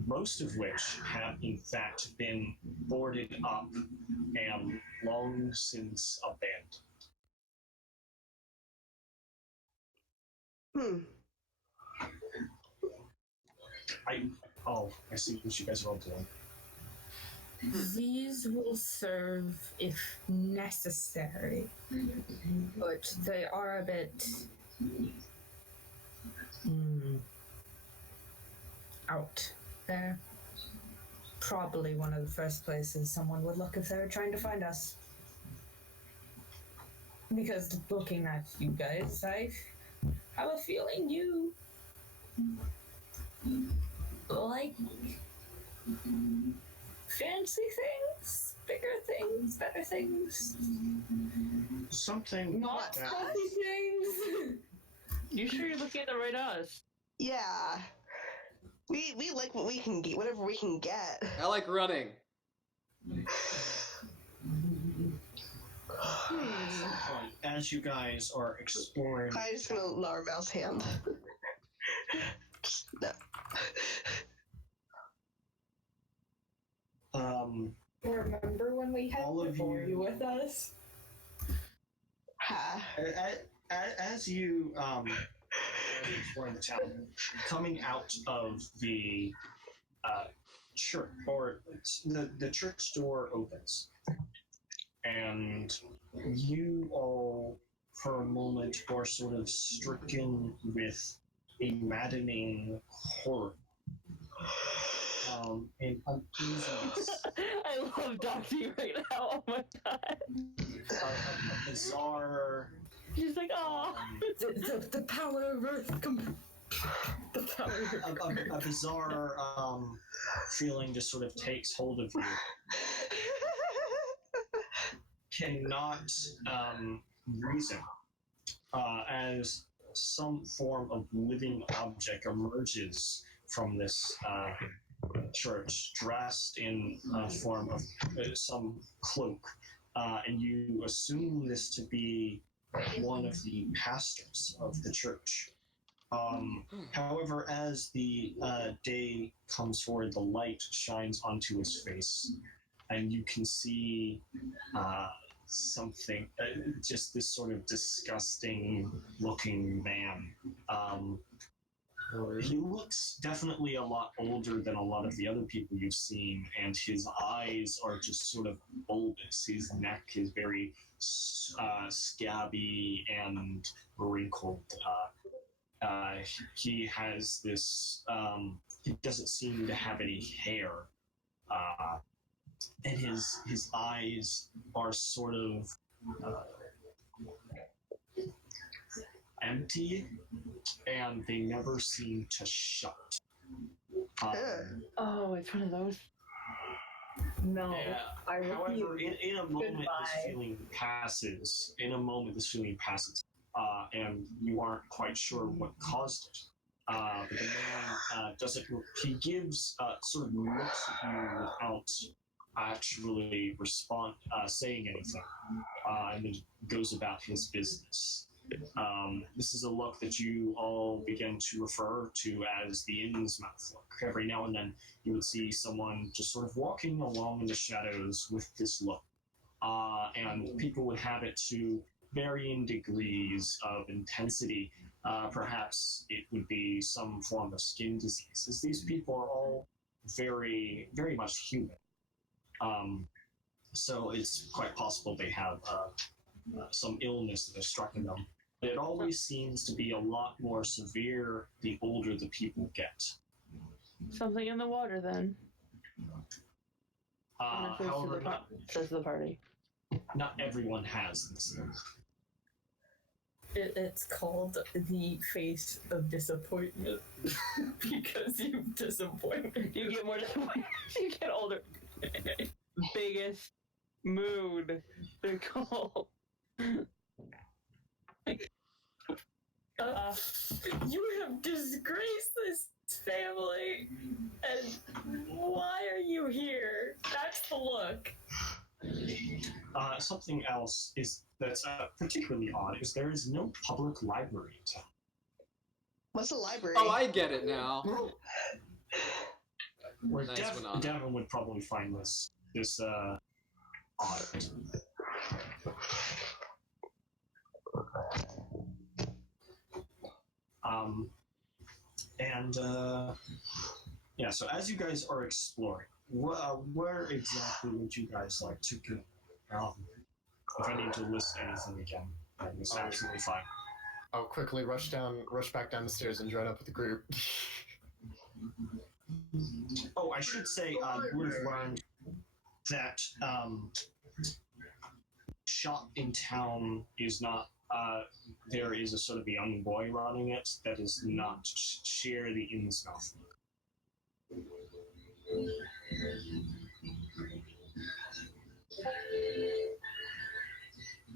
most of which have in fact been boarded up and long since abandoned. I see what you guys are all doing. These will serve if necessary, but they are a bit out there. Probably one of the first places someone would look if they were trying to find us. Because looking at you guys, I have a feeling you like fancy things, bigger things, better things. Something Not that- fluffy things. You sure you're looking at the right us? Yeah. We like what we can get, whatever we can get. I like running. As you guys are exploring, I'm just gonna lower mouse hand. No. Remember when we had All the of boy you- with us? Ha. as you exploring the town, coming out of the church, or the church door opens, and you all, for a moment, are sort of stricken with a maddening horror and uneasiness. I love Doxy right now. Oh my god. A bizarre. She's like, oh. The power of Earth. The power of Earth. A bizarre feeling just sort of takes hold of you. Cannot reason as some form of living object emerges from this church, dressed in a form of some cloak, and you assume this to be one of the pastors of the church. However, as the day comes forward, the light shines onto his face, and you can see something, just this sort of disgusting looking man. He looks definitely a lot older than a lot of the other people you've seen, and his eyes are just sort of bulbous. His neck is very scabby and wrinkled. He has this, he doesn't seem to have any hair. And his eyes are sort of empty, and they never seem to shut. Oh, it's one of those. No, Yeah. I would However, be. in a moment, Goodbye. this feeling passes. And you aren't quite sure what caused it. But the man doesn't. He gives sort of looks at you without actually saying anything, and then goes about his business. This is a look that you all begin to refer to as the Innsmouth look. Every now and then, you would see someone just sort of walking along in the shadows with this look, and people would have it to varying degrees of intensity. Perhaps it would be some form of skin disease, as these people are all very, very much human. So it's quite possible they have some illness that has struck them. But it always seems to be a lot more severe the older the people get. Something in the water, then. However, Says the party. not everyone has this. It's called the face of disappointment because you've disappointed. You get more disappointed. You get older. Biggest mood. They're called. You have disgraced this family, and why are you here? That's the look. Something else that's particularly odd is there is no public library in town. What's a library? Oh, I get it now. Where Nice one, Devin would probably find this odd. Yeah, so as you guys are exploring, where exactly would you guys like to go? If I need to list anything again, it's absolutely fine. I'll quickly rush back down the stairs and join up with the group. Oh, I should say, you would have learned that shop in town is not. There is a sort of young boy running it that is not share the Innsmouth.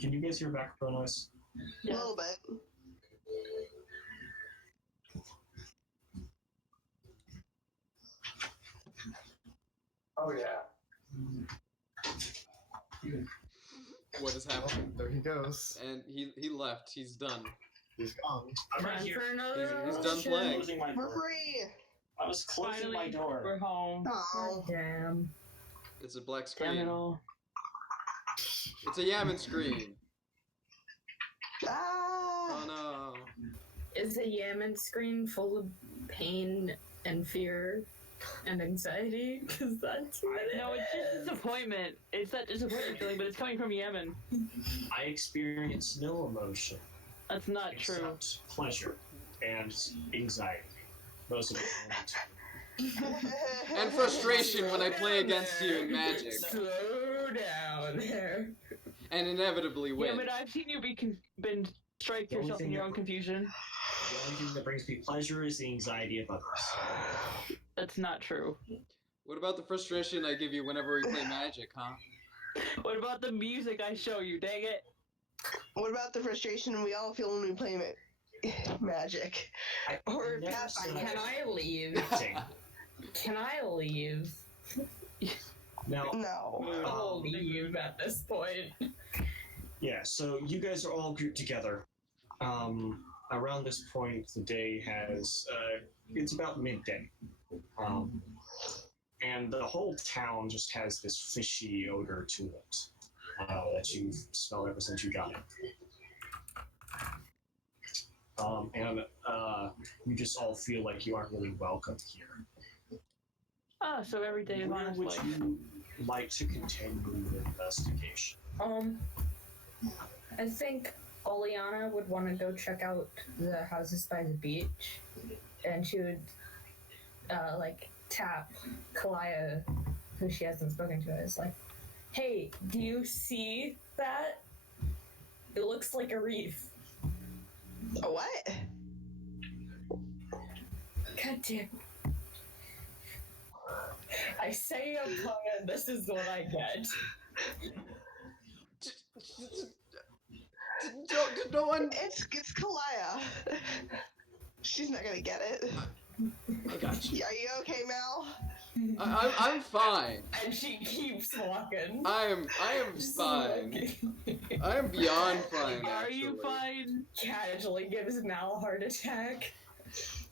Can you guys hear background noise? A little bit. Oh yeah. What is happening? There he goes. And he left. He's done. He's gone. I'm right Time here. for another He's done ocean. playing. Closing my door. Hurry! I was closing my door. We're home. Oh. Damn. It's a black Damn it screen. all. It's a Yammon screen. Ah! Oh no. Is the Yaman screen full of pain and fear? And anxiety, because that's what it No, it's just disappointment. It's that disappointment feeling, but it's coming from Yemen. I experience no emotion That's not true. except pleasure and anxiety. Most of the moment. And frustration when I play against you in Magic. Slow down there. And inevitably win. Yeah, but I've seen you been strike The only yourself in thing your that- own confusion. The only thing that brings me pleasure is the anxiety of others. That's not true. What about the frustration I give you whenever we play Magic, huh? What about the music I show you? Dang it! What about the frustration we all feel when we play Magic? Or never Pathfinder. said- Can I leave? Acting. Can I leave? Now, No. I'll leave at this point. yeah, so you guys are all grouped together. Around this point, the day has, it's about midday. And the whole town just has this fishy odor to it that you've smelled ever since you got it. You just all feel like you aren't really welcome here. Ah, so every day is Where honest would life. you like to continue your investigation? I think Oleana would want to go check out the houses by the beach, and she would, tap Kalaya, who she hasn't spoken to, is like, hey, do you see that? It looks like a reef. A what? God damn. I say a pun and this is what I get. No one. It's Kalaya. She's not gonna get it. I got you. Are you okay, Mel? I'm fine. And she keeps walking. I am fine. I am beyond fine. Are you actually. fine? Casually gives Mal a heart attack. She's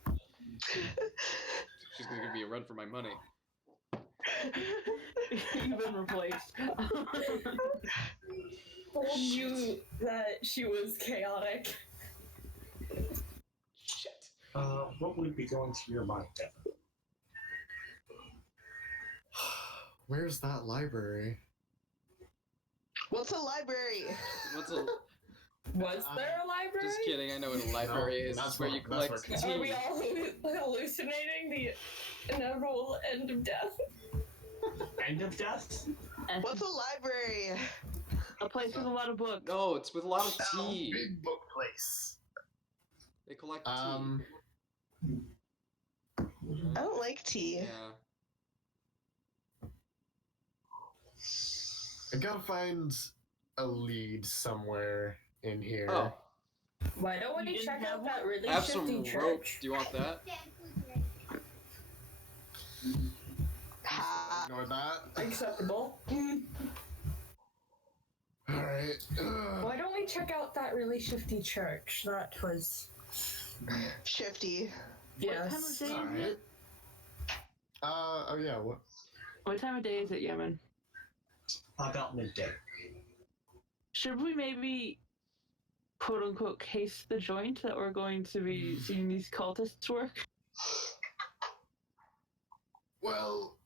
gonna give me a run for my money. You've been replaced. Told you that she was chaotic. Shit. What would be going through your mind, Devin? Where's that library? What's a library? What's a? Was there a library? Just kidding. I know what a library is. that's It's where what- you that's collect what- tea. Are we all hallucinating the inevitable end of death? End of death? And What's a library? a place with a lot of books. No, it's with a lot of tea. Big book place. They collect tea. I don't like tea. Yeah. I gotta find a lead somewhere in here. Oh, Why don't we You didn't check have out that really I have some shifty rope. church? Do you want that? Ha. Ignore that. Acceptable. Alright. Why don't we check out that really shifty church? That was Shifty. What time of yes. day is Alright. it? Oh yeah, what? What time of day is it, Yemen? About midday. Should we maybe, quote unquote, case the joint that we're going to be seeing these cultists work? Well,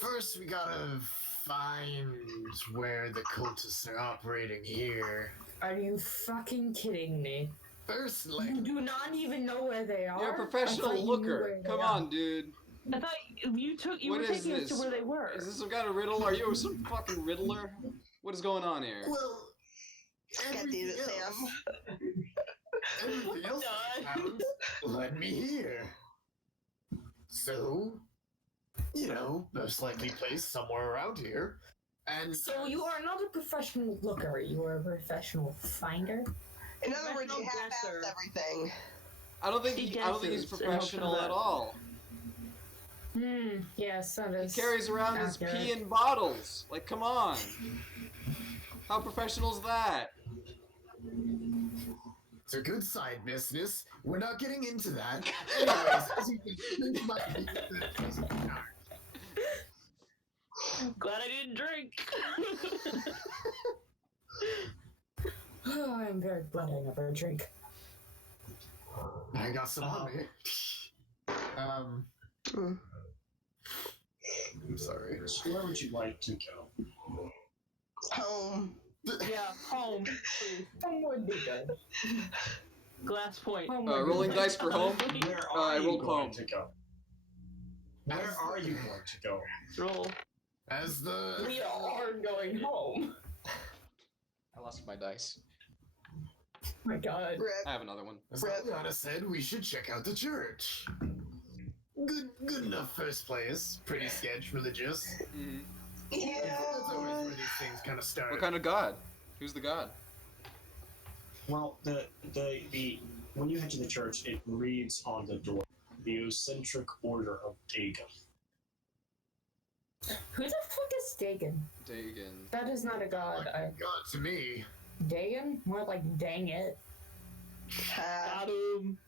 first we gotta find where the cultists are operating here. Are you fucking kidding me? First, like, You do not even know where they are. You're a I professional thought you knew looker. where they Come are. on, dude. I thought you What were is taking us to this? where they were. Is this some kind of riddle? Are you some fucking riddler? What is going on here? well, God damn everything it, else, Sam. everything else I found led me here. So, most likely placed somewhere around here. And So you are not a professional looker. You are a professional finder. In other words, you Professional half-assed guesser. everything. I don't think He I don't think he's guesses and hopes for professional the at best. all. Yes, that He is. carries around his accurate. pee in bottles. Like, come on. How professional is that? it's a good side business. We're not getting into that. Anyways, as you can see, this might be the place of the town. Glad I didn't drink. I'm very glad I never drink. I got some on me. Hmm. I'm sorry. So where would you like to go? Home. Yeah, home, please. Home would be good. Glass point. Home would be Rolling good. dice for home. Where I are you rolled going home. to go? Where are you going to go? Roll. As the We are going home. I lost my dice. Oh my god. Rip. I have another one. as Eliana said, we should check out the church. Good enough first place. Pretty sketch, religious. Mm-hmm. Yeah. That's always where these things kind of start. What kind of god? Who's the god? Well, the when you head to the church, it reads on the door, the eccentric order of Dagon. Who the fuck is Dagon? Dagon. That is not a god. God to me. Dagon? More like dang it. Uh, Got him.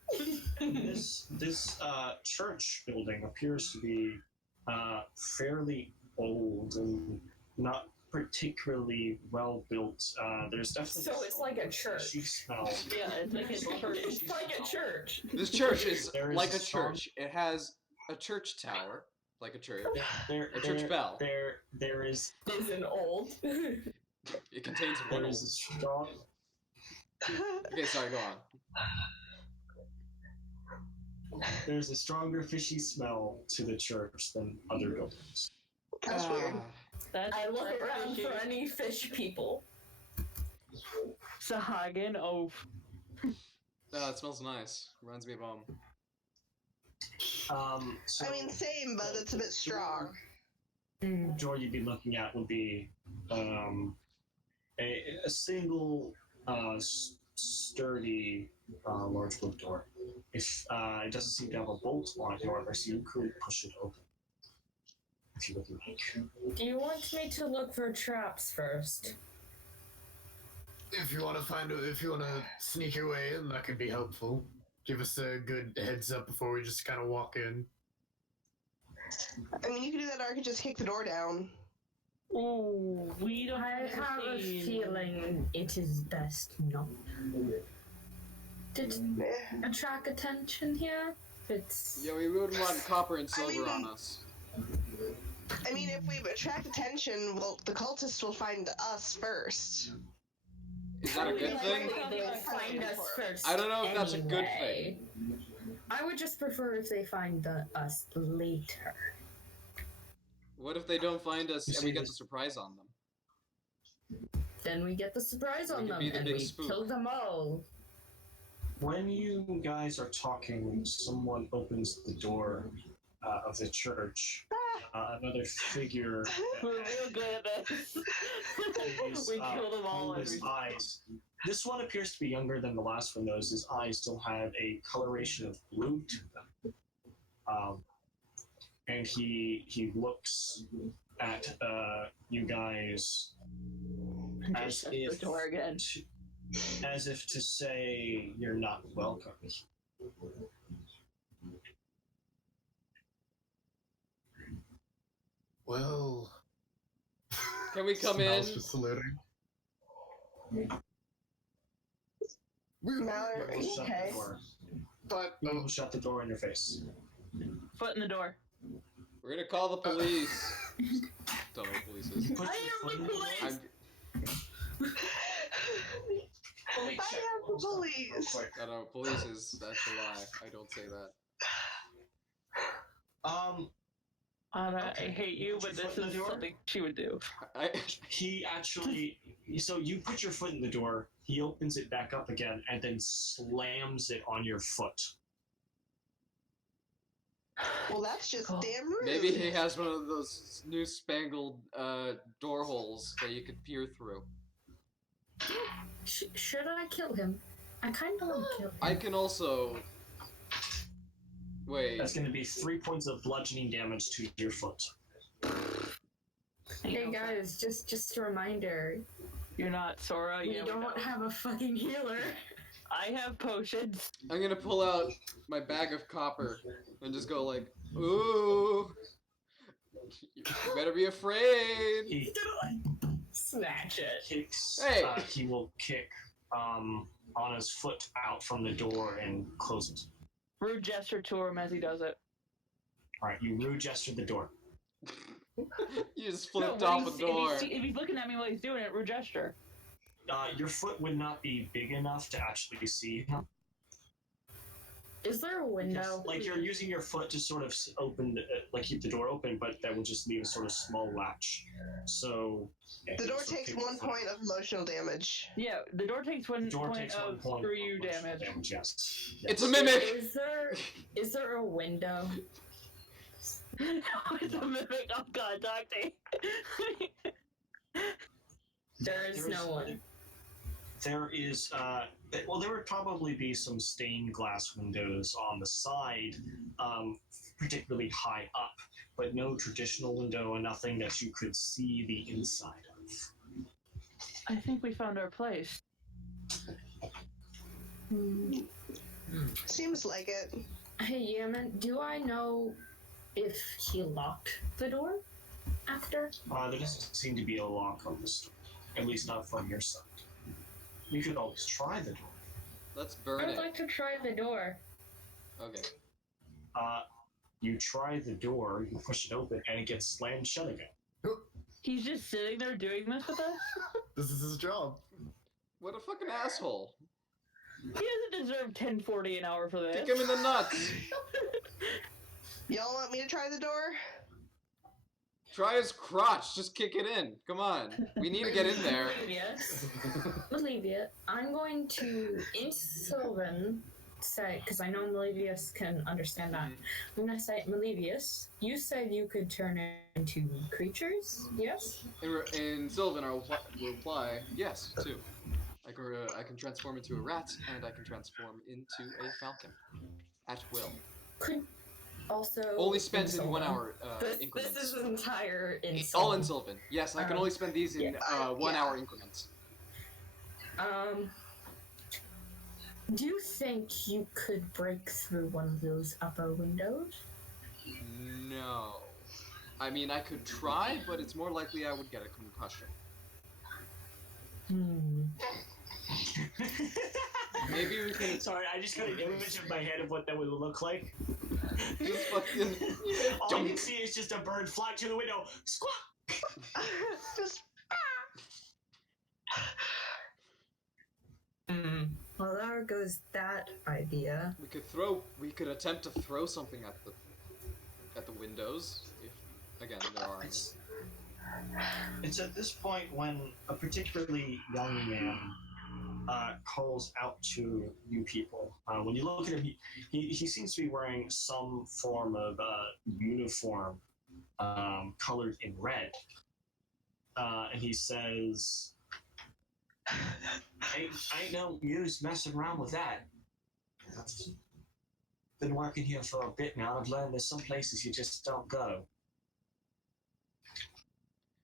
This church building appears to be fairly old and not particularly well built. There's definitely So it's like a church. fishy smell. Yeah, it's like a church. It's like a church. This church is There is like a some- church. It has a church tower, like a church. A church bell. There is Isn't old. It contains there one. is a strong Okay, sorry, go on. there's a stronger fishy smell to the church than other buildings. That's weird. That's I look that's around fishy. for any fish people. Sahagin Oaf. It smells nice. Reminds me of So I mean, same, but it's a bit strong. Mm. door you'd be looking at would be a single sturdy large wood door. If it doesn't seem to have a bolt on it, however, so you could push it open if you would like. Do you want me to look for traps first? If you want to sneak your way in, that could be helpful. Give us a good heads up before we just kind of walk in. I mean, you could do that, or I could just kick the door down. Ooh, we don't I have a feeling it is best not. Did attract attention here? It's Yeah, we wouldn't want copper and silver on us. I mean, if we attract attention, well, the cultists will find us first. Is that a good thing? They'll find us first. I don't know if that's a good anyway. I would just prefer if they find us later. What if they don't find us You and see we get this- the surprise on them? Then we get the surprise We on could them be the and big we spook. kill them all. When you guys are talking, someone opens the door of the church. Another figure We're real good at this. is, We killed them all. his every- eyes. This one appears to be younger than the last one, though, as his eyes still have a coloration of blue to them. And he looks at you guys Just as shut if the door again. as if to say you're not welcome. Well, Can we come in? smells just saluting. Mallory, You will shut okay. the door. But You will shut the door in your face. Foot in the door. We're gonna call the police. Don't know what police is. Put your foot in the door. I'm, I have the police. Quick. I don't know what police is. That's a lie. I don't say that. Anna, Okay. I hate you, Put but your this foot in is the door. something she would do. He actually. So you put your foot in the door. He opens it back up again and then slams it on your foot. Well, that's just Oh. damn rude. Maybe he has one of those new spangled door holes that you could peer through. Should I kill him? I kind of want to kill him. I can also. Wait. That's going to be 3 points of bludgeoning damage to your foot. Hey guys, just a reminder, You're not Sora. we Yeah, we don't know. have a fucking healer. I have potions. I'm gonna pull out my bag of copper and just go like, ooh. You better be afraid. He Snatch it. kicks. Hey! He will kick on his foot out from the door and close it. Rude gesture to him as he does it. All right, you rude gesture the door. You just No, flipped when off he's- a door. If he's looking at me while he's doing it, gesture. Your foot would not be big enough to actually see him. Is there a Because, window? like, you're using your foot to sort of open, like, keep the door open, but that would just leave a sort of small latch. So... The door takes 1 point of emotional damage. Yeah, the door takes one point one of point screw of you emotional damage. Yes. It's a mimic! Is there a window? It's a mimic. Oh god, Doctor. There is no one. There is, well, there would probably be some stained glass windows on the side, particularly high up, but no traditional window and nothing that you could see the inside of. I think we found our place. Seems like it. Hey, Yaman, do I know if he locked the door after? There doesn't seem to be a lock on this door, at least not from your side. You could always try the door. Let's burn I'd it. like to try the door. Okay. You try the door, you push it open, and it gets slammed shut again. He's just sitting there doing this with us? This is his job. What a fucking asshole. He doesn't deserve 1040 an hour for this. Kick him in the nuts. Y'all want me to try the door? Try his crotch. Just kick it in. Come on. We need to get in there. Yes. Olivia, I'm going to, in Sylvan, say, because I know Malevius can understand that. I'm going to say, Malevius, you said you could turn into creatures, yes? In Sylvan, I'll reply yes, too. I can transform into a rat, and I can transform into a falcon. At will. Could also... Only spent in Sylvan. 1 hour This increments. is entire in All Sylvan. in Sylvan. Yes, I can only spend these in 1 hour increments. Do you think you could break through one of those upper windows? No. I mean, I could try, but it's more likely I would get a concussion. Maybe we can... Sorry, I just got an image in my head of what that would look like. Just fucking... All you can see is just a bird fly to the window. Squawk! Just Well, there goes that idea. We could attempt to throw something at the windows. If, again, there are any. It's at this point when a particularly young man calls out to you people. When you look at him, he seems to be wearing some form of uniform colored in red. And he says, ain't no use messing around with that. I've been working here for a bit now. I've learned there's some places you just don't go.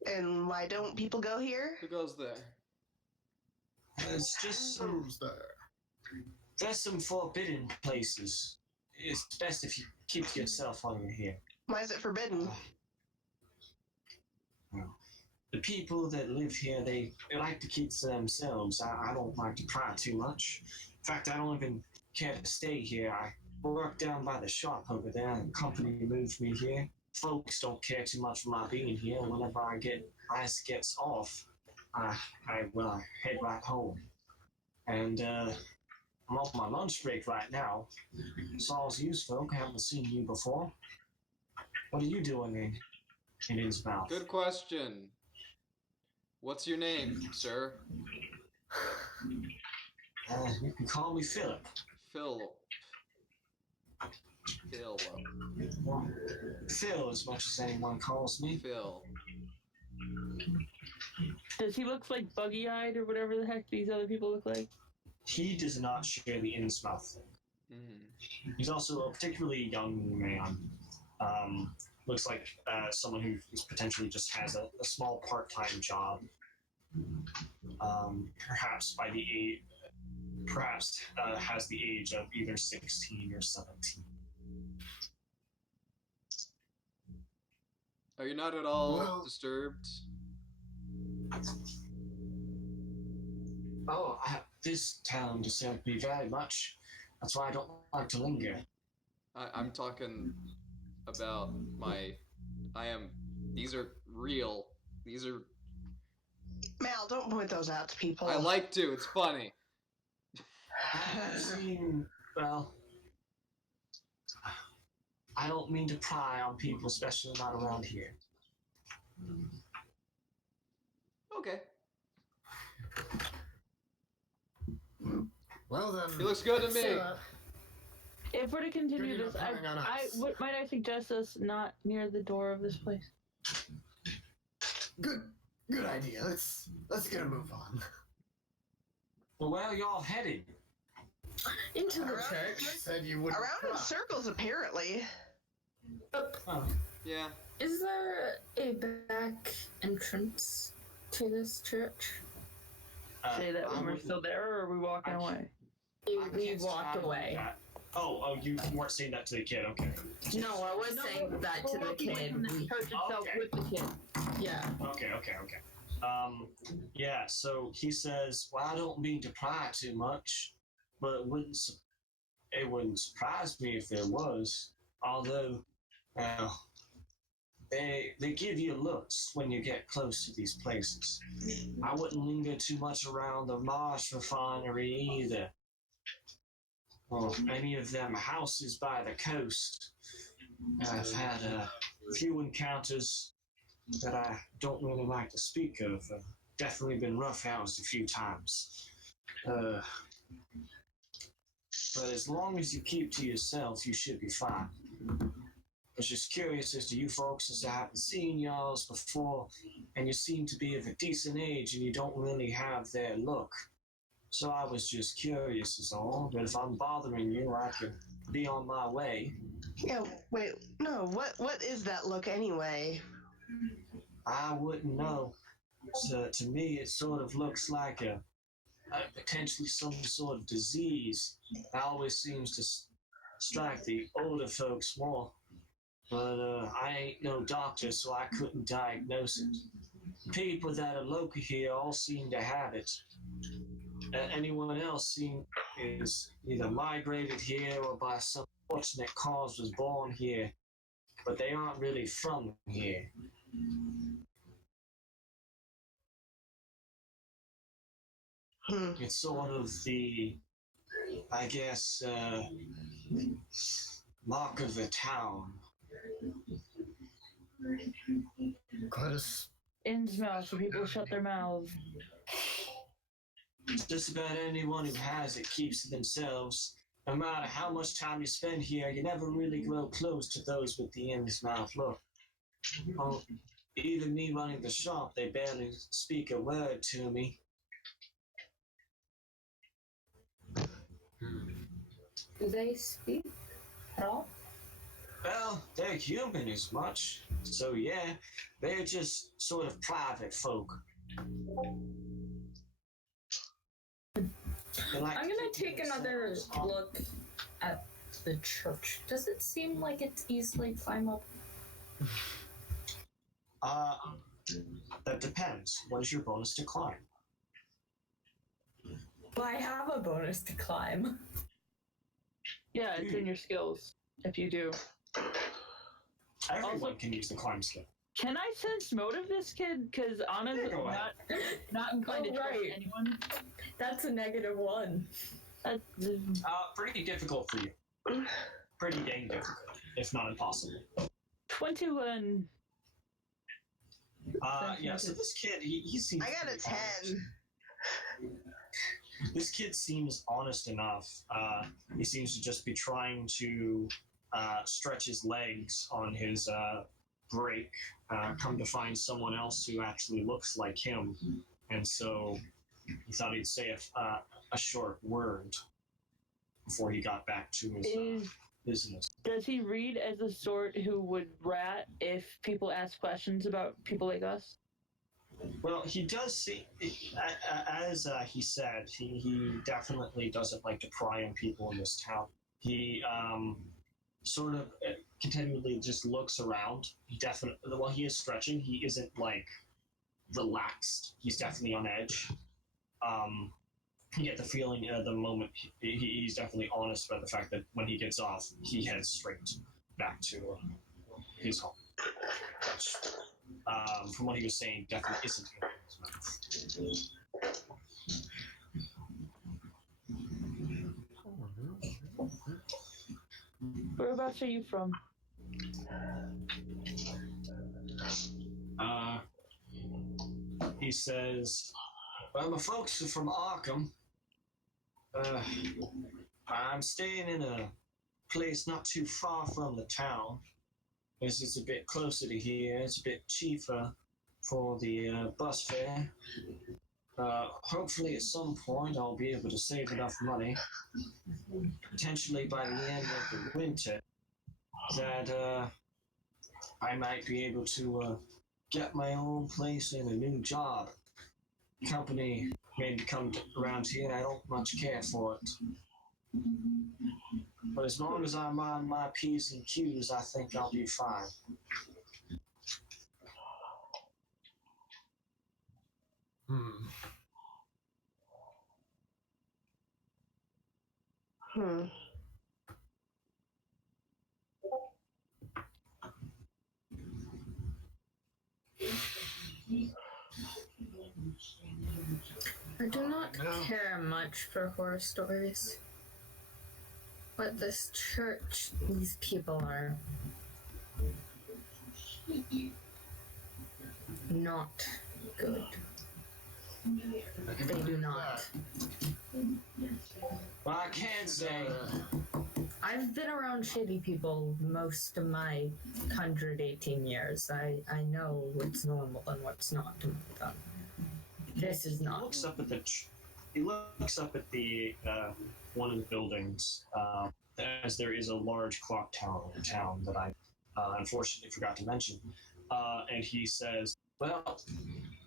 And why don't people go here? Who goes there? There's just some... Who's there? There's some forbidden places. It's best if you keep yourself on here. Why is it forbidden? The people that live here, they like to keep to themselves. I don't like to pry too much. In fact, I don't even care to stay here. I work down by the shop over there. The company moved me here. Folks don't care too much for my being here. Whenever ice gets off, I head right home. And I'm on my lunch break right now. Saul's you folk. I haven't seen you before. What are you doing in Innsmouth? Good question. What's your name, sir? You can call me Philip. Phil. Phil, as much as anyone calls me. Phil. Does he look like buggy-eyed or whatever the heck these other people look like? He does not share the Innsmouth thing. He's also a particularly young man. Looks like someone who potentially just has a small part-time job. Perhaps has the age of either 16 or 17. Are you not at all disturbed? Oh, this town disturbed me very much. That's why I don't like to linger. I'm talking about I am These are real. These are. Mal, don't point those out to people. I like to. It's funny. I've seen, well, I don't mean to pry on people, especially not around here. Okay. Well then, He looks good to me. So, If we're to continue You're this, counting on us. might I suggest us not near the door of this place? good idea. Let's get a move on. Well, where are y'all headed? into the Around- church. Said you would Around in circles, apparently. Oh, Yeah. Is there a back entrance to this church? Say that I when we're wouldn't- still there, or are we walking I away? I We can't walked fathom away. that. Oh, you weren't saying that to the kid, okay. No, I was saying that to We're the walking away kid. from the church itself Okay. with the kid. Yeah. Okay. Yeah, so he says, well, I don't mean to pry too much, but it wouldn't surprise me if there was. Although, they give you looks when you get close to these places. I wouldn't linger too much around the Marsh refinery either. Or any of them houses by the coast. I've had a few encounters that I don't really like to speak of. Definitely been roughhoused a few times. But as long as you keep to yourself, you should be fine. I was just curious as to you folks, as I haven't seen y'all's before, and you seem to be of a decent age and you don't really have their look. So I was just curious is all, but if I'm bothering you, I could be on my way. Yeah, wait, no, what is that look anyway? I wouldn't know. So to me, it sort of looks like a potentially some sort of disease. That always seems to strike the older folks more. But I ain't no doctor, so I couldn't diagnose it. People that are local here all seem to have it. Anyone else is either migrated here or by some fortunate cause was born here, but they aren't really from here. It's sort of the, I guess, mark of the town. Let us. In's mouth, so people shut their mouths. Just about anyone who has it keeps to themselves. No matter how much time you spend here, you never really grow close to those with the Innsmouth look. Oh, even me running the shop, they barely speak a word to me. Do they speak at all? Well, they're human as much. So yeah, they're just sort of private folk. Like I'm gonna take another themselves on- look at the church. Does it seem like it's easily climbable? That depends. What is your bonus to climb? Well, I have a bonus to climb. Yeah, it's in your skills, if you do. Everyone Also- can use the climb skill. Can I sense motive this kid? Because honestly, Yeah, go ahead. not inclined Oh, to trust right. anyone. That's a -1. That's, Pretty difficult for you. Pretty dang difficult, if not impossible. 21. Yeah, so this kid, he seems I got a pretty honest. 10. This kid seems honest enough. He seems to just be trying to stretch his legs on his break, come to find someone else who actually looks like him. And so he thought he'd say a short word before he got back to his business. Does he read as the sort who would rat if people ask questions about people like us? Well, he does see, as he said, he definitely doesn't like to pry on people in this town. He sort of continually just looks around. He definitely, while he is stretching, he isn't like relaxed. He's definitely on edge. You get the feeling at the moment he's definitely honest about the fact that when he gets off, he heads straight back to his home. from what he was saying, definitely isn't in his mouth. Whereabouts are you from? He says, well, my folks are from Arkham. I'm staying in a place not too far from the town. It's a bit closer to here. It's a bit cheaper for the bus fare. Hopefully at some point I'll be able to save enough money, potentially by the end of the winter, that I might be able to get my own place and a new job. Company maybe come around here, I don't much care for it. But as long as I'm on my P's and Q's, I think I'll be fine. I do not care much for horror stories. But this church, these people are not good. They do not. Well, I can't say. I've been around shitty people most of my 118 years. I know what's normal and what's not to them. This is not. He looks up at the one of the buildings, as there is a large clock tower in town that I unfortunately forgot to mention. And he says, well,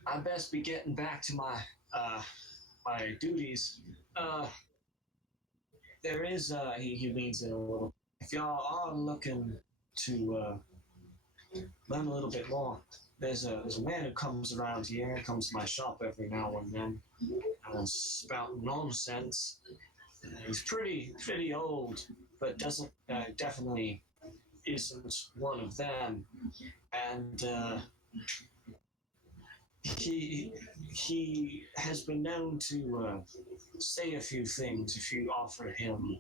I best be getting back to my my duties. There is, he leans in a little. If y'all are looking to learn a little bit more, there's a man who comes around here, comes to my shop every now and then, and spouting nonsense. He's pretty old, but doesn't definitely isn't one of them, and he has been known to say a few things if you offer him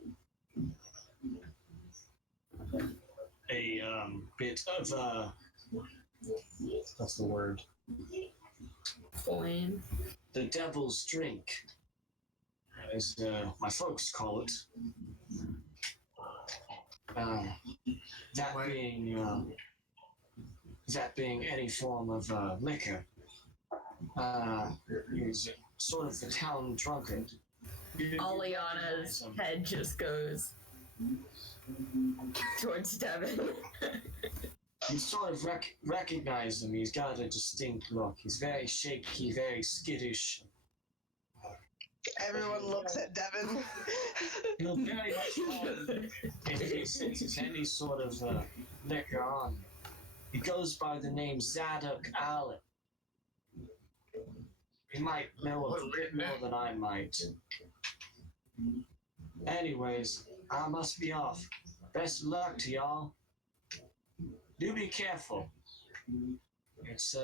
a bit of what's the word? Flame. The devil's drink, as my folks call it. That being any form of liquor. He's sort of the town drunkard. Aliana's head just goes towards Devin. You sort of recognize him. He's got a distinct look. He's very shaky, very skittish. Everyone looks at Devin. He'll very much if he senses any sort of liquor on. He goes by the name Zadok Allen. He might know a bit more than I might. Anyways, I must be off. Best of luck to y'all. Do be careful. It's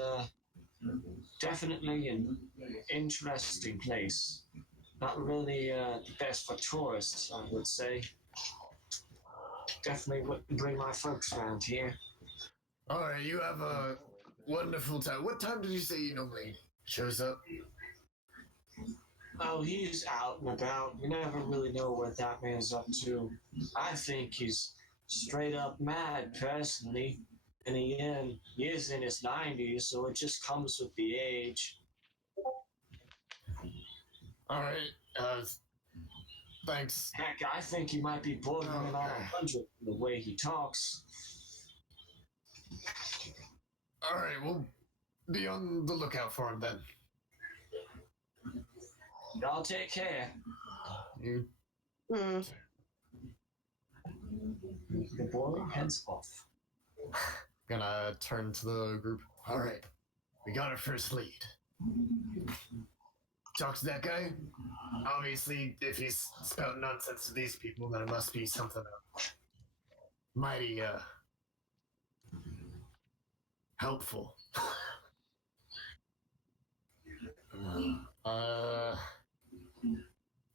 definitely an interesting place. Not really the best for tourists, I would say. Definitely wouldn't bring my folks around here. Alright, you have a wonderful time. What time did you say he normally shows up? Oh, he's out and about. You never really know what that man's up to. I think he's straight up mad, personally. And he is in his 90s, so it just comes with the age. Alright, thanks. Heck, I think he might be bordering on 100 the way he talks. Alright, we'll be on the lookout for him then. Y'all take care. You The boy heads off. gonna turn to the group. Alright, we got our first lead. Talk to that guy. Obviously, if he's spouting nonsense to these people, then it must be something mighty helpful.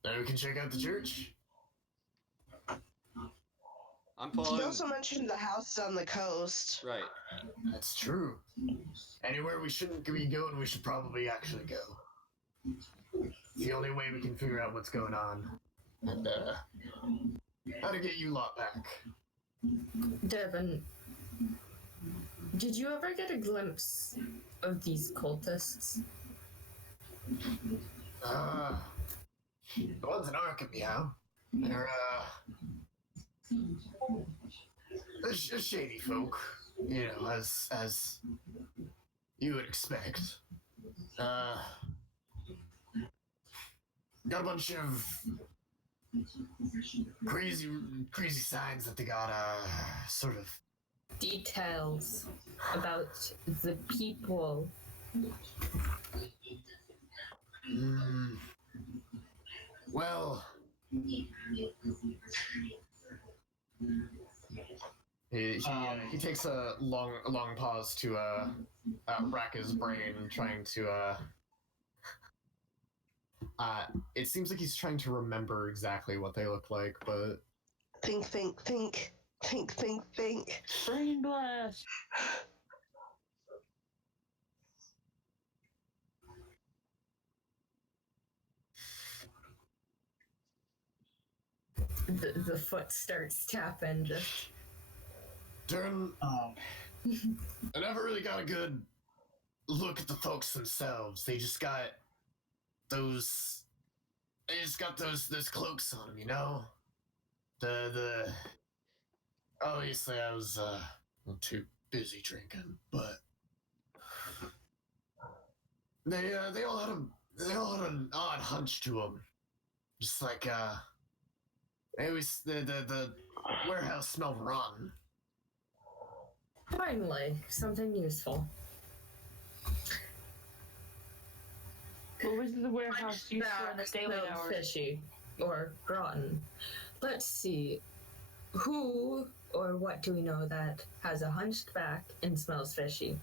Then we can check out the church. I'm You following. also mentioned the house on the coast. Right. That's true. Anywhere we shouldn't be going, we should probably actually go. It's the only way we can figure out what's going on. And, how to get you lot back. Devin, did you ever get a glimpse of these cultists? The ones in Arkham, yeah. They're, they're shady folk, you know, as you would expect. Got a bunch of crazy signs that they got, sort of. Details about the people. Well, he takes a long pause to rack his brain, trying to it seems like he's trying to remember exactly what they look like, but Think. Brain blast. The foot starts tapping just. Durin, I never really got a good look at the folks themselves. They just got those cloaks on them, you know? The obviously I was too busy drinking, but they all had an odd hunch to them. Just like the warehouse smelled rotten. Finally, something useful. What was the warehouse used for in the daily smelled hours? fishy or rotten. Let's see. Who or what do we know that has a hunched back and smells fishy?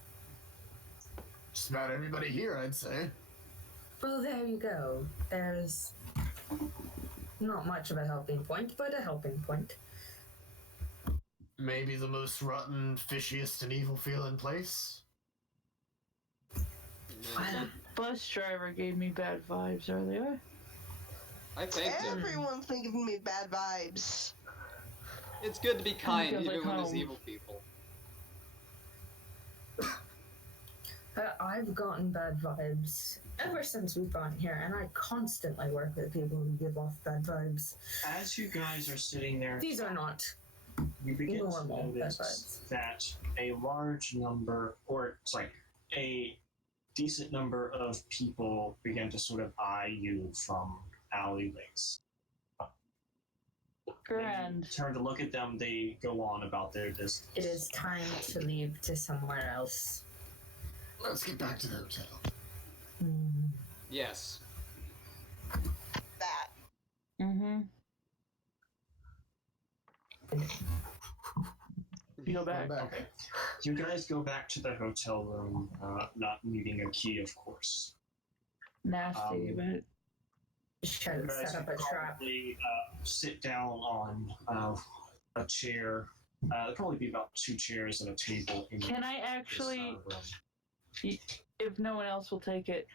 Just about everybody here, I'd say. Well, there you go. There's not much of a helping point, but a helping point. Maybe the most rotten, fishiest, and evil-feeling place? The bus driver gave me bad vibes earlier. I thanked him. Everyone's been giving me bad vibes. It's good to be kind, feels even like when there's home. evil people. I've gotten bad vibes ever since we've gone here, and I constantly work with people who give off bad vibes. As you guys are sitting there, These are not you begin normal to bad notice vibes. that a large number, or sorry, a decent number of people begin to sort of eye you from alleyways. Grand. You turn to look at them, they go on about their business. It is time to leave to somewhere else. Let's get back to the hotel. Yes. That. Mm-hmm. You go back. Okay. You guys go back to the hotel room, not needing a key, of course. Nasty, but Just try You to guys set up could a trap. probably sit down on a chair. There'd probably be about 2 chairs and a table. In can I this, actually, room. if no one else will take it,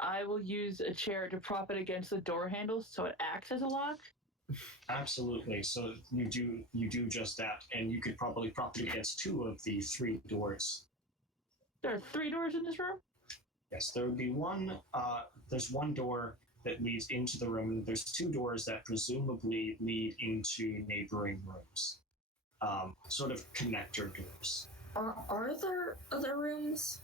I will use a chair to prop it against the door handles so it acts as a lock. Absolutely. So you do just that, and you could probably prop it against 2 of the 3 doors. There are 3 doors in this room? Yes, there would be one. There's one door that leads into the room. And there's 2 doors that presumably lead into neighboring rooms, sort of connector doors. Are there other rooms?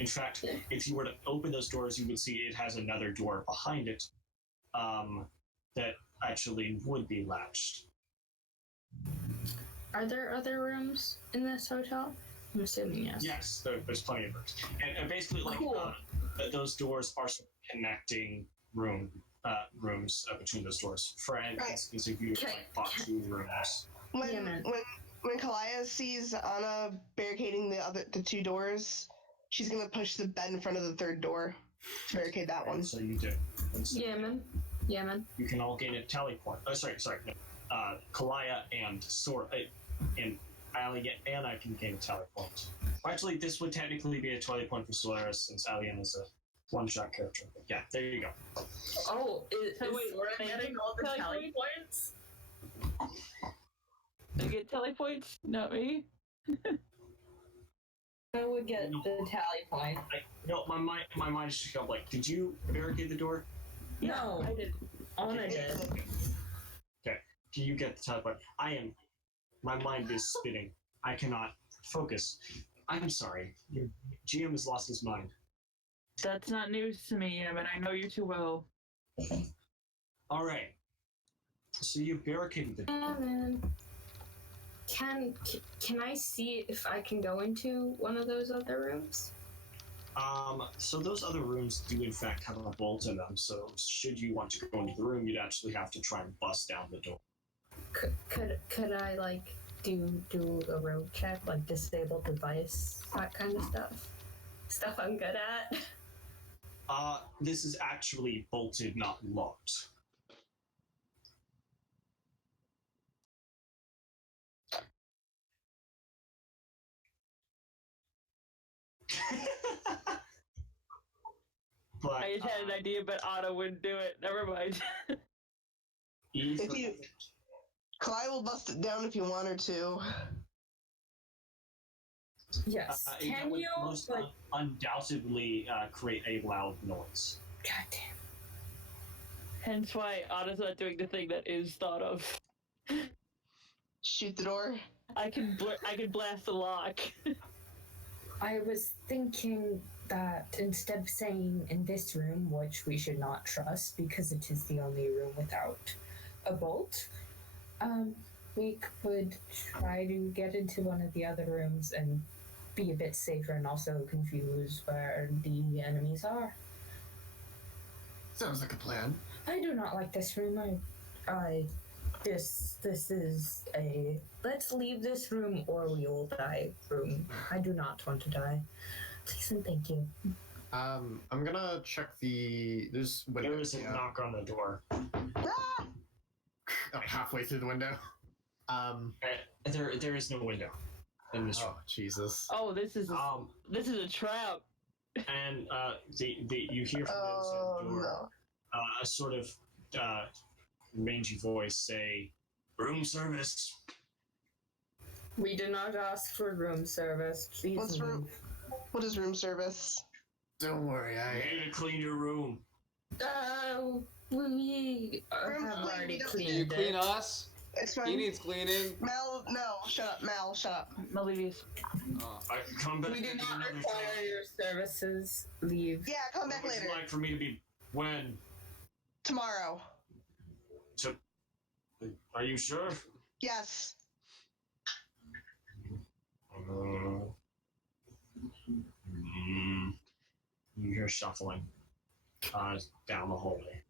In fact, if you were to open those doors, you would see it has another door behind it that actually would be latched. Are there other rooms in this hotel? I'm assuming yes. Yes, there's plenty of rooms. And basically, like, Cool. those doors are sort of connecting rooms between those doors. For instance, if you Okay. like, bought 2 rooms. When Yeah, man. when Kalaya sees Anna barricading the two doors, she's gonna push the bed in front of the third door to barricade that one. So you do. Yeah, man. Yeah, man. You can all gain a tally point. Oh, sorry. No. Kalaya and and Anna can gain a tally point. Actually, this would technically be a tally point for Solaris since Alien is a one-shot character. But yeah, there you go. Oh, is wait, Sora they getting get all the tally tally points? I get tally points, not me. I would get No. the tally point. My mind is just going like, did you barricade the door? No, I did. Anna did. Okay. Do you get the tally point? My mind is spinning. I cannot focus. I'm sorry. Your GM has lost his mind. That's not news to me, but I know you too well. All right. So you barricaded the door. Yeah, man. Can I see if I can go into one of those other rooms? So those other rooms do in fact have a bolt in them, so should you want to go into the room, you'd actually have to try and bust down the door. Could I like do a rogue check, like disable device, that kind of stuff? Stuff I'm good at. This is actually bolted, not locked. But I just had an idea, but Otto wouldn't do it. Never mind. If you, Kalaya will bust it down if you want her to. Yes. that Can would you? most Like, undoubtedly create a loud noise. goddamn. Hence why Otto's not doing the thing that is thought of. Shoot the door. I can blast the lock. I was thinking that instead of saying in this room, which we should not trust because it is the only room without a bolt, we could try to get into one of the other rooms and be a bit safer and also confuse where the enemies are. Sounds like a plan. I do not like this room. This is a let's leave this room or we will die room. I do not want to die. Please and thank you. I'm gonna check there's window. There is a knock on the door. Halfway through the window. There is no window in this room. Oh Jesus. Oh, this is a trap. And you hear from the inside the door No. a sort of mangy voice say, "Room service." We do not ask for room service. Please. What's room? What is room service? Don't worry, I need to clean your room. We Room's have clean, already you don't Can you cleaned clean it. us? It's fine. He needs cleaning. Mel, no, shut up. Mel, shut up. Malevius. Oh. I come back We do not another require time. your services. Leave. Yeah, come back What would later. you like for me to be when? Tomorrow. Are you sure? Yes. You hear shuffling down the hallway.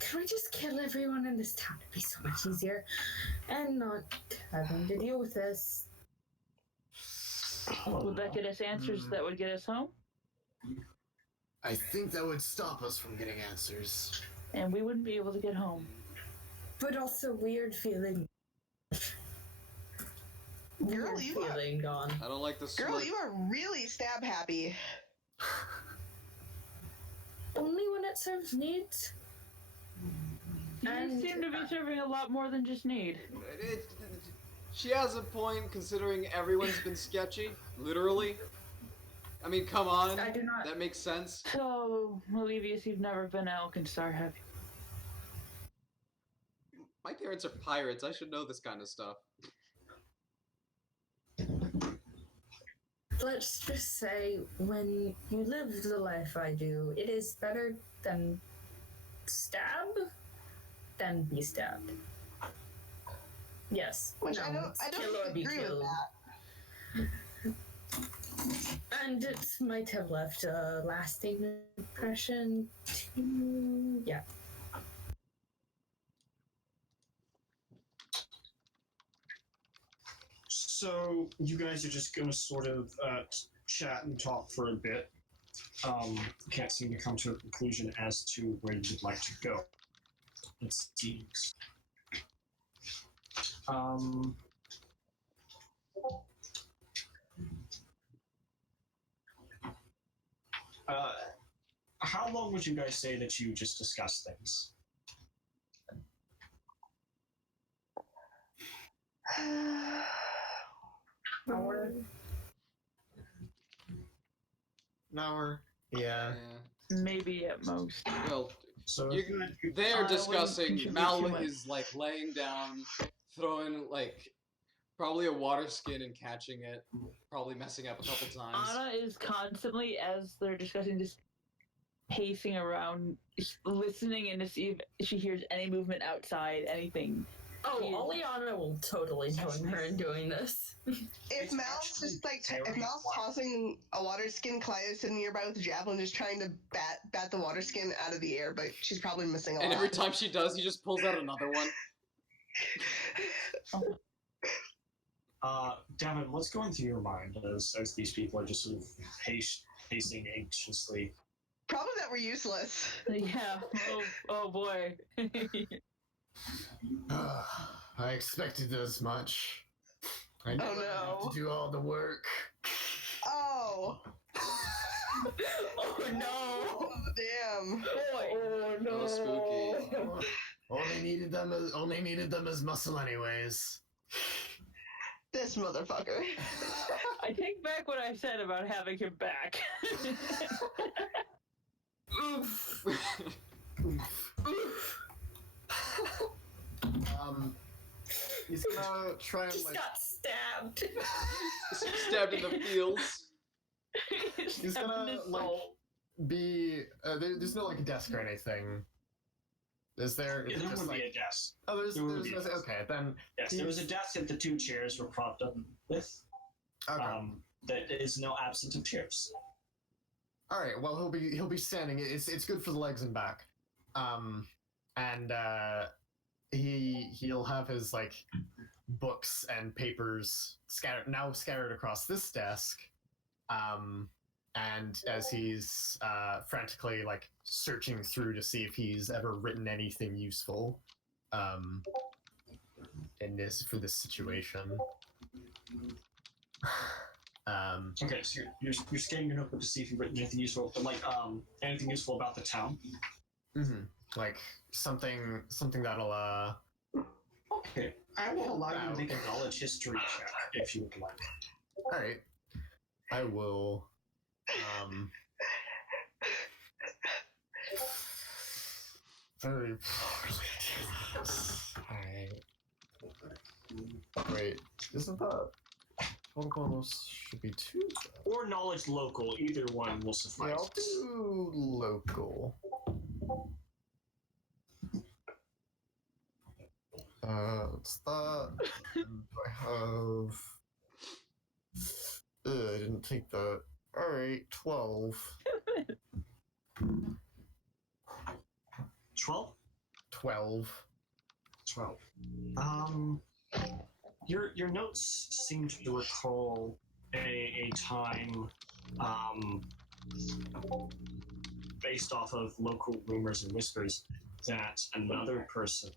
Can we just kill everyone in this town? It'd be so much easier. And not having to deal with this. Would that get us answers that would get us home? I think that would stop us from getting answers. And we wouldn't be able to get home. But also weird feeling. Girl, Weird you are, feeling gone. I don't like this. girl, you are really stab happy. Only when it serves needs. You And- seem to be serving a lot more than just need. She has a point considering everyone's been sketchy. Literally. I mean, come on. I do not. That makes sense. So, Malevius, you've never been to Alkenstar, have you? My parents are pirates. I should know this kind of stuff. Let's just say, when you live the life I do, it is better than stab than be stabbed. Yes. Which no, I don't it's kill or be agree with killed. that. And it might have left a lasting impression too. Yeah. So you guys are just going to sort of chat and talk for a bit. Can't seem to come to a conclusion as to where you'd like to go. It seems. How long would you guys say that you just discuss things? Hour. An hour. Yeah. Maybe at most. Well, So they're I wouldn't discussing. contribute Mal too much. is like laying down, throwing like probably a water skin and catching it, probably messing up a couple times. Anna is constantly, as they're discussing, just pacing around, listening in to see if she hears any movement outside, anything. Oh, Oleana will totally join her in doing this. If Mal's just like, if Mal's tossing a water skin, Callio's sitting nearby with a javelin, just trying to bat the water skin out of the air, but she's probably missing a lot. And every time she does, he just pulls out another one. Devin, what's going through your mind as these people are just sort of pacing anxiously? Probably that we're useless. Yeah. Oh boy. I expected as much. I never have to do all the work. Oh. Oh no! Oh, damn. Boy. Oh no! Oh, spooky. Only needed them as muscle anyways. This motherfucker. I take back what I said about having him back. Oof. Oof. He's gonna try and Just like. got stabbed. Stabbed in the feels. He's gonna like be. There's no like desk or anything. Is there? Yeah, Is it there just would like? be a desk. Oh, there's. There would be a desk. Okay, then. Yes, there was a desk that the two chairs were propped up with. Okay. That is no absence of chairs. All right. Well, he'll be standing. It's good for the legs and back. And he'll have his like books and papers scattered across this desk. And as he's frantically like searching through to see if he's ever written anything useful for this situation. Okay, so you're scanning your notebook to see if you've written anything useful, but like anything useful about the town. Mm-hmm. Like something that'll Okay, I will allow you to make a knowledge history check if you would like. All right, I will. Very poorly do this. Wait, isn't that bonus should be 2? Or knowledge local, either one will suffice. Yeah, I'll do local. What's that? And I have. I didn't take that. Alright, 12. 12? 12. 12. Your notes seem to recall a time based off of local rumors and whispers that another person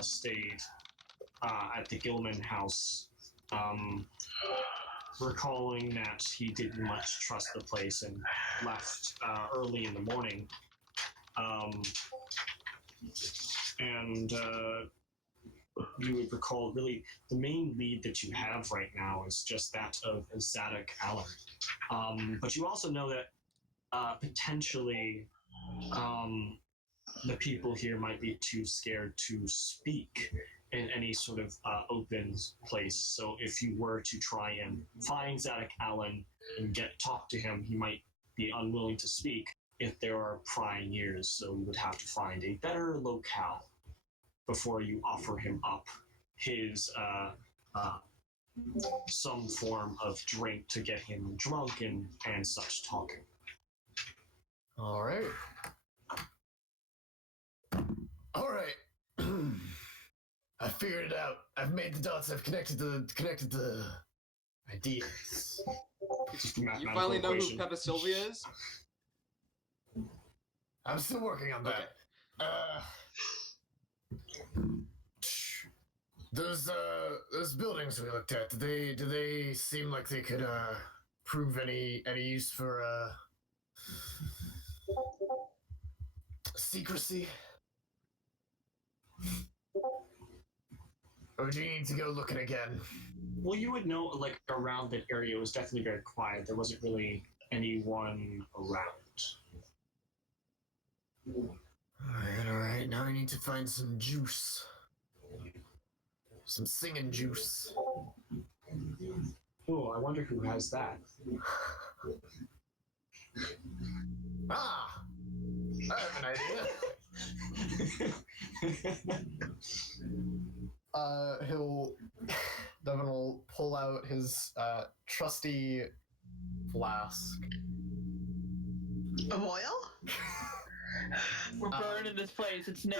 stayed at the Gilman house, recalling that he didn't much trust the place and left early in the morning. And you would recall really the main lead that you have right now is just that of Zadok Allen. But you also know that potentially the people here might be too scared to speak in any sort of open place. So if you were to try and find Zadok Allen and talk to him, he might be unwilling to speak if there are prying ears. So you would have to find a better locale before you offer him up his some form of drink to get him drunk and such talking. All right. All right. I figured it out. I've made the dots. I've connected the Ideas. It's just a You mathematical finally know equation. who Peppa Sylvia is? I'm still working on that. Those buildings we looked at, do they seem like they could prove any use for secrecy? Or do you need to go looking again? Well, you would know, like, around that area, it was definitely very quiet. There wasn't really anyone around. Alright. Now I need to find some juice. Some singing juice. Oh, I wonder who has that. Ah! I have an idea. Devin will pull out his trusty flask. Of oil? We're burning this place. It's now.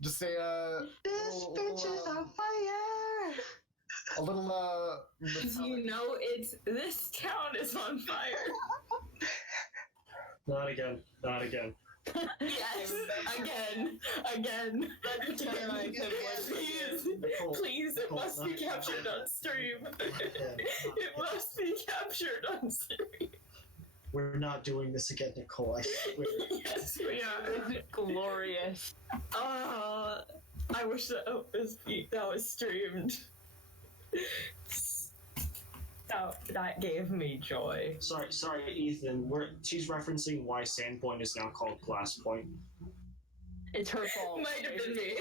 Just say This bitch is on fire! a little You know, this town is on fire. Not again. Not again. Yes, again. Let's canonize him. Please, it must be captured on stream. It must be captured on stream. We're not doing this again, Nicole. I swear. Yes, we are. It's glorious. I wish that was streamed. That gave me joy. Sorry, Ethan. She's referencing why Sandpoint is now called Glass Point. It's her fault. Might have been me.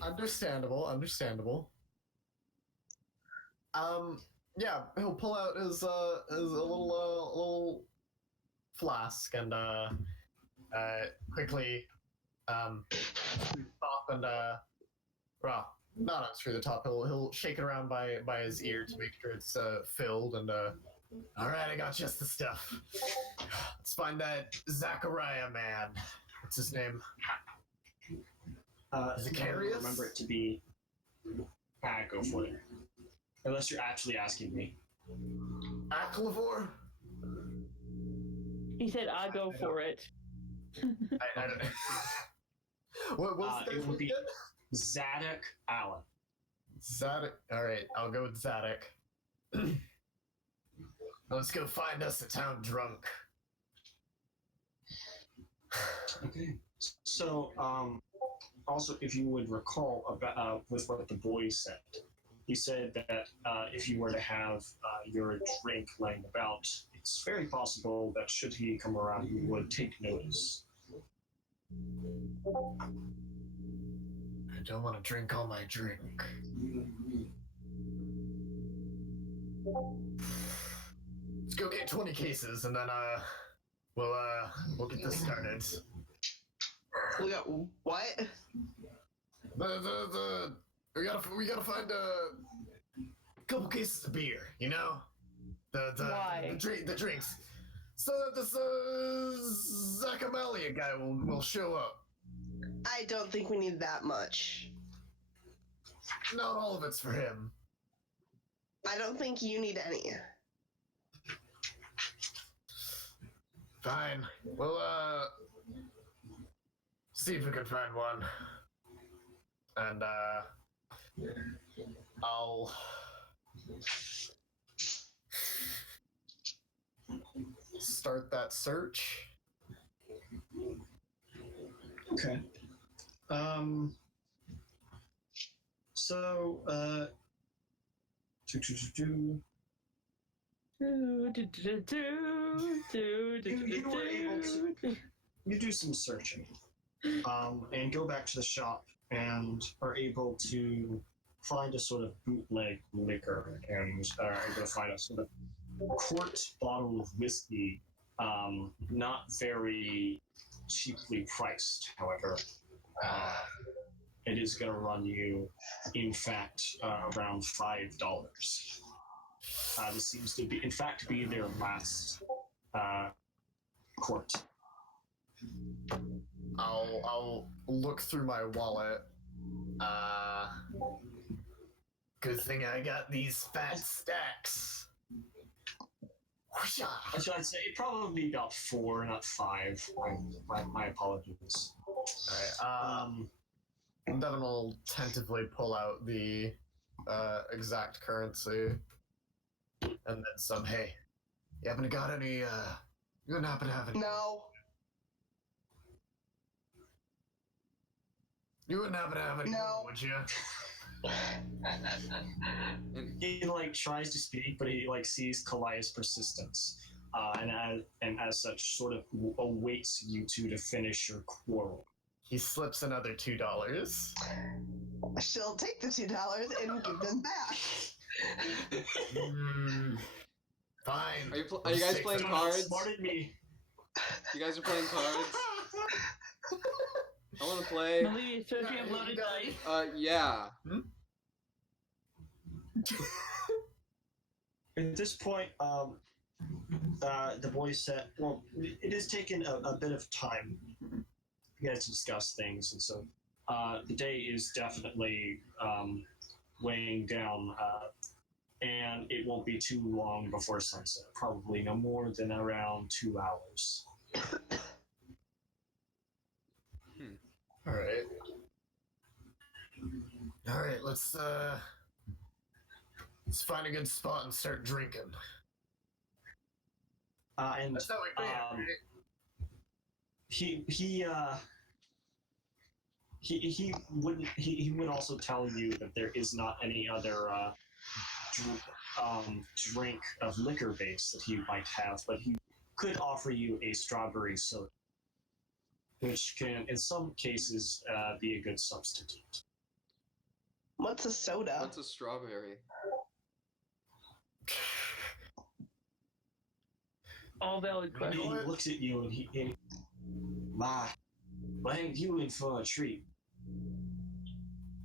Understandable. Yeah, he'll pull out his little flask and quickly stop and well, not unscrew the top. He'll shake it around by his ear to make sure it's filled and all right, I got just the stuff. Let's find that Zachariah man. What's his name? Zacharias? Remember it to be. Go for it. Unless you're actually asking me. Aklivor? He said, "I go for it." I don't know. What's the it would be again? Zadok Allen. Zadok. All right, I'll go with Zadok. Let's go find us a town drunk. Okay. So, also, if you would recall about with what the boy said, he said that if you were to have your drink laying about, it's very possible that should he come around, you would take notice. I don't want to drink all my drink. Let's go get 20 cases and then we'll get this started. We got what? We gotta find a couple cases of beer, you know? Why? The drinks. So that this Zacamalia guy will show up. I don't think we need that much. Not all of it's for him. I don't think you need any. Fine. We'll see if we can find one. And I'll start that search. Okay. So, you were able to. You do some searching, and go back to the shop and are able to find a sort of bootleg liquor and are able to find a sort of quart bottle of whiskey, not very cheaply priced, however. It is going to run you, in fact, around $5. This seems to be, in fact, be their last quart. I'll look through my wallet. Good thing I got these fat stacks. Whoosha. So I'd say it'd probably be about 4, not 5. My apologies. Alright, Devin will tentatively pull out the exact currency. And then some, hey, you happen to have any No. You wouldn't happen to have any, No. would you? He tries to speak, but he sees Kalia's persistence, and as such, sort of awaits you two to finish your quarrel. He slips another $2. She'll take the $2 and give them back. Fine. Are you guys playing cards? Smarted me. You guys are playing cards? I want to play. Maybe searching of loaded dice. Yeah. At this point, the boys said, well, it has taken a bit of time for you guys to discuss things, and so the day is definitely weighing down, and it won't be too long before sunset, probably no more than around 2 hours. Alright, let's find a good spot and start drinking. And That's how we play it, right? he would also tell you that there is not any other drink of liquor base that he might have, but he could offer you a strawberry soda, which can, in some cases, be a good substitute. What's a soda? What's a strawberry? All valid He questions. looks at you and I think you in for a treat.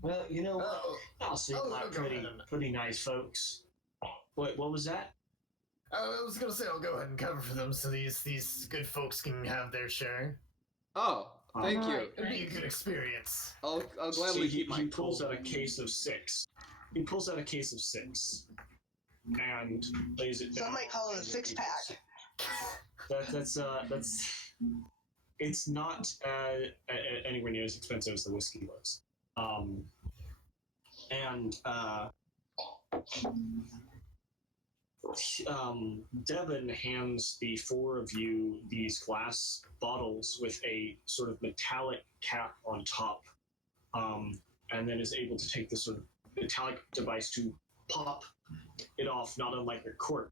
Well, you know what? Y'all seem like pretty nice folks. What was that? I was gonna say I'll go ahead and cover for them so these good folks can have their share. Oh, thank you. It'd be a good experience. I'll So gladly keep my he pulls cool. out a case of 6. He pulls out a case of 6 and lays it down. Some might call it a 6-pack. That's it's not anywhere near as expensive as the whiskey was. Devin hands the 4 of you these glass bottles with a sort of metallic cap on top, and then is able to take this sort of metallic device to pop it off, not unlike a cork.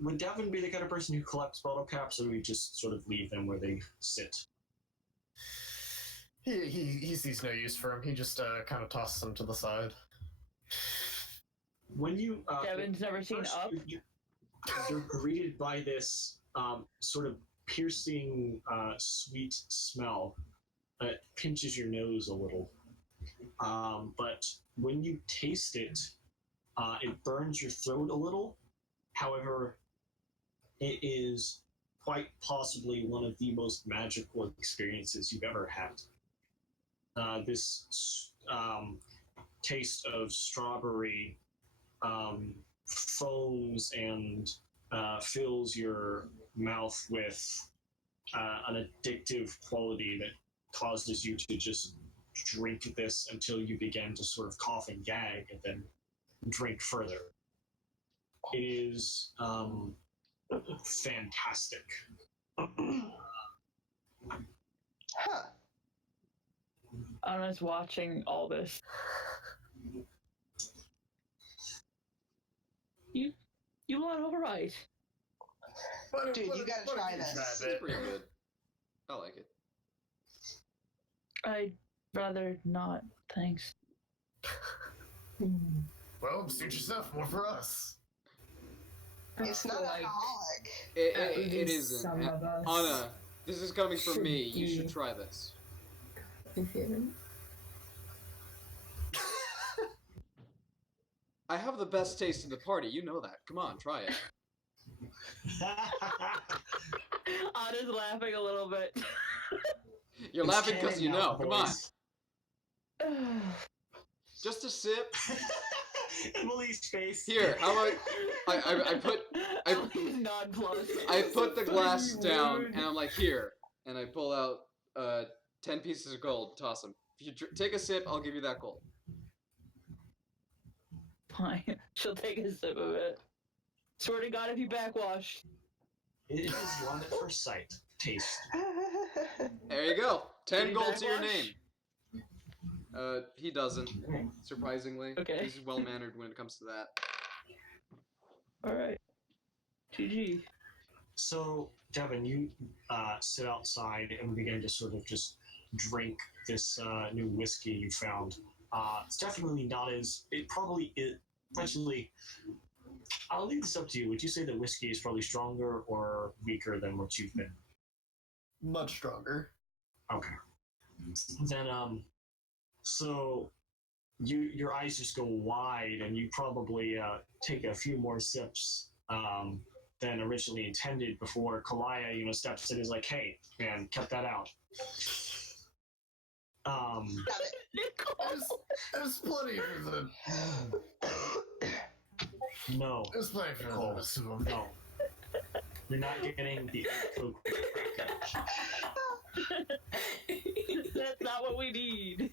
Would Devin be the kind of person who collects bottle caps, or do we just sort of leave them where they sit? He sees no use for him. He just kind of tosses them to the side. When you Devin's never seen first, Up. you're greeted by this sort of piercing, sweet smell that pinches your nose a little. But when you taste it, it burns your throat a little. However, it is quite possibly one of the most magical experiences you've ever had. This taste of strawberry foams and fills your mouth with an addictive quality that causes you to just drink this until you begin to sort of cough and gag and then drink further. It is fantastic. Huh. Anna's watching all this. You lot alright. Dude, you gotta try this. It's pretty good. I like it. I'd rather not, thanks. Well, suit yourself. More for us. It's not Like, alcoholic. It isn't. Some of us Anna, this is coming from should me. You be- should try this. I have the best taste in the party. You know that. Come on, try it. Anna's laughing a little bit. You're It's laughing because canon you now, know. Come on. boys. Just a sip. Emily's face. Here, how about I put Emily's nonplussed. I put the glass down and I'm like, here, and I pull out 10 pieces of gold, toss them. If you take a sip, I'll give you that gold. Fine. She'll take a sip of it. Swear to God, if you backwash. It is one at first sight. Taste. There you go. 10 Did he gold to your backwash? name. He doesn't, surprisingly. Okay. He's well-mannered when it comes to that. Alright. GG. So, Devin, you sit outside and begin to sort of just drink this new whiskey you found. It's definitely not as... It probably is... Essentially, I'll leave this up to you. Would you say that whiskey is probably stronger or weaker than what you've been? Much stronger. Okay. Then, so your eyes just go wide, and you probably take a few more sips than originally intended before Kalaya, steps in and is like, "Hey, man, cut that out." There's plenty for the. No, There's plenty for the rest of them. no, you're not getting the Coke. That's not what we need.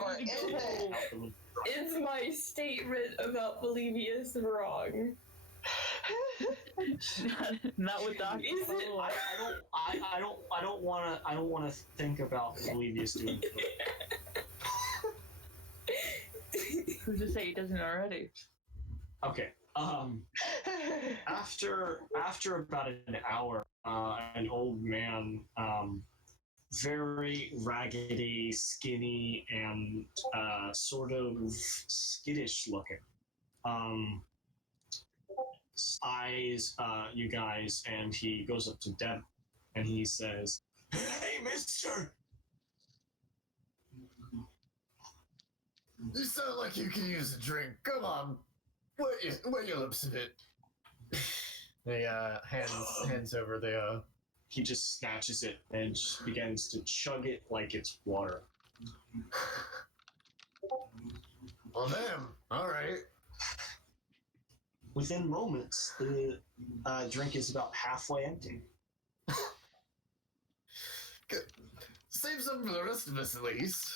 Or is it? Is my statement about Bolivius wrong? Not with Doc. Is it? I don't want to think about Olivia's doing it. Who's to say he doesn't already? Okay. After about an hour, an old man, very raggedy, skinny, and sort of skittish looking, eyes you guys, and he goes up to Deb, and he says, "Hey, Mister." You sound like you can use a drink. Come on. Wet your lips a bit. He hands over the He just snatches it and just begins to chug it like it's water. Well, damn. All right. Within moments, the drink is about halfway empty. Good. Save some for the rest of us, at least.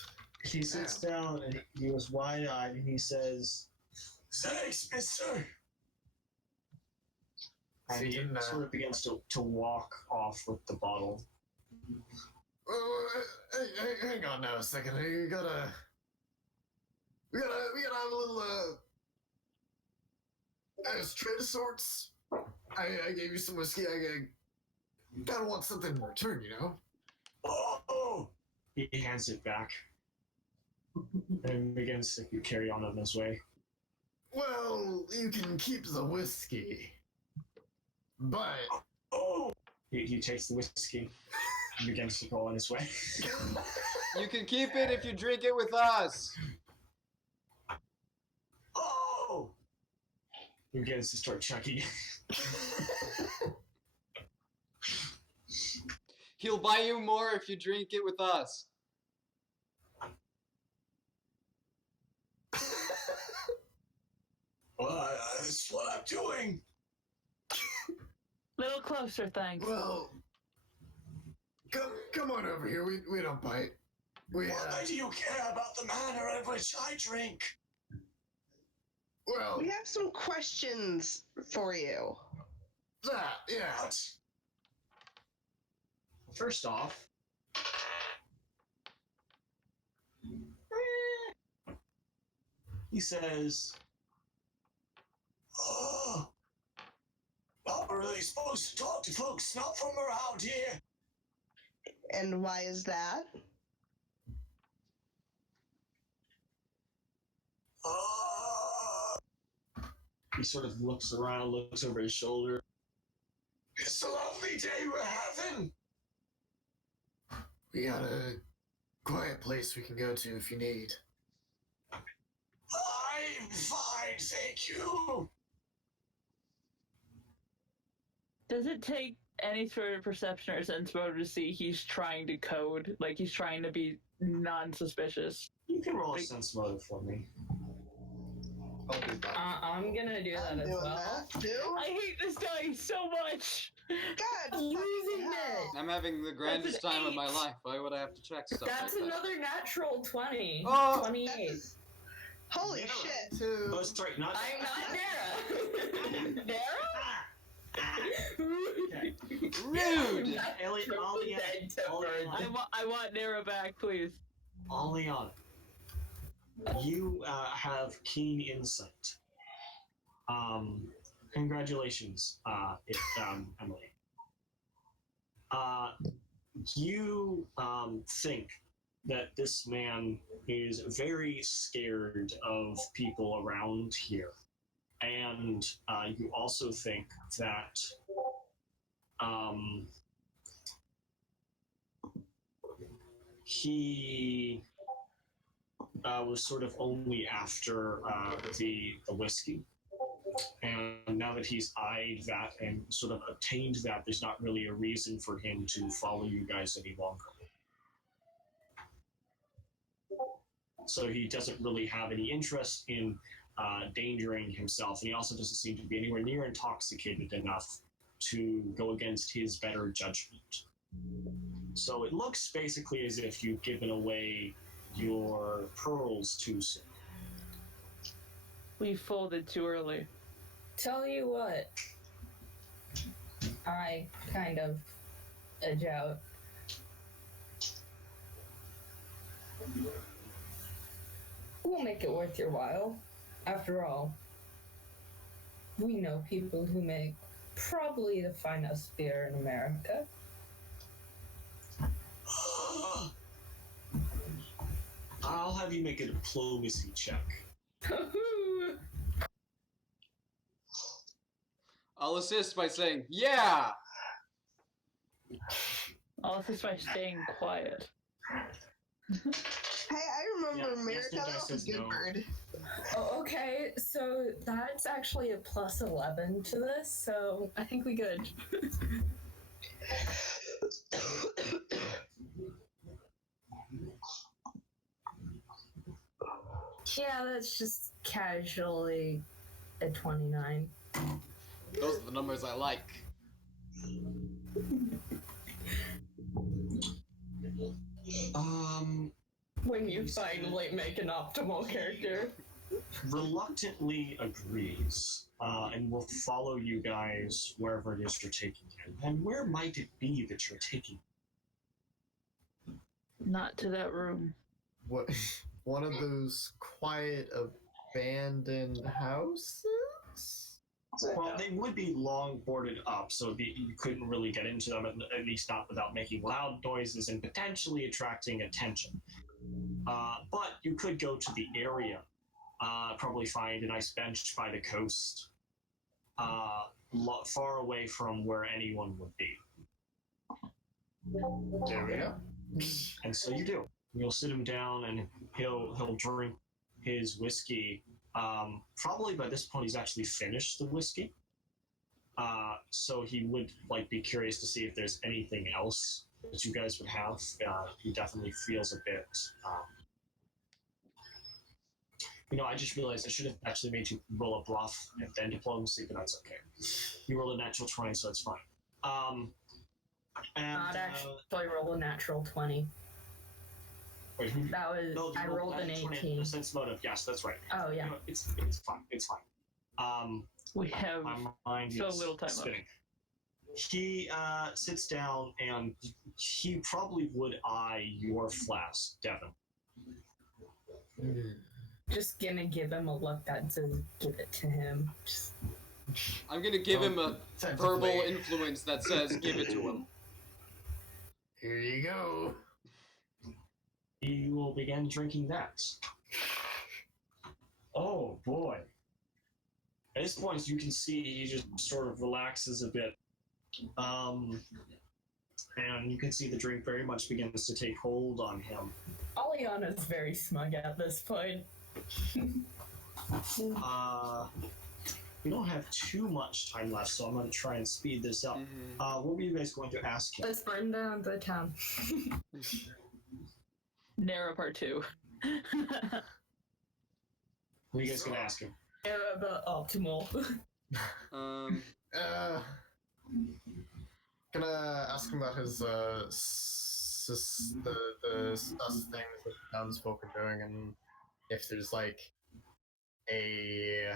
He sits down and he goes wide-eyed and he says, "Thanks, mister." And he sort of begins to walk off with the bottle. Hey, hang on now a second. We gotta have a little as trade of sorts. I gave you some whiskey. I gotta want something in return, you know. Oh! He hands it back and begins to carry on his way. Well, you can keep the whiskey, but He takes the whiskey and begins to go on his way. You can keep it if you drink it with us. Oh! He begins to start chugging. He'll buy you more if you drink it with us. Well, that's what I'm doing. Little closer, thanks. well, come on over here. We don't bite. Why do you care about the manner in which I drink? Well, We have some questions for you. yeah. What? First off, he says, "Oh, not really supposed to talk to folks not from around here." And why is that? He sort of looks around, looks over his shoulder. It's a lovely day we're having. We got a quiet place we can go to if you need. I'm fine, thank you. Does it take any sort of perception or sense motive to see he's trying to code? Like he's trying to be non-suspicious. You can roll a sense motive for me. I'll do that. I'm gonna do I'm that as doing well. that too. I hate this dice so much. God, Using fucking it. hell. I'm having the grandest an time of my 8. life. Why would I have to check stuff That's like that? another natural 20. Oh! 28. Holy Nera. shit. Two. Oh, sorry, not. I'm not Nara. Nara? Ah! Ah! Okay. Rude! Elliot, I want Nara back, please. Oleana, you have keen insight. Congratulations, Emily. You think that this man is very scared of people around here. And you also think that he was sort of only after the whiskey. And now that he's eyed that and sort of obtained that, there's not really a reason for him to follow you guys any longer. So he doesn't really have any interest in endangering himself, and he also doesn't seem to be anywhere near intoxicated enough to go against his better judgment. So it looks basically as if you've given away your pearls too soon. We folded too early. Tell you what. I kind of edge out. We'll make it worth your while. After all, we know people who make probably the finest beer in America. I'll have you make a diplomacy check. I'll assist by saying, yeah! All this is by staying quiet. Hey, I remember Yeah, America. yes, That was a says good no. bird. Oh, okay, so that's actually a plus 11 to this, so I think we good. Yeah, that's just casually a 29. Those are the numbers I like. When you finally make an optimal character. Reluctantly agrees and will follow you guys wherever it is you're taking him. And where might it be that you're taking him? Not to that room. What? One of those quiet abandoned houses? Well, they would be long boarded up, so you couldn't really get into them, at least not without making loud noises and potentially attracting attention. But you could go to the area, probably find a nice bench by the coast, far away from where anyone would be. There we go. And so you do. You'll sit him down, and he'll drink his whiskey. Probably by this point he's actually finished the whiskey. So he would be curious to see if there's anything else that you guys would have. He definitely feels a bit. I just realized I should have actually made you roll a bluff and then diplomacy, but that's okay. You rolled a natural 20, so it's fine. Not actually roll a natural 20. Wait, That was, no, I rolled an 18. Sense motive, yes, that's right. Oh, yeah. It's fine. It's fine. We have My mind so is little time spinning. He sits down, and he probably would eye your flask, Devin. Just gonna give him a look that says, give it to him. Just... I'm gonna give him a Time to verbal play. influence that says, give it to him. Here you go. You will begin drinking that. Oh, boy. At this point, you can see he just sort of relaxes a bit. And you can see the drink very much begins to take hold on him. Aliana's very smug at this point. We don't have too much time left, so I'm going to try and speed this up. Mm-hmm. What were you guys going to ask him? Let's burn down the town. Nara Part 2. What are you guys gonna ask him? Era the optimal. Gonna ask him about his the sus things that the townsfolk are doing, and if there's like a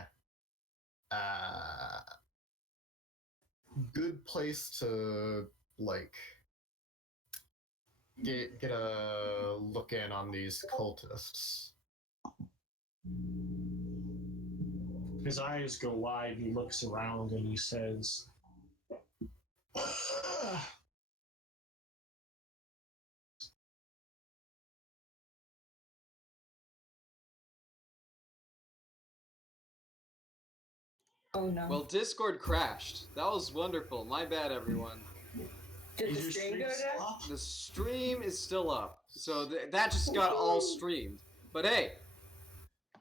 good place to like get a look in on these cultists. His eyes go wide, he looks around and he says, Oh no. Well, Discord crashed. That was wonderful. My bad, everyone. Did "Is the your stream go stream still down? up?" The stream is still up, so that just got all streamed. But hey,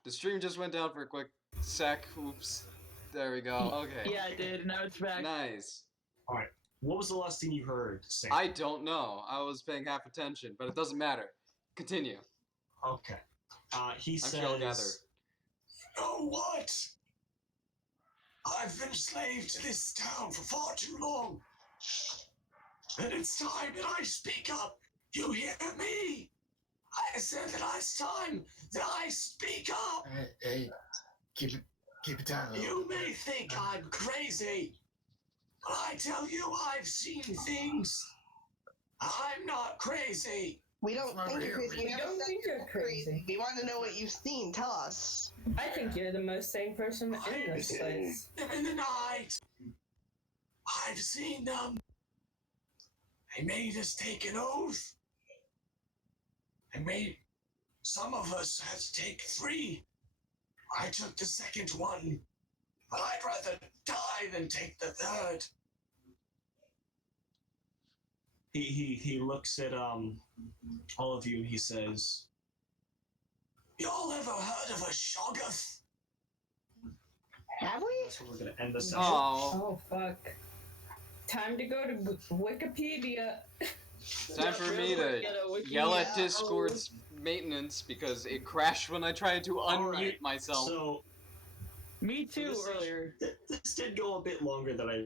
the stream just went down for a quick sec. Oops. There we go. Okay. Yeah, I did. Now it's back. Nice. Alright, what was the last thing you heard, Sam? I don't know. I was paying half attention, but it doesn't matter. Continue. Okay. He I'm sure I'll gather. says, "You know what? I've been slave to this town for far too long. And it's time that I speak up. You hear me? I said that it's time that I speak up. Hey, keep it down. You may think I'm crazy, but I tell you I've seen things. I'm not crazy. We don't think you're crazy. We don't think you're crazy. We want to know what you've seen. Tell us. I think you're the most sane person in this place. In the night. I've seen them. They made us take an oath. They made some of us had to take 3. I took the second one, but I'd rather die than take the third. He looks at all of you and he says, "Y'all ever heard of a Shoggoth?" Have we? That's where we're gonna end the session. Oh, Oh fuck. Time to go to Wikipedia. time for me to yell at Discord's maintenance because it crashed when I tried to unmute Alright, myself. So Me too, this is- earlier. this did go a bit longer than I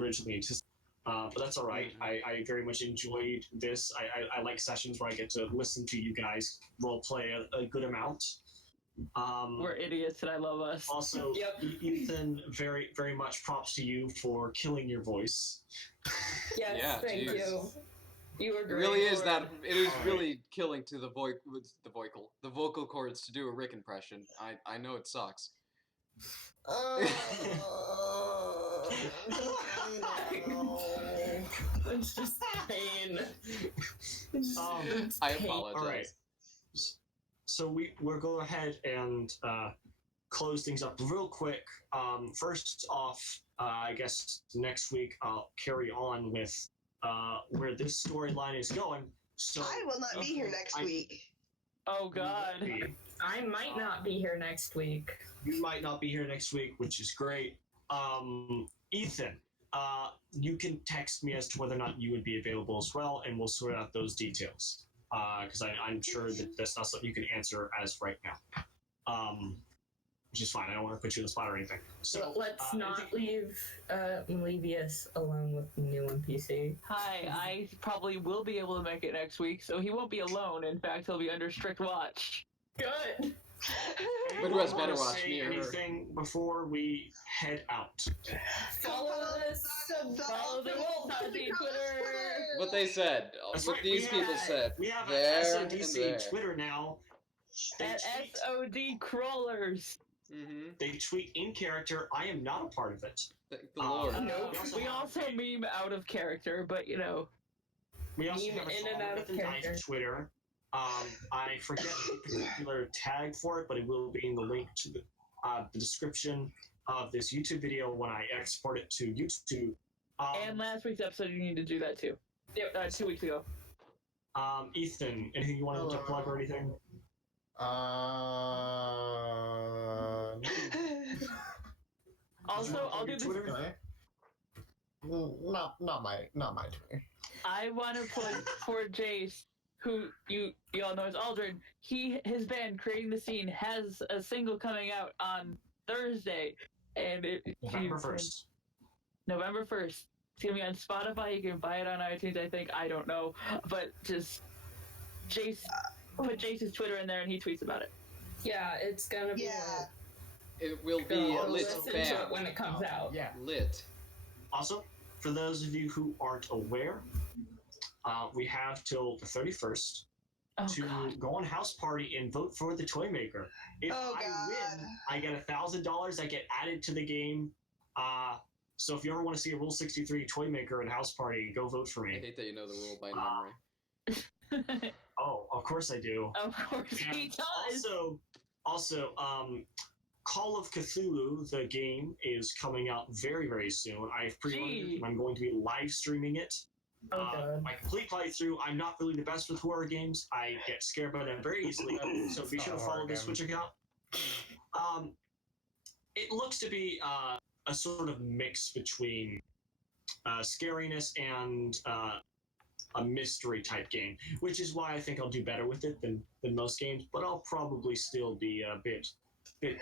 originally anticipated, but that's all right. I very much enjoyed this. I like sessions where I get to listen to you guys role play a good amount. We're idiots and I love us. Also, Yep. Ethan, very very much props to you for killing your voice. Yes, Yeah, thank jeez. you. You were It great. really is that. It is Alright. really killing to the vocal cords to do a Rick impression. I know it sucks. It's just pain. I apologize. All right. So we'll go ahead and close things up real quick. First off, I guess next week I'll carry on with where this storyline is going. So I will not be here next week. Oh god. I might not be here next week. You might not be here next week, which is great. Ethan, you can text me as to whether or not you would be available as well, and we'll sort out those details. Because I'm sure that that's not something you can answer as right now. Which is fine. I don't want to put you in the spot or anything. So Let's not leave Malevius alone with the new NPC. Hi, I probably will be able to make it next week, so he won't be alone. In fact, he'll be under strict watch. Good. But who has Anyone better wanna watch, say me or her? anything before we head out? Follow us. Follow the Wolf Hussy Twitter. What they said. That's What right, these we people have- said. We have There an and SODC there. Twitter now. They At tweet, SOD Crawlers. Mm-hmm. they tweet in character. I am not a part of it. Thank the Lord. Nope. We also meme out of character, but you know. We also Meme have a in and Solid out with of the Knife character. Twitter. I forget the particular tag for it, but it will be in the link to the description of this YouTube video when I export it to YouTube. And last week's episode, you need to do that too. Yep, 2 weeks ago. Ethan, anything you wanted to plug or anything? Also, I'll do this. Twitter? Not my Twitter. I want to put for Jace, who you all know as Aldrin, his band Creating the Scene has a single coming out on Thursday, and November 1st. November 1st. It's gonna be on Spotify. You can buy it on iTunes, I think. I don't know, but just Jace put Jace's Twitter in there, and he tweets about it. Yeah, it's gonna be Yeah. It will be Go lit listen to bam. it when it comes out. Yeah. Lit. Also, for those of you who aren't aware, we have till the 31st Oh, to God. go on House Party and vote for the Toy Maker. If Oh, I God. win, I get $1,000 that get added to the game. So if you ever want to see a Rule 63 Toy Maker and House Party, go vote for I me. hate that you know the rule by memory. Oh, of course I do. Of course he does. Also, Call of Cthulhu, the game, is coming out very, very soon. I've pre-ordered it. I'm going to be live streaming it. Oh, God. My complete playthrough. I'm not really the best with horror games. I get scared by them very easily. So be sure to follow the Switch account. It looks to be a sort of mix between scariness and a mystery type game, which is why I think I'll do better with it than most games. But I'll probably still be a bit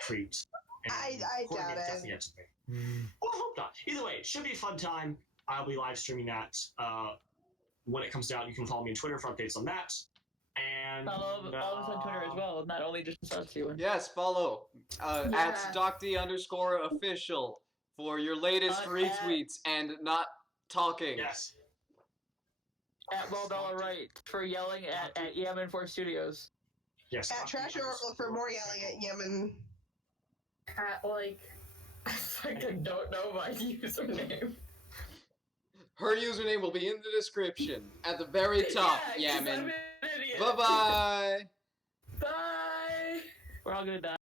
creeped. And I horror doubt games it. definitely get to me. Well, I hope not. Either way, it should be a fun time. I'll be live streaming that when it comes out. You can follow me on Twitter for updates on that. And Follow all of us on Twitter as well, not only just us two. Yes, follow at DocD_official for your latest retweets and not talking. Yes. At Wellbella Wright for yelling at Yemen 4 Studios. Yes. At Trash Oracle for more yelling at Yemen. At, like, I fucking don't know my username. Her username will be in the description at the very top, Yeah, 'cause I'm Yaman. an idiot. Bye-bye. Bye. We're all gonna die.